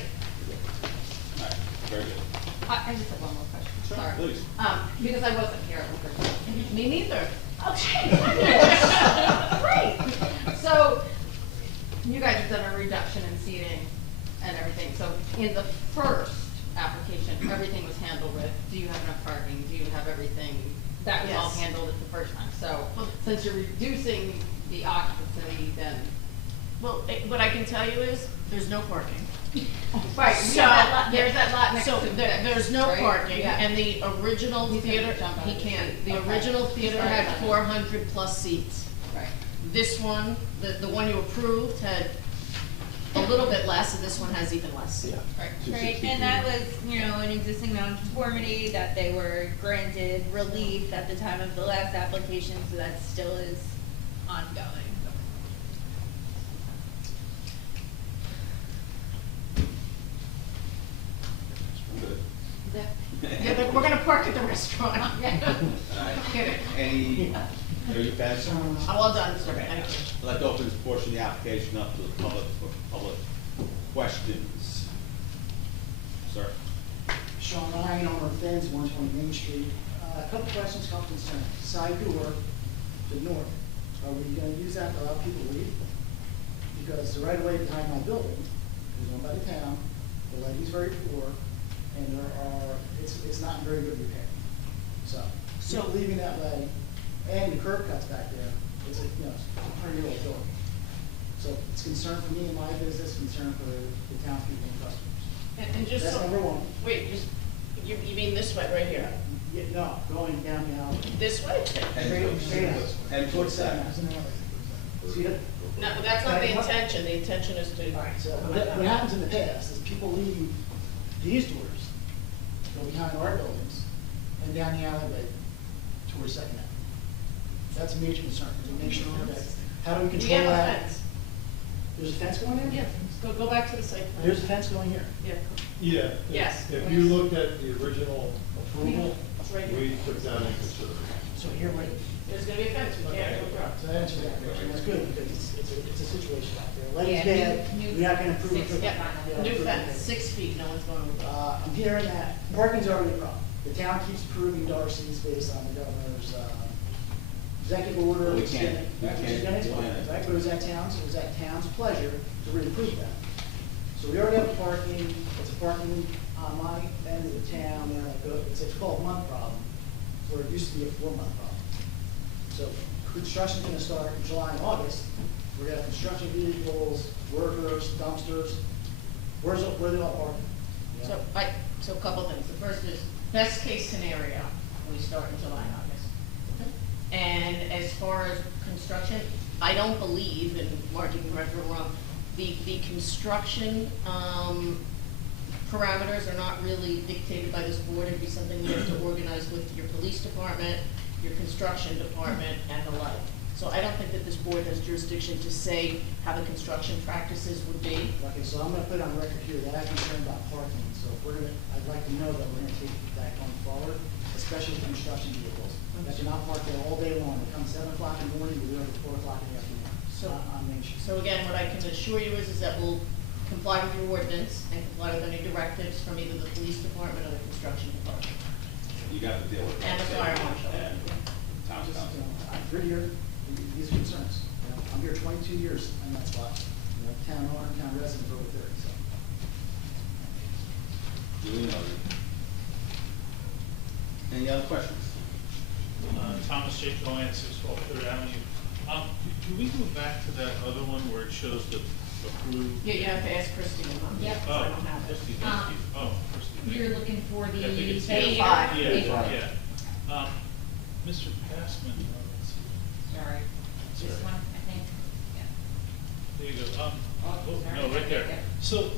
All right, very good. I just have one more question, Sure, sorry. please. Because I wasn't here at the first time. Me neither. Okay. Great. So, you guys have done a reduction in seating and everything. So in the first application, everything was handled with, do you have enough parking? Do you have everything? That was all Yes. handled at the first time. So since you're reducing the occupancy, then. Well, what I can tell you is, there's no parking. Right, So, there's that lot next so to there's no right? parking, Yeah. and the original He's gonna theater, jump out he of his can't, seat. the Okay. original theater Sorry had about that. 400 plus seats. Right. This one, the one you approved had a little bit less, and this one has even less. Yeah. Right, and that was, an existing nonconformity that they were granted relief at the time of the last application, so that still is ongoing. Good. Yeah, we're gonna park at the restaurant. All right. Kidding. Any, are you finished? I'm all done, sir, Okay. thank you. I'd like to open this portion of the application up to the public for public questions. Sir? Sean Ryan, owner of Feds, 120 Main Street. A couple questions, couple concerns. Side door to the north, are we going to use that to allow people to leave? Because the right of way behind my building is owned by the town, the lady's very poor, and it's not in very good repair. So, leaving that way, and the curb cuts back there, it's a 100-year-old building. So it's concern for me and my business, concern for the townspeople and customers. And just That's so. number one. Wait, you mean this way, right here? Yeah, no, going down the alley. This way? Straight out. And Towards that. See it? No, but that's not the intention, the intention is to. So what happens in the past is people leave these doors, go behind our buildings, and down the alleyway towards Second Avenue. That's a major concern, to make sure that, how do we We control have a that? fence. There's a fence going in? Yeah, go back to the site plan. There's a fence going here. Yeah. Yeah. Yes. If you looked at the original approval, It's right here. we took that into consideration. So here, wait. There's gonna be a fence, we can't go across. So that answers that question. That's good, because it's a situation out there. Yeah, Lighting's bad, new- we're not gonna improve it. Yeah, new fence, 6 feet, no one's going over. I'm hearing that parking's already a problem. The town keeps approving Darcy's based on the governor's, executive order. We can't- we Which is can't gonna do expire, anything. right? But it was at town's pleasure to reapprove that. So we already have parking, it's a parking on my end of the town, it's a 12-month problem, where it used to be a 4-month problem. So construction's gonna start in July and August. We're gonna have construction vehicles, workers, dumpsters. Where they all parking? So a couple things. The first is, best case scenario, we start in July and August. And as far as construction, I don't believe, and Mark, you can correct me if I'm wrong, the construction, parameters are not really dictated by this board. It'd be something we have to organize with your police department, your construction department, and the like. So I don't think that this board has jurisdiction to say how the construction practices would be. Okay, so I'm gonna put on record here that I'm concerned about parking, so if I'd like to know that we're gonna take that going forward, especially with construction vehicles. That you're not parked there all day long, they come 7 o'clock in the morning, you're there at 4 o'clock in the afternoon. So- On Main Street. So again, what I can assure you is that we'll comply with your ordinance and comply with any directives from either the police department or the construction department. You got to deal with. And the fire marshal. And town Just, council. I'm pretty here, these are concerns. I'm here 22 years in that spot, town owner, town resident for over 30, so. Duly noted. Any other questions? Thomas J. Cohen, 612 Third Avenue. Do we go back to that other one where it shows the approved? Yeah, you have to ask Christine. Yep. Oh, I don't have it. Christie, thank you. Oh, Christie, thank you. You're looking for I think the it's page. five. Yeah, yeah. Mr. Passman, let's see. Sorry, this Sorry. one, I think, yeah. There you go. sorry. No, right there. Yeah. So,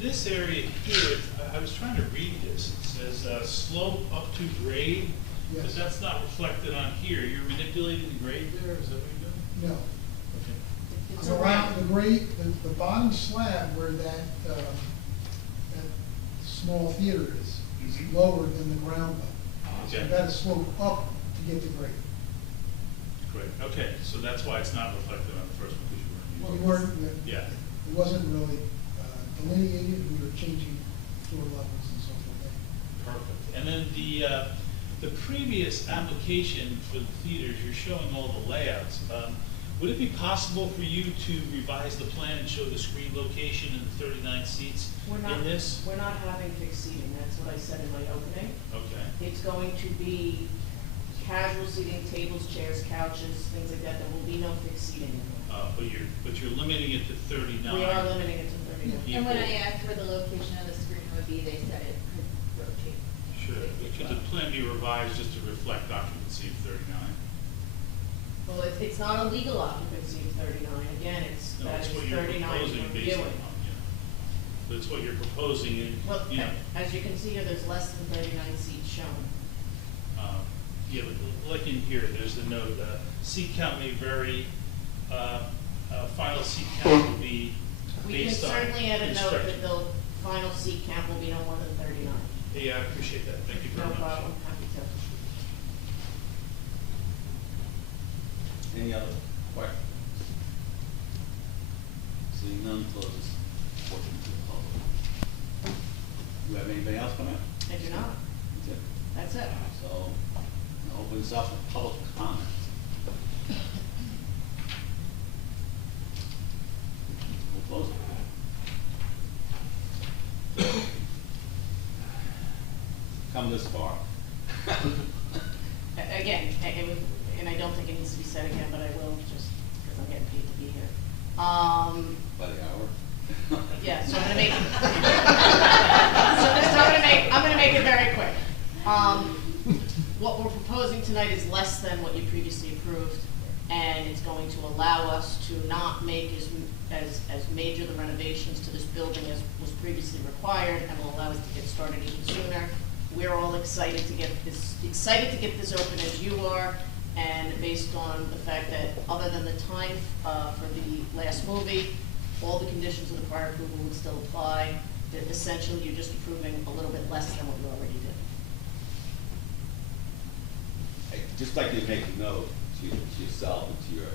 this area here, I was trying to read this. It says, slope up to grade, but Yes. that's not reflected on here. You're manipulating the grade there, is that what you're doing? No. Okay. It's Around around, the grade, the bottom slab where that small theater is Mhm. lower than the ground level. So Okay. you gotta slope up to get the grade. Great, okay, so that's why it's not reflected on the first one, because We you weren't. weren't, Yeah. it wasn't really delineated, we were changing floor levels and so forth. Perfect. And then the previous application for the theaters, you're showing all the layouts. Would it be possible for you to revise the plan and show the screen location and the 39 seats we're not, in this? we're not having fixed seating, that's what I said in my opening. Okay. It's going to be casual seating, tables, chairs, couches, things like that. There will be no fixed seating in there. But you're limiting it to 39. We are limiting it to 39. And when I people. asked where the location of the screen would be, they said it could rotate. Sure. Could the plan be revised just to reflect occupancy of 39? Well, it's not a legal occupancy of 39. Again, No, that it's is what you're 39 proposing from based on, viewing. But it's what you're proposing and, Well, you know. as you can see here, there's less than 39 seats shown. Yeah, but like in here, there's the note, seat count may vary, final seat count will be We can based on certainly add a note construction. that the final seat count will be no more than 39. Yeah, I appreciate that, thank you very No much. problem, happy to. Any other questions? Seeing none, closes portion to the public. Do you have anybody else come out? I do not. That's it. That's it. So, opens up for public comment. We'll close it. come this far. Again, and I don't think it needs to be said again, but I will, just because I'm getting paid to be here. By the hour? Yeah, so I'm gonna make, I'm gonna make it very quick. What we're proposing tonight is less than what you previously approved, and it's going to allow us to not make as major the renovations to this building as was previously required, and will allow us to get started even sooner. We're all excited to get this open as you are, and based on the fact that other than the time for the last movie, all the conditions of the prior approval would still apply. That essentially, you're just approving a little bit less than what you already did. I'd just like you to make a note to yourself and to your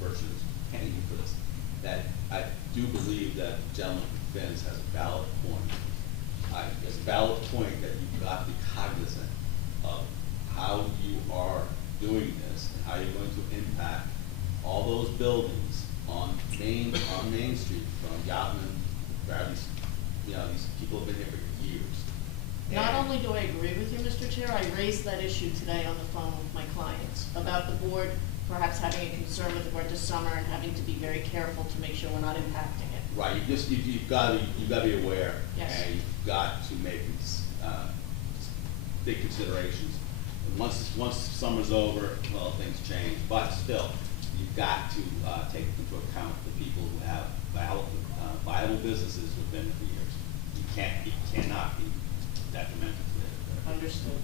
persons paying you for this, that I do believe that the gentleman from Finn's has a valid point. It's a valid point that you've got to be cognizant of how you are doing this and how you're going to impact all those buildings on Main Street, from Yachtman, these people have been here for years. Not only do I agree with you, Mr. Chair, I raised that issue today on the phone with my clients about the board perhaps having a concern with regard to summer and having to be very careful to make sure we're not impacting it. Right, you've got to be aware, Yes. and you've got to make big considerations. And once summer's over, well, things change, but still, you've got to take into account the people who have viable businesses who've been there for years. You cannot be detrimental to it. Understood.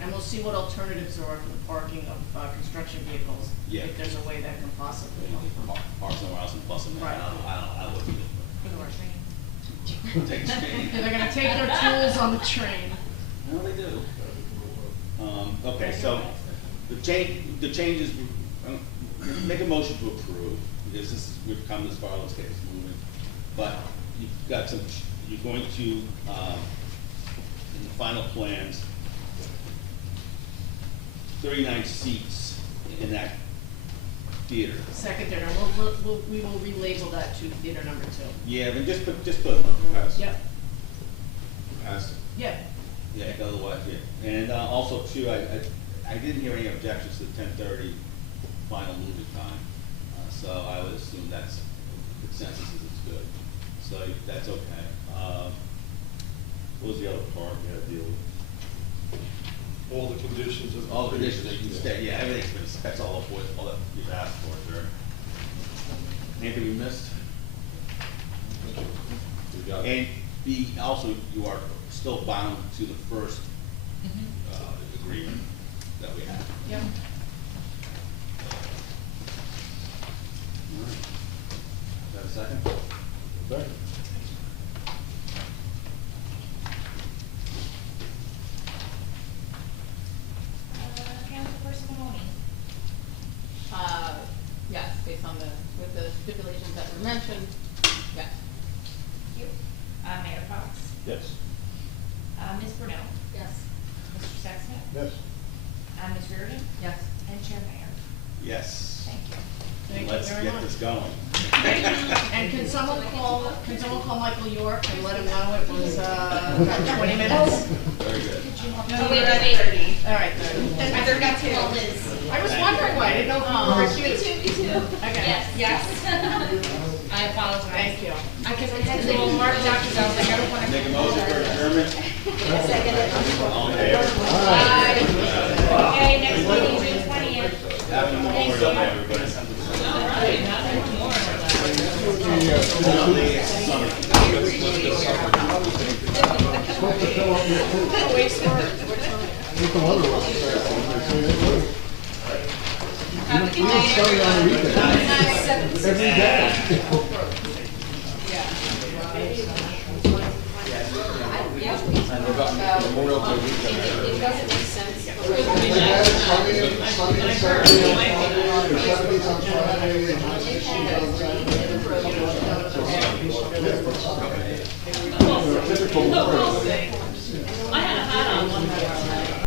And we'll see what alternatives there are for the parking of construction vehicles. Yeah. If there's a way that can possibly help them. Park somewhere else and plus them. Right. I wouldn't do it. Take the train. They're gonna take their tools on the train. No, they do. Okay, so the changes, make a motion to approve, because we've come this far, let's get this moving. But you've got you're going to, in the final plans, 39 seats in that theater. Second theater, we will relabel that to theater number 2. Yeah, then just put them up. Yep. Yeah. Yeah, otherwise, yeah. And also too, I didn't hear any objections to the 10:30 final movie time. So I would assume that's, consensus is it's good. So that's okay. What was the other part we had to deal with? All the conditions of. All the conditions that you can stay, yeah, everything's been, that's all that you've asked for, sir. Anything we missed? And also, you are still bound to the first agreement that we had. Yep. All right. Is that a second? Second. Councilperson Mahoney. Yes, based on with the stipulations that were mentioned, yes. Thank you. Mayor Fox. Yes. Ms. Brunel. Yes. Mr. Sexsmith. Yes. Ms. Reardon. Yes. And Chair Mayor. Yes. Thank you. Thank you Let's very get much. this going. And can someone call Michael York and let him know it was, about 20 minutes? Very good. Oh, wait. All right, good. I forgot to call Liz. I was wondering why, I didn't know if you were. Me too. Okay. Yes. I apologize. Thank you. Because I had to go mark doctors, I was like, I don't want to. Make a motion for adjournment. All in favor? Bye. Okay, next meeting, June 20th. Happy Memorial Day, everybody. What the weather was. We don't study on the weekend. Every day. Memorial Day weekend. It doesn't make sense. Sunday and Saturday on Friday, or Saturdays on Friday, and Sundays on Saturday. So, typical.